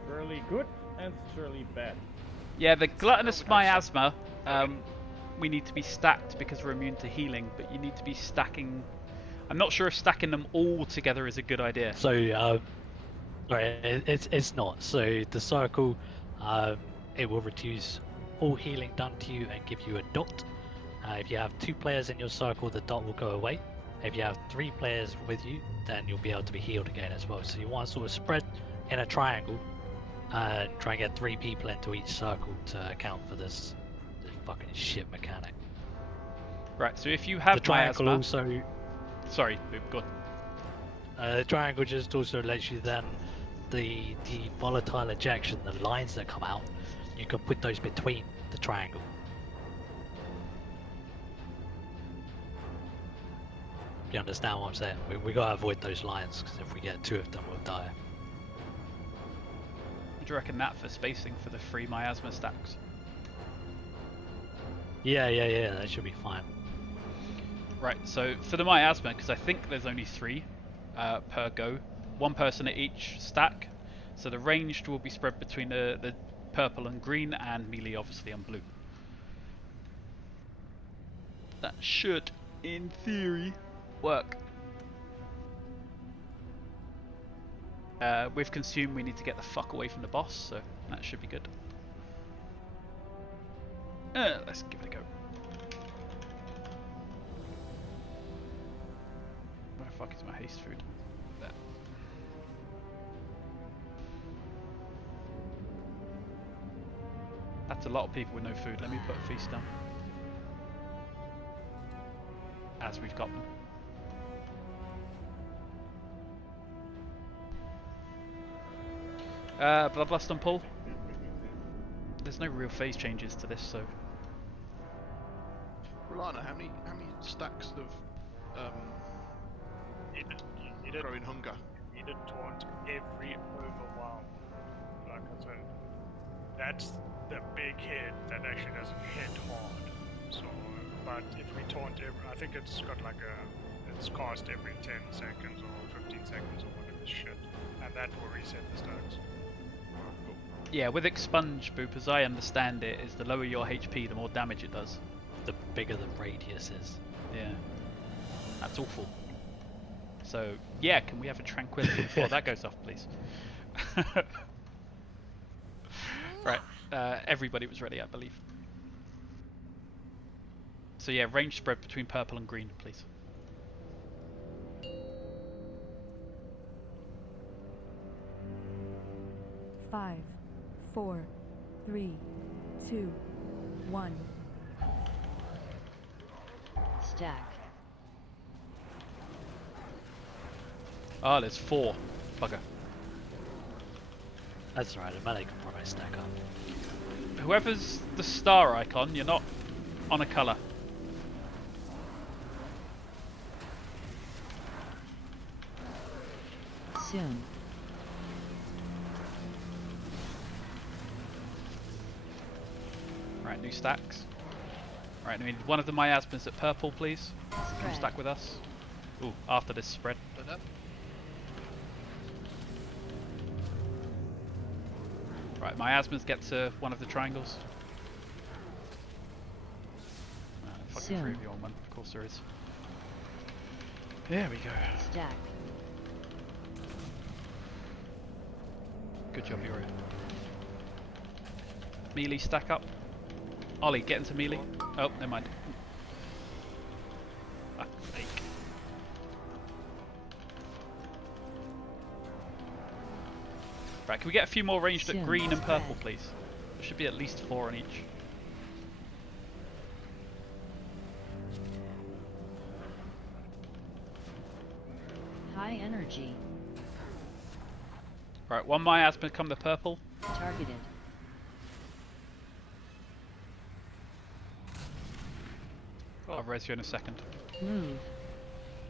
Really good. necessarily bad. Yeah, the gluttonous miasma, we need to be stacked because we're immune to healing, but you need to be stacking. I'm not sure if stacking them all together is a good idea. So, sorry, it's not. So the circle, it will reduce all healing done to you and give you a dot. If you have 2 players in your circle, the dot will go away. If you have 3 players with you, then you'll be able to be healed again as well. So you want to sort of spread in a triangle and try and get 3 people into each circle to account for this fucking shit mechanic. Right, so if you have the triangle miasma, also. Sorry, go on. The triangle just also lets you then the volatile ejection, the lines that come out, you can put those between the triangle. You understand what I'm saying? We gotta avoid those lines because if we get 2 of them, we'll die. Would you reckon that for spacing for the 3 miasma stacks? Yeah, that should be fine. Right, so for the miasma, because I think there's only 3 per go, 1 person at each stack, so the ranged will be spread between the purple and green, and melee obviously on blue. That should, in theory, work. With consume, we need to get the fuck away from the boss, so that should be good. Let's give it a go. Where the fuck is my haste food? There. That's a lot of people with no food. Let me put a feast down. As we've got them. Bloodlust on pull. There's no real phase changes to this, so. Rolana, how many stacks of growing hunger? You did taunt every overwhelm. Like I said, that's the big hit that actually doesn't hit hard. So, but if we taunt I think it's got like it's cast every 10 seconds or 15 seconds or whatever shit, and that will reset the stacks. Yeah, with expunge, Boop, as I understand it, is the lower your HP, the more damage it does. The bigger the radius is. Yeah. That's awful. So, yeah, can we have a tranquility before that goes off, please? Right, everybody was ready, I believe. So yeah, range spread between purple and green, please. Five, 4, 3, 2, 1. Stack. Ah, there's 4. Bugger. That's right, a melee can probably stack up. Whoever's the star icon, you're not on a colour. Soon. Right, new stacks. Right, we need one of the miasmas at purple, please. Come stack with us. Ooh, after this spread. Right, miasmas get to one of the triangles. Fucking 3 of you on one, of course there is. There we go. Stack. Good job, Yuri. Melee stack up. Ollie, get into melee. Oh, never mind. Ah, fake. Right, can we get a few more ranged at green and purple, please? There should be at least 4 on each. High energy. Right, one miasma come the purple. Targeted. I'll res you in a second. Move.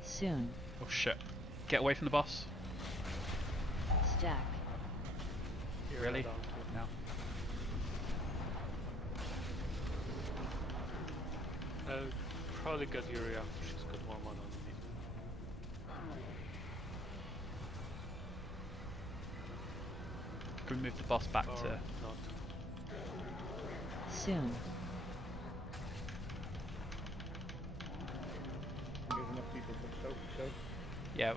Soon. Oh shit. Get away from the boss. Stack. Really? No. Probably get Yuri after she's got more mana on me. Can we move the boss back to... Soon. There's enough people for soap, so. Yeah,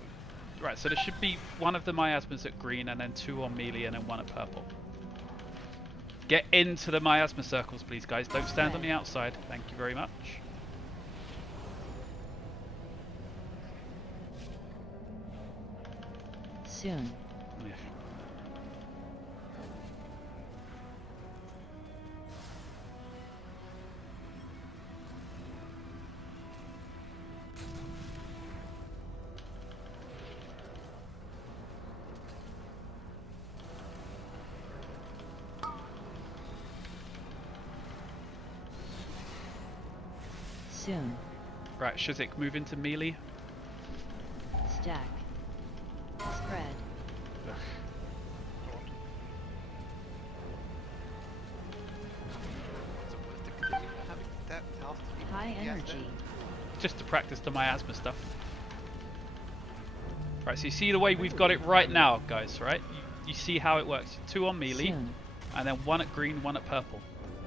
right, so there should be one of the miasmas at green, and then 2 on melee, and then 1 at purple. Get into the miasma circles, please, guys. Don't stand on the outside. Thank you very much. Soon. Yeah. Soon. Right, Shriek, move into melee. Stack. Spread. High energy. Just to practice the miasma stuff. Right, so you see the way we've got it right now, guys, right? You see how it works. 2 on melee, Soon. and then 1 at green, 1 at purple.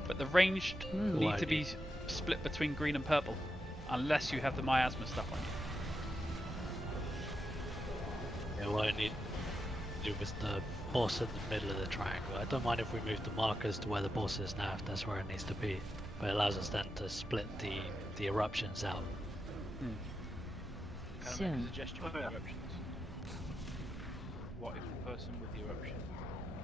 But the ranged need to be split between green and purple, unless you have the miasma stuff on you. Yeah, what I need to do with the boss in the middle of the triangle. I don't mind if we move the markers to where the boss is now, if that's where it needs to be. But it allows us then to split the eruptions out. Can I make a Soon. suggestion with the eruptions? What if the person with the eruption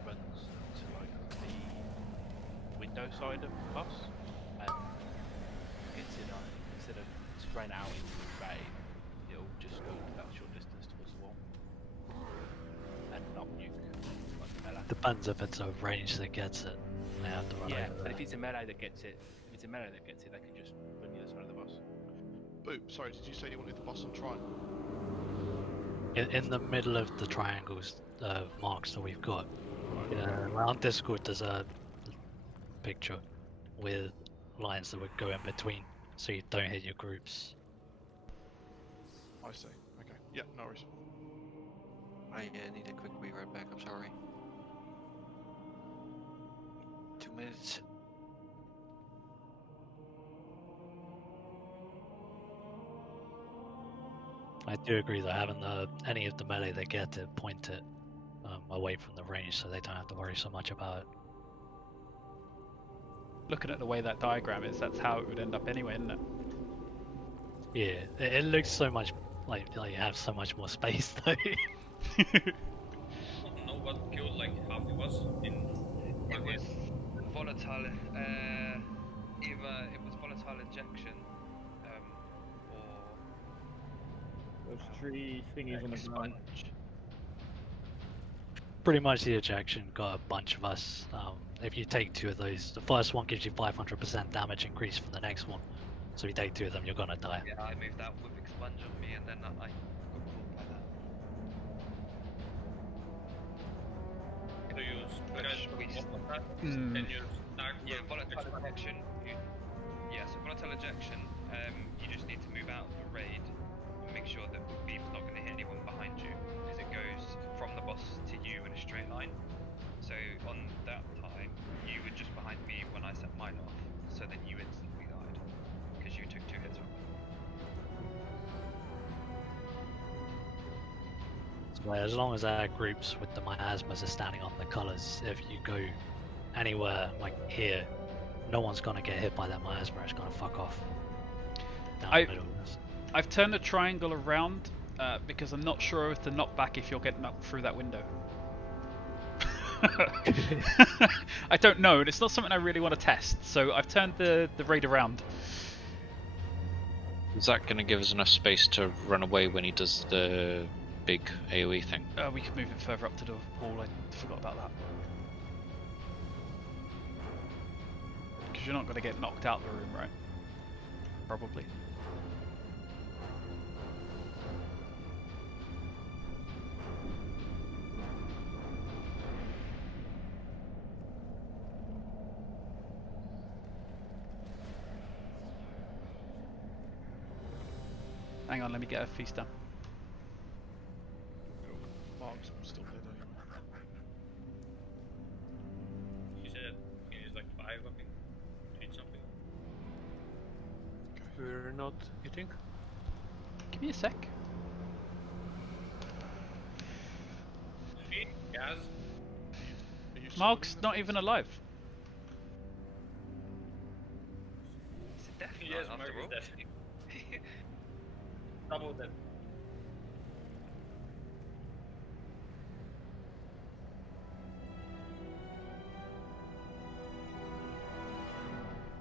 runs to like the window side of the bus and gets in on it instead of spraying out into the bay, it'll just go that short distance towards the wall and not nuke like the melee. Depends if it's a range that gets it. They have to run Yeah, over but there. if it's a melee that gets it, they can just run the other side of the bus. Boop, sorry, did you say you wanted the boss on triangle? In the middle of the triangles marks that we've got, around Discord there's a picture with lines that would go in between so you don't hit your groups. I see. Okay. Yeah, no worries. I need a quick wee right back, I'm sorry. 2 minutes. I do agree that having any of the melee they get to point it away from the range so they don't have to worry so much about it. Looking at the way that diagram is, that's how it would end up anyway, isn't it? Yeah, it looks so much like you have so much more space though. Know what killed like half of us in It was volatile, either it was volatile injection, or Those 3 thingies on the ground. Pretty much the ejection got a bunch of us. If you take 2 of those, the first one gives you 500% damage increase from the next one. So if you take 2 of them, you're gonna die. Yeah, I moved that with expunge on me, and then I got caught by that. So you spread We most of that, Hmm. and you start Yeah, volatile injection. So volatile injection. You just need to move out of the raid and make sure that the beam's not going to hit anyone behind you, because it goes from the boss to you in a straight line. So on that time, you were just behind me when I set mine off. So then you instantly died because you took 2 hits from it. So as long as our groups with the miasmas are standing on the colours, if you go anywhere like here, no one's gonna get hit by that miasma, it's gonna fuck off. Down the middle of this. I've turned the triangle around because I'm not sure if to knock back if you'll get knocked through that window. I don't know, and it's not something I really want to test, so I've turned the raid around. Is that going to give us enough space to run away when he does the big AoE thing? We could move it further up to the wall, I forgot about that. Because you're not going to get knocked out of the room, right? Probably. Hang on, let me get a feast done. Mark's still dead, are you? not eating? Give me a sec. Shriek, Gaz. Mark's not even alive. Is it death Yes, after Mark all? is dead. Double dead.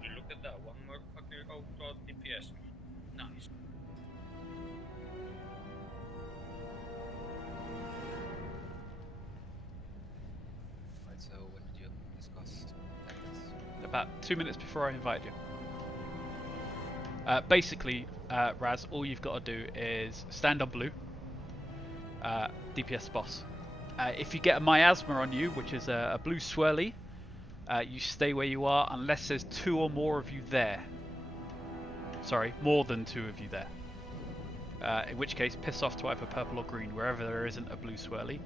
You look at that, one more fucker out DPS. Nice. Right, so when did you discuss tactics? About 2 minutes before I invited you. Basically, Raz, all you've got to do is stand on blue. DPS boss. If you get a miasma on you, which is a blue swirly, you stay where you are unless there's 2 or more of you there. Sorry, more than 2 of you there. In which case, piss off to either purple or green, wherever there isn't a blue swirly.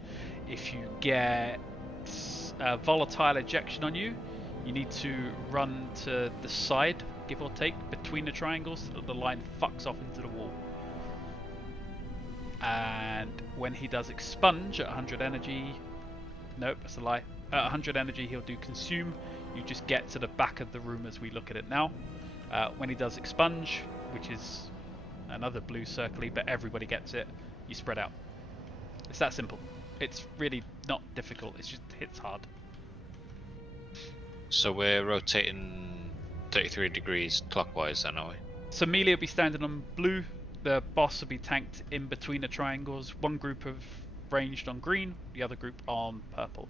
If you get a volatile ejection on you, you need to run to the side, give or take, between the triangles so that the line fucks off into the wall. And when he does expunge at 100 energy, nope, that's a lie. At 100 energy, he'll do consume. You just get to the back of the room as we look at it now. When he does expunge, which is another blue circly, but everybody gets it, you spread out. It's that simple. It's really not difficult. It's just hits hard. So we're rotating 33 degrees clockwise then, are we? So melee will be standing on blue. The boss will be tanked in between the triangles. One group of ranged on green, the other group on purple.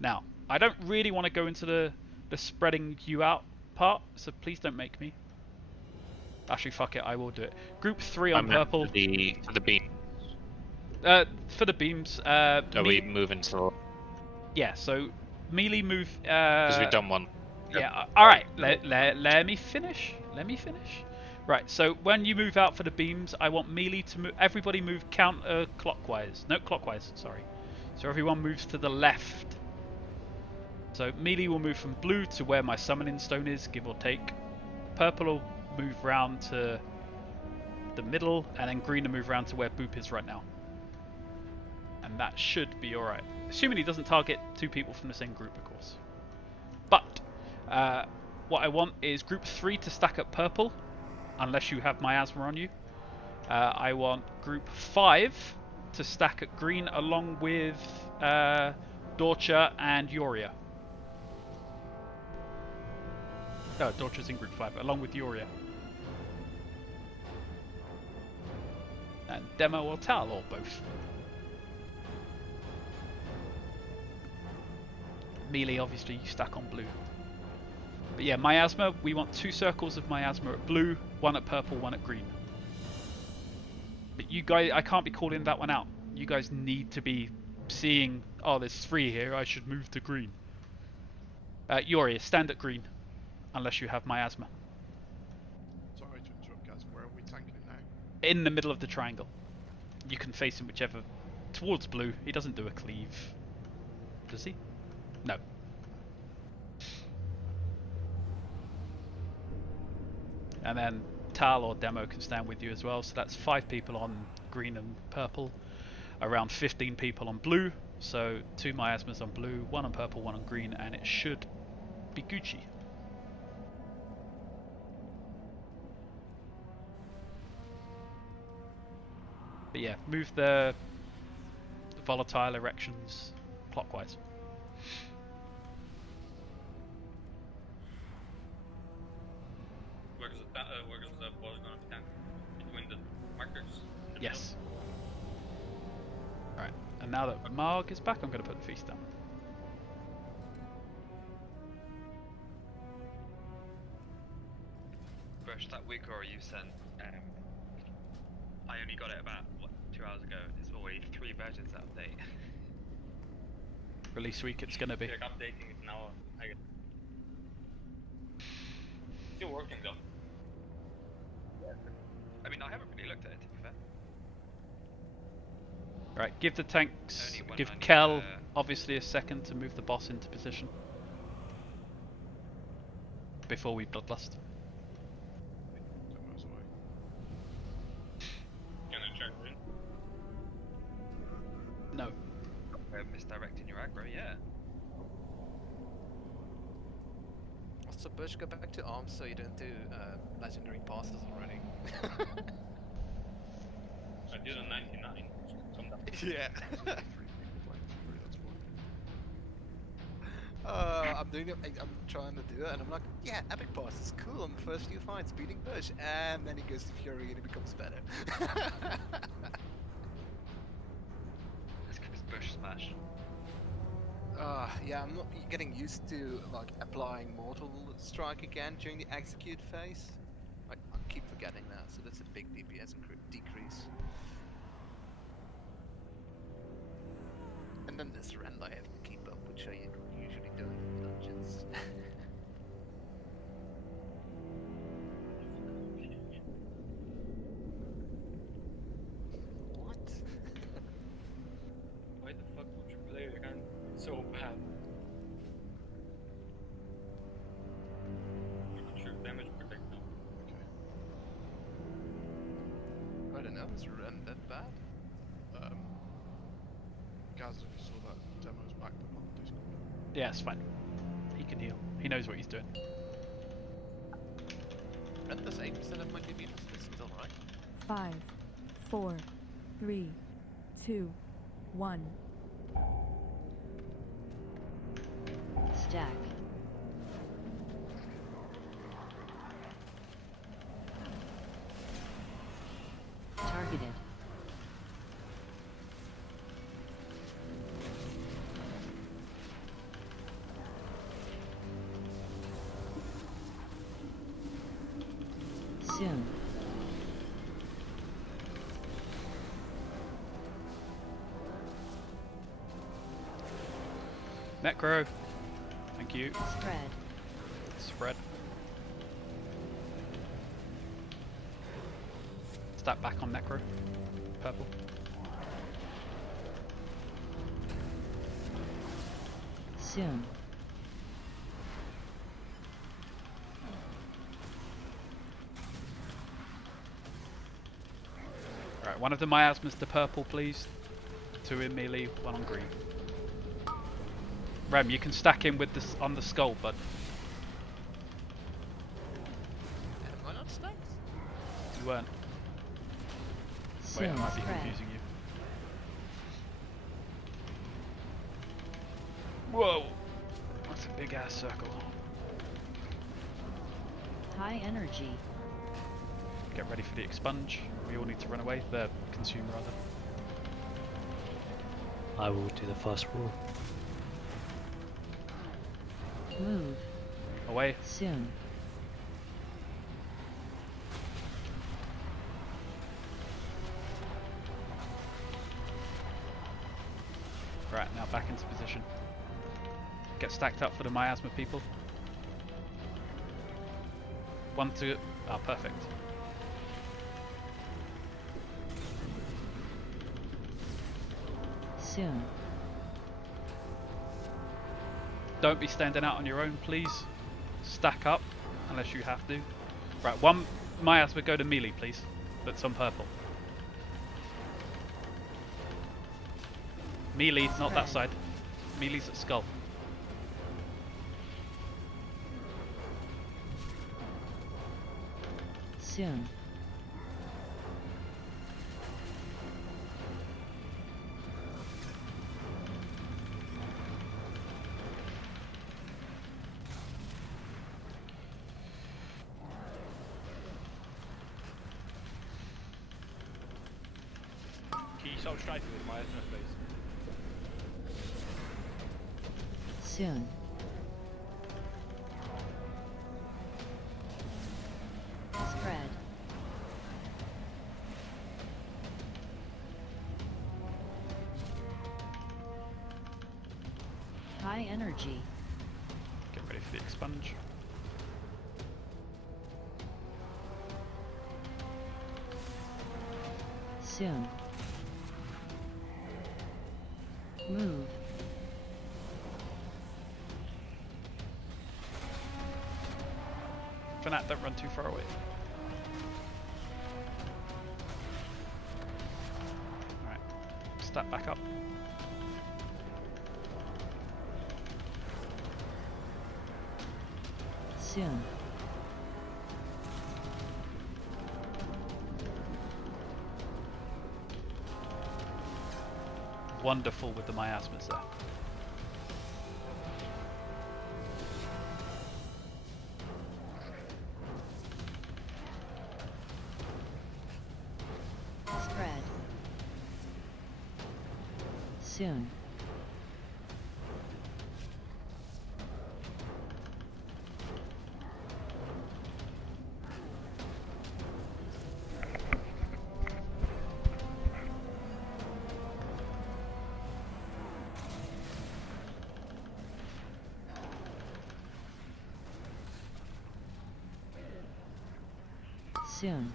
Now, I don't really want to go into the spreading you out part, so please don't make me. Actually, fuck it, I will do it. Group 3 on purple. For the beam. For the beams. Are we moving to? Yeah, so melee move. Because we've done one. Yeah. All right. Let me finish. Let me finish. Right. So when you move out for the beams, I want melee to move. Everybody move counterclockwise. No, clockwise. Sorry. So everyone moves to the left. So melee will move from blue to where my summoning stone is, give or take. Purple will move round to the middle, and then green will move round to where Boop is right now. And that should be alright. Assuming he doesn't target 2 people from the same group, of course. But what I want is group 3 to stack up purple, unless you have miasma on you. I want group 5 to stack at green along with Dorcha and Yoria. No, Dorcha's in group 5, along with Yoria. And Demo or Tal, or both. Melee, obviously, you stack on blue. But yeah, miasma, we want 2 circles of miasma at blue, 1 at purple, 1 at green. But you guys, I can't be calling that one out. You guys need to be seeing, oh, there's 3 here, I should move to green. Yoria, stand at green, unless you have miasma. Sorry to interrupt, guys. Where are we tanking now? In the middle of the triangle. You can face him whichever, towards blue. He doesn't do a cleave. Does he? No. And then Tal or Demo can stand with you as well. So that's 5 people on green and purple. Around 15 people on blue. So 2 miasmas on blue, 1 on purple, 1 on green, and it should be Gucci. But yeah, move the volatile erections clockwise. Where's the boss gonna stand? Between the markers? Yes. Alright, and now that Marg is back, I'm going to put the feast down. Brush, that WeakAura you sent, I only got it about, 2 hours ago. There's already 3 versions out of date. Release week it's going to be. They're updating it now, I guess. Still working though. I mean, I haven't really looked at it, to be fair. Right, give the tanks, Only when give I need, Kel obviously a second to move the boss into position. Before we bloodlust. Also, Bush, go back to arms so you don't do legendary passes already. I did a 99. Come down. Yeah. I'm doing it. I'm trying to do it, and I'm like, yeah, epic pass is cool on the first few fights, beating Bush, and then he goes to Fury and it becomes better. It's because Bush smash. Yeah, I'm not getting used to like applying Mortal Strike again during the execute phase. I keep forgetting that, so that's a big DPS decrease. And then this rend I have to keep up, which I usually don't in dungeons. What? Why the fuck would you play again so bad? You can shoot damage protect now. I don't know, is rend that bad? Gaz, if you saw that demo's back on Discord. Yeah, it's fine. He can heal. He knows what he's doing. Rend does 8% of my DPS, that's still right. 5, 4, 3, 2, 1. Stack. Targeted. Soon. Necro. Thank you. Spread. Spread. Stack back on Necro. Purple. Soon. Alright, one of the miasmas to purple, please. 2 in melee, 1 on green. Rem, you can stack him with this on the skull, bud. Am I not stacked? You weren't. Wait, I might be confusing you. Whoa! That's a big ass circle. High energy. Get ready for the expunge. We all need to run away. The consume rather. I will do the first rule. Move. Away. Soon. Right, now back into position. Get stacked up for the miasma people. 1, 2. Ah, perfect. Soon. Don't be standing out on your own, please. Stack up, unless you have to. Right, 1 miasma go to melee, please. That's on purple. Melee, not that side. Melee's at skull. Soon. Can you start striking with my estimate, please? Soon. Spread. High energy. Get ready for the expunge. Soon. Move. Fanat, don't run too far away. Alright, step back up. Soon. Wonderful with the miasmas there. Spread. Soon. Soon.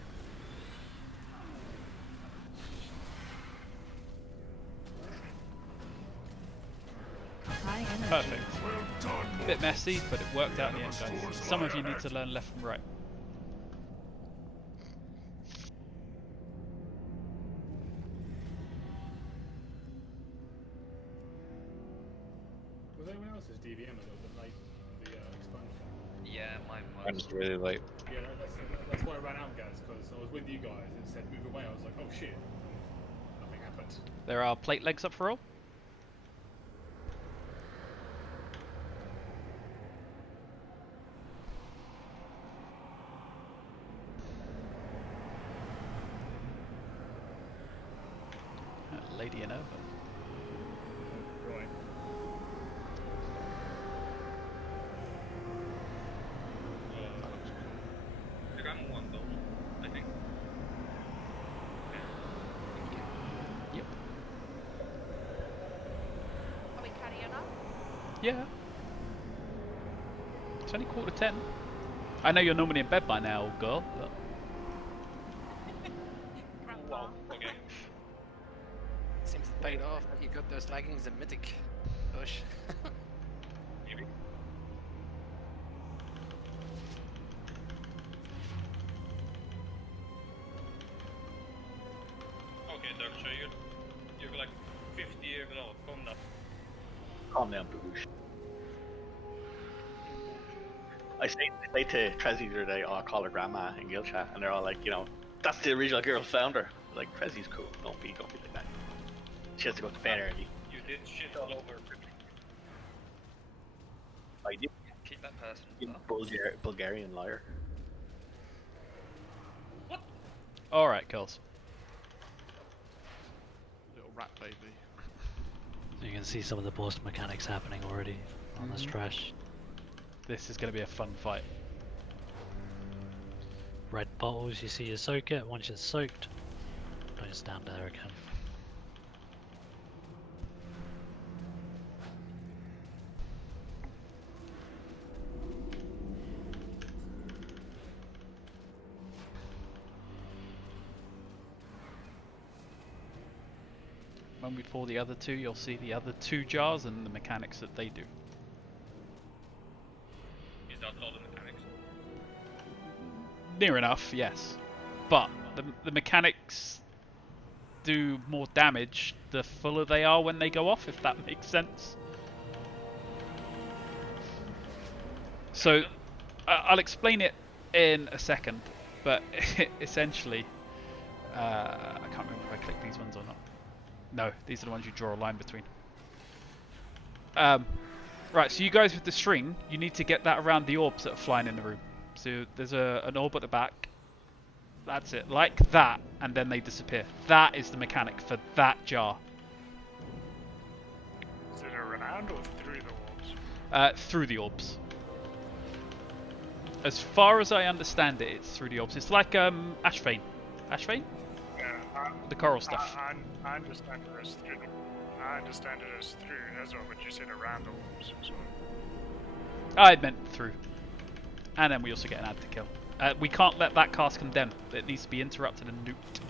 High energy. Perfect. Bit messy, but it worked out in the end, guys. Some of you need to learn left and right. Was anyone else's DVM a little bit late? The expansion? Yeah, mine was. Mine's really late. Yeah, that's why I ran out, guys, because I was with you guys and it said move away. I was like, oh shit. Nothing happened. There are plate legs up for all. Lady and over. Right. I got one though, I think. Yep. Are we carrying on? Yeah. It's only 9:45. I know you're normally in bed by now, girl. But... Wow, okay. Seems paid off that you got those leggings in Mythic. Push. Maybe. Okay, Doug, so you're like 50 years old, calm down. Calm down, Boosh. I say to Trezzy the other day, oh, I'll call her grandma in guild chat, and they're all like, you know, that's the original girl founder. Like, Trezzy's cool, don't be like that. She has to go to bed early. You did shit all over. I did. Keep that person. You Bulgarian liar. Alright, girls. Little rat baby. You can see some of the boss mechanics happening already on this trash. This is going to be a fun fight. Red bottles, you see you soak it, once it's soaked, don't stand there again. When we pull the other two, you'll see the other two jars and the mechanics that they do. Is that all the mechanics? Near enough, yes. But the mechanics do more damage the fuller they are when they go off, if that makes sense. So, I'll explain it in a second, but essentially, I can't remember if I clicked these ones or not. No, these are the ones you draw a line between. Right, so you guys with the string, you need to get that around the orbs that are flying in the room. So there's an orb at the back. That's it, like that, and then they disappear. That is the mechanic for that jar. Is it around or through the orbs? Through the orbs. As far as I understand it, it's through the orbs. It's like Ashvane. Ashvane? Yeah, the coral stuff. I understand it as through. I understand it as through as well, but you said around the orbs. So. I meant through. And then we also get an add to kill. We can't let that cast condemn. It needs to be interrupted and nuked.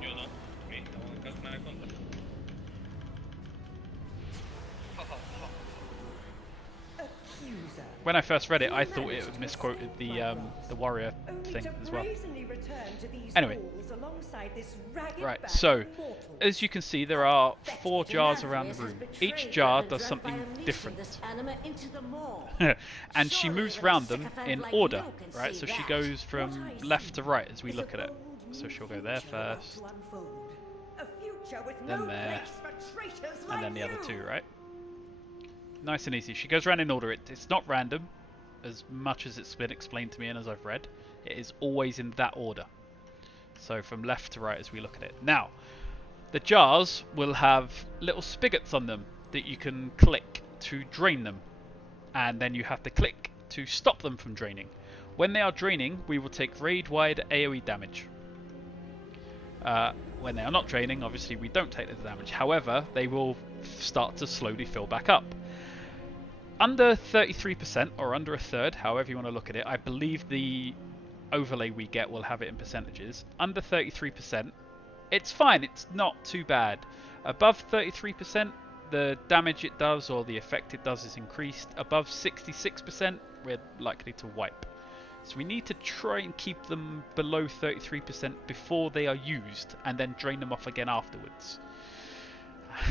You know, me, I want to cast my contact. When I first read it, I thought it had misquoted the warrior thing as well. Anyway, right, so as you can see, there are 4 jars around the room. Each jar does something different. And she moves around them in order, right? So she goes from left to right as we look at it. So she'll go there first, then there, and then the other 2, right? Nice and easy. She goes around in order. It's not random, as much as it's been explained to me and as I've read. It is always in that order. So from left to right as we look at it. Now, the jars will have little spigots on them that you can click to drain them. And then you have to click to stop them from draining. When they are draining, we will take raid-wide AoE damage. When they are not draining, obviously we don't take the damage. However, they will start to slowly fill back up. Under 33%, or under a third, however you want to look at it, I believe the overlay we get will have it in percentages. Under 33%, it's fine, it's not too bad. Above 33%, the damage it does, or the effect it does, is increased. Above 66%, we're likely to wipe. So we need to try and keep them below 33% before they are used, and then drain them off again afterwards.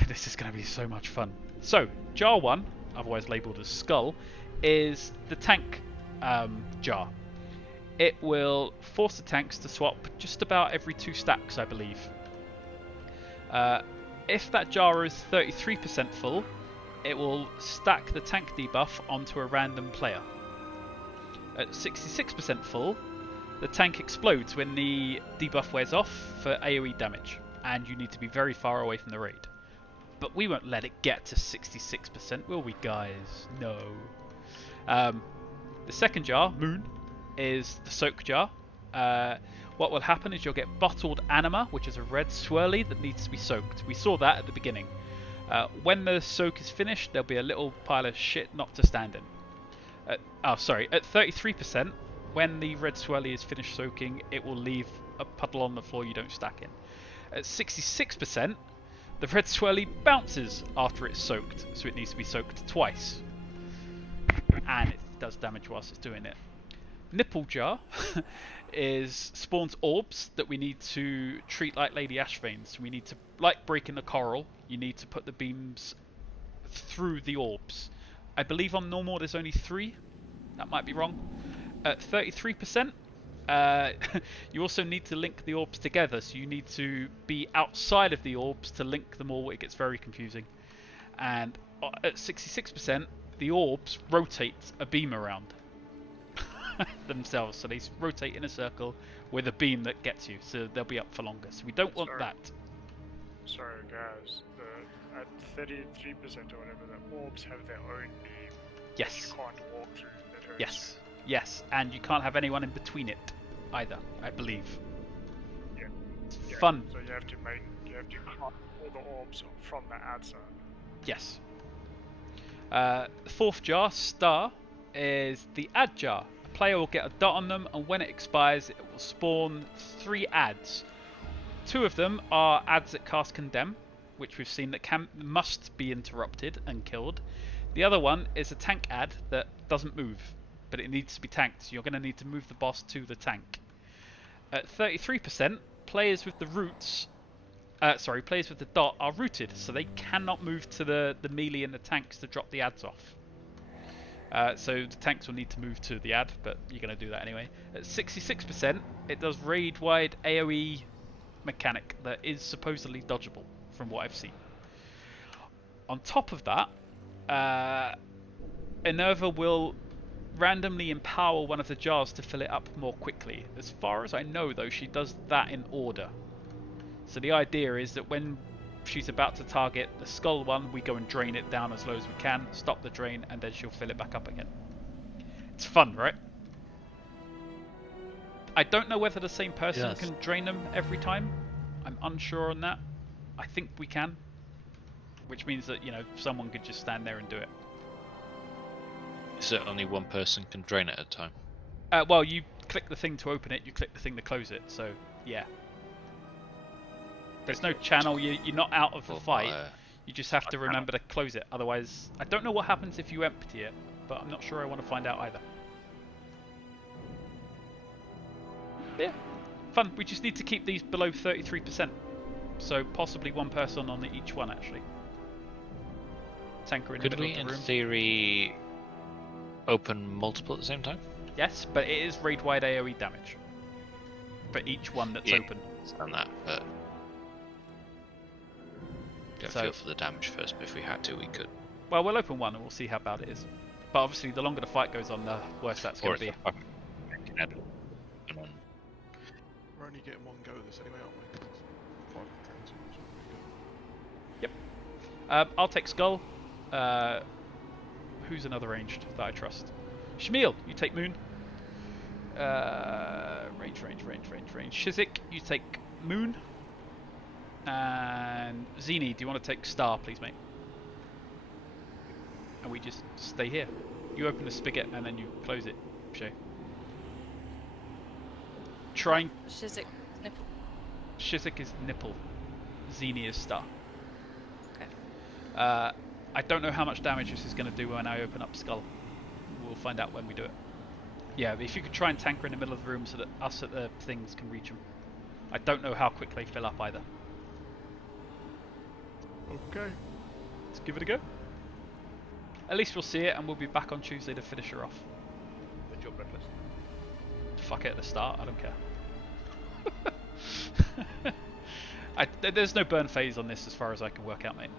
This is going to be so much fun. So, jar 1, otherwise labelled as Skull, is the tank jar. It will force the tanks to swap just about every 2 stacks, I believe. If that jar is 33% full, it will stack the tank debuff onto a random player. At 66% full, the tank explodes when the debuff wears off for AoE damage, and you need to be very far away from the raid. But we won't let it get to 66%, will we, guys? No. The second jar, Moon, is the soak jar. What will happen is you'll get bottled anima, which is a red swirly that needs to be soaked. We saw that at the beginning. When the soak is finished, there'll be a little pile of shit not to stand in. At 33%, when the red swirly is finished soaking, it will leave a puddle on the floor you don't stack in. At 66%, the red swirly bounces after it's soaked, so it needs to be soaked twice. And it does damage whilst it's doing it. Nipple jar spawns orbs that we need to treat like Lady Ashvane's. We need to, like breaking the coral, you need to put the beams through the orbs. I believe on normal there's only 3. That might be wrong. At 33%, you also need to link the orbs together, so you need to be outside of the orbs to link them all. It gets very confusing. And at 66%, the orbs rotate a beam around themselves, so they rotate in a circle with a beam that gets you, so they'll be up for longer. So we don't want that. Sorry guys, at 33% or whatever, the orbs have their own beam. Yes. That you can't walk through. That hurts. Yes. Yes, and you can't have anyone in between it either, I believe. Yeah. It's fun. So you have to cut all the orbs from the outside. Yes. The fourth jar, Star, is the ad jar. A player will get a dot on them, and when it expires, it will spawn 3 ads. 2 of them are ads that cast Condemn, which we've seen that must be interrupted and killed. The other one is a tank ad that doesn't move, but it needs to be tanked, so you're going to need to move the boss to the tank. At 33%, players with the players with the dot are rooted, so they cannot move to the melee and the tanks to drop the ads off. So the tanks will need to move to the ad, but you're going to do that anyway. At 66%, it does raid-wide AoE mechanic that is supposedly dodgeable, from what I've seen. On top of that, Enerva will randomly empower one of the jars to fill it up more quickly. As far as I know, though, she does that in order. So the idea is that when she's about to target the skull one, we go and drain it down as low as we can, stop the drain, and then she'll fill it back up again. It's fun, right? I don't know whether the same person can drain them every time. I'm unsure on that. I think we can. Which means that, you know, someone could just stand there and do it. Is it only one person can drain it at a time? Well, you click the thing to open it, you click the thing to close it, so yeah. There's no channel, you're not out of the fight, you just have to remember to close it, otherwise... I don't know what happens if you empty it, but I'm not sure I want to find out either. Yeah, fun, we just need to keep these below 33%. So possibly one person on each one actually. Tanker in Could the middle we, of the in room. theory, open multiple at the same time? Yes, but it is raid-wide AoE damage for each one that's Yeah, open. understand that, but get a So- feel for the damage first. But if we had to, we could. Well, we'll open one and we'll see how bad it is. But obviously, the longer the fight goes on, the worse that's going Or to be. if the fucking edit. And then We're only getting one go of this anyway, aren't we? 'Cause it's 5 turns, so it's not very good. Yep. I'll take Skull. Who's another ranged that I trust? Shmiel, you take Moon. Range. Shizik, you take Moon. And Zini, do you want to take Star, please, mate? And we just stay here. You open the spigot and then you close it, Shay. Trying. Shizik, nipple. Shizik is nipple. Zini is Star. Okay. I don't know how much damage this is going to do when I open up Skull. We'll find out when we do it. Yeah, if you could try and tanker in the middle of the room so that us at the things can reach them. I don't know how quick they fill up either. Okay. Let's give it a go. At least we'll see it and we'll be back on Tuesday to finish her off. When's your breakfast? Fuck it at the start, I don't care. There's no burn phase on this as far as I can work out, mate.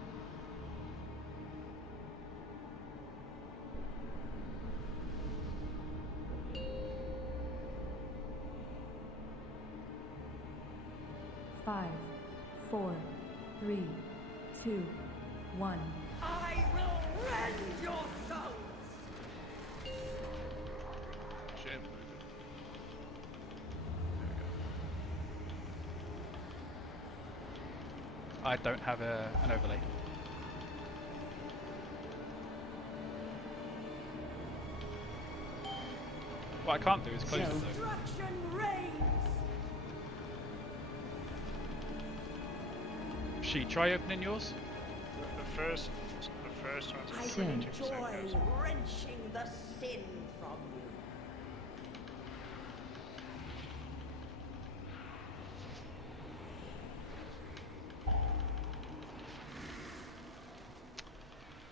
Five, 4, 3, 2, 1. I will rend your souls! Shame. I don't have an overlay. What I can't do is close it though. Destruction reigns! She try opening yours? The first one's I at will 72% enjoy goes. wrenching the sin from you.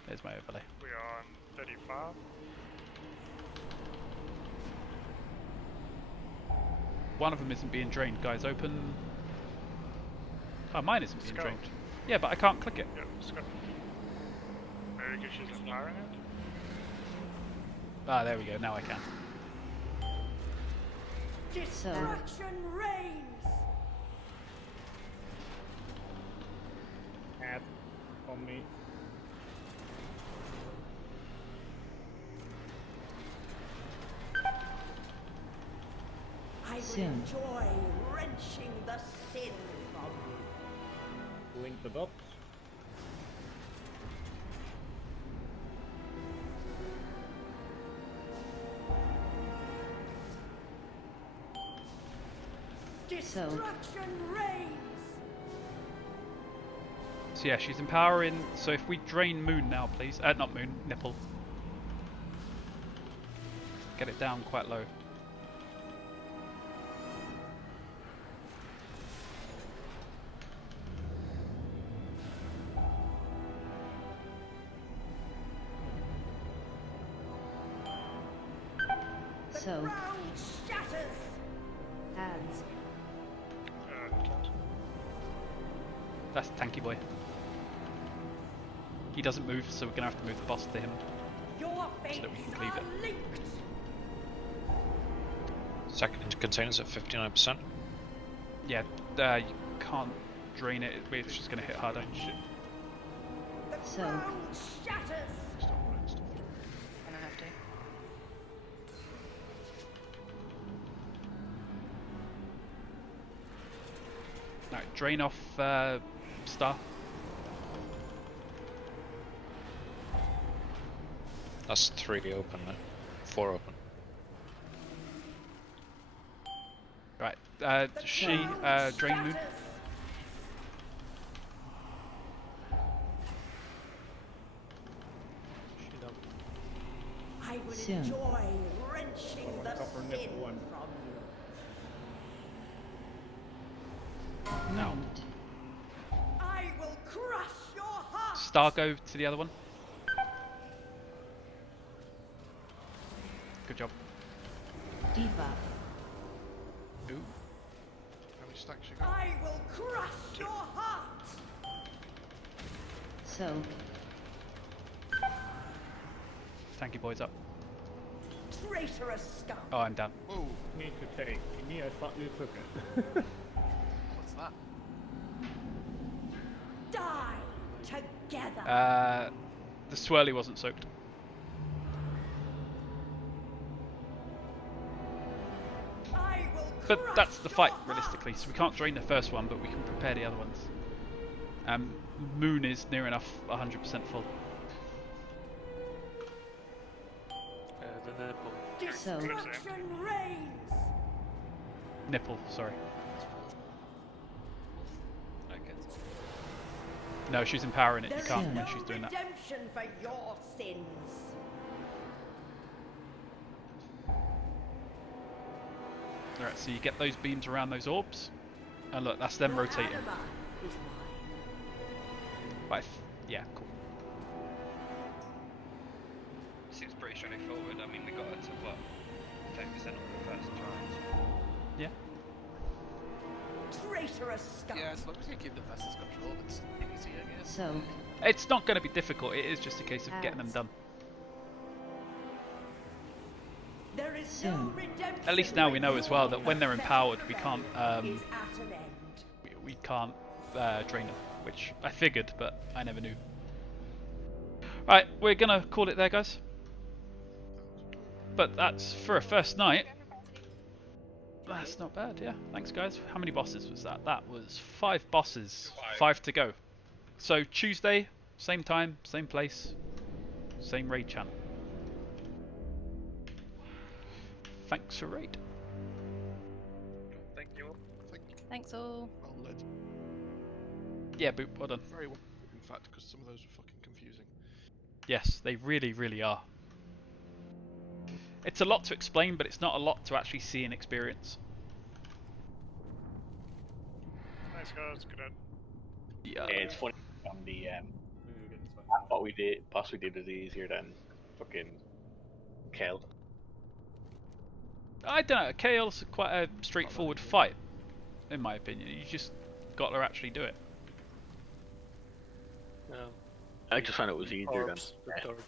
There's my overlay. We are on 35. One of them isn't being drained, guys. Open. Oh, mine isn't being Skull. drained. Yeah, but I can't click it. Yep, Skull. Maybe because she's empowering it? Ah, there we go. Now I can. Destruction reigns! Add on me. I will Soon. enjoy wrenching the sin from you. Link the dots. Destruction reigns! So yeah, she's empowering. So if we drain Moon now, please. Not Moon, Nipple. Get it down quite low. So, Ground shatters! ads. That's Tanky Boy. He doesn't move, so we're gonna have to move the boss to him Your so fates that we can cleave are it. linked! second containers at 59%. Yeah, you can't drain it. It's just gonna hit harder. The So- ground shatters! I don't have to. Alright, drain off Star. That's 3 open now. 4 open. Right, drain Moon. I will Soon. enjoy wrenching the Copper sin nipple one. from you. No. Linked. Star go to the other one. Good job. Debuff. Ooh. How many stacks you got? I will crush your heart. So, Tanky boy's up. Traitorous scum. Oh, I'm down. Whoa. Need to take. Me, I thought you took it. What's that? Die together. The swirly wasn't soaked. But that's the fight, realistically, so we can't drain the first one, but we can prepare the other ones. Moon is near enough 100% full. The nipple. so Destruction reigns. Nipple, sorry. Okay. No, she's empowering it, you There can't is when no she's doing that. redemption for your sins. Alright, so you get those beams around those orbs, and look, that's them Your rotating. anima is mine. Right, yeah, cool. Seems pretty straightforward. I mean, we got it to what? 10% on the first try. Yeah. Traitorous scum. Yeah, as long as you keep the vessels controlled, it's easy, I guess. so It's not going to be difficult, it is just a case of getting them done. There is Soon. no redemption. At least now for we know as well that when they're empowered, we can't is at an end. we can't drain them, which I figured, but I never knew. Right, we're gonna call it there, guys. But that's for a first night. That's not bad, yeah. Thanks, guys. How many bosses was that? That was 5 bosses, 5 to go. So Tuesday, same time, same place, same raid channel. Thanks for raid. Thank you all. Thanks all. Well led. Yeah, Boop, well done. Very well, in fact, because some of those were fucking confusing. Yes, they really, really are. It's a lot to explain, but it's not a lot to actually see and experience. Nice guys, good. Yeah. It's funny on the what we did, boss we did is easier than fucking Kale. I don't know, Kale's quite a straightforward fight, in my opinion. You just got to actually do it. I just found it was easier Orbs, than the dark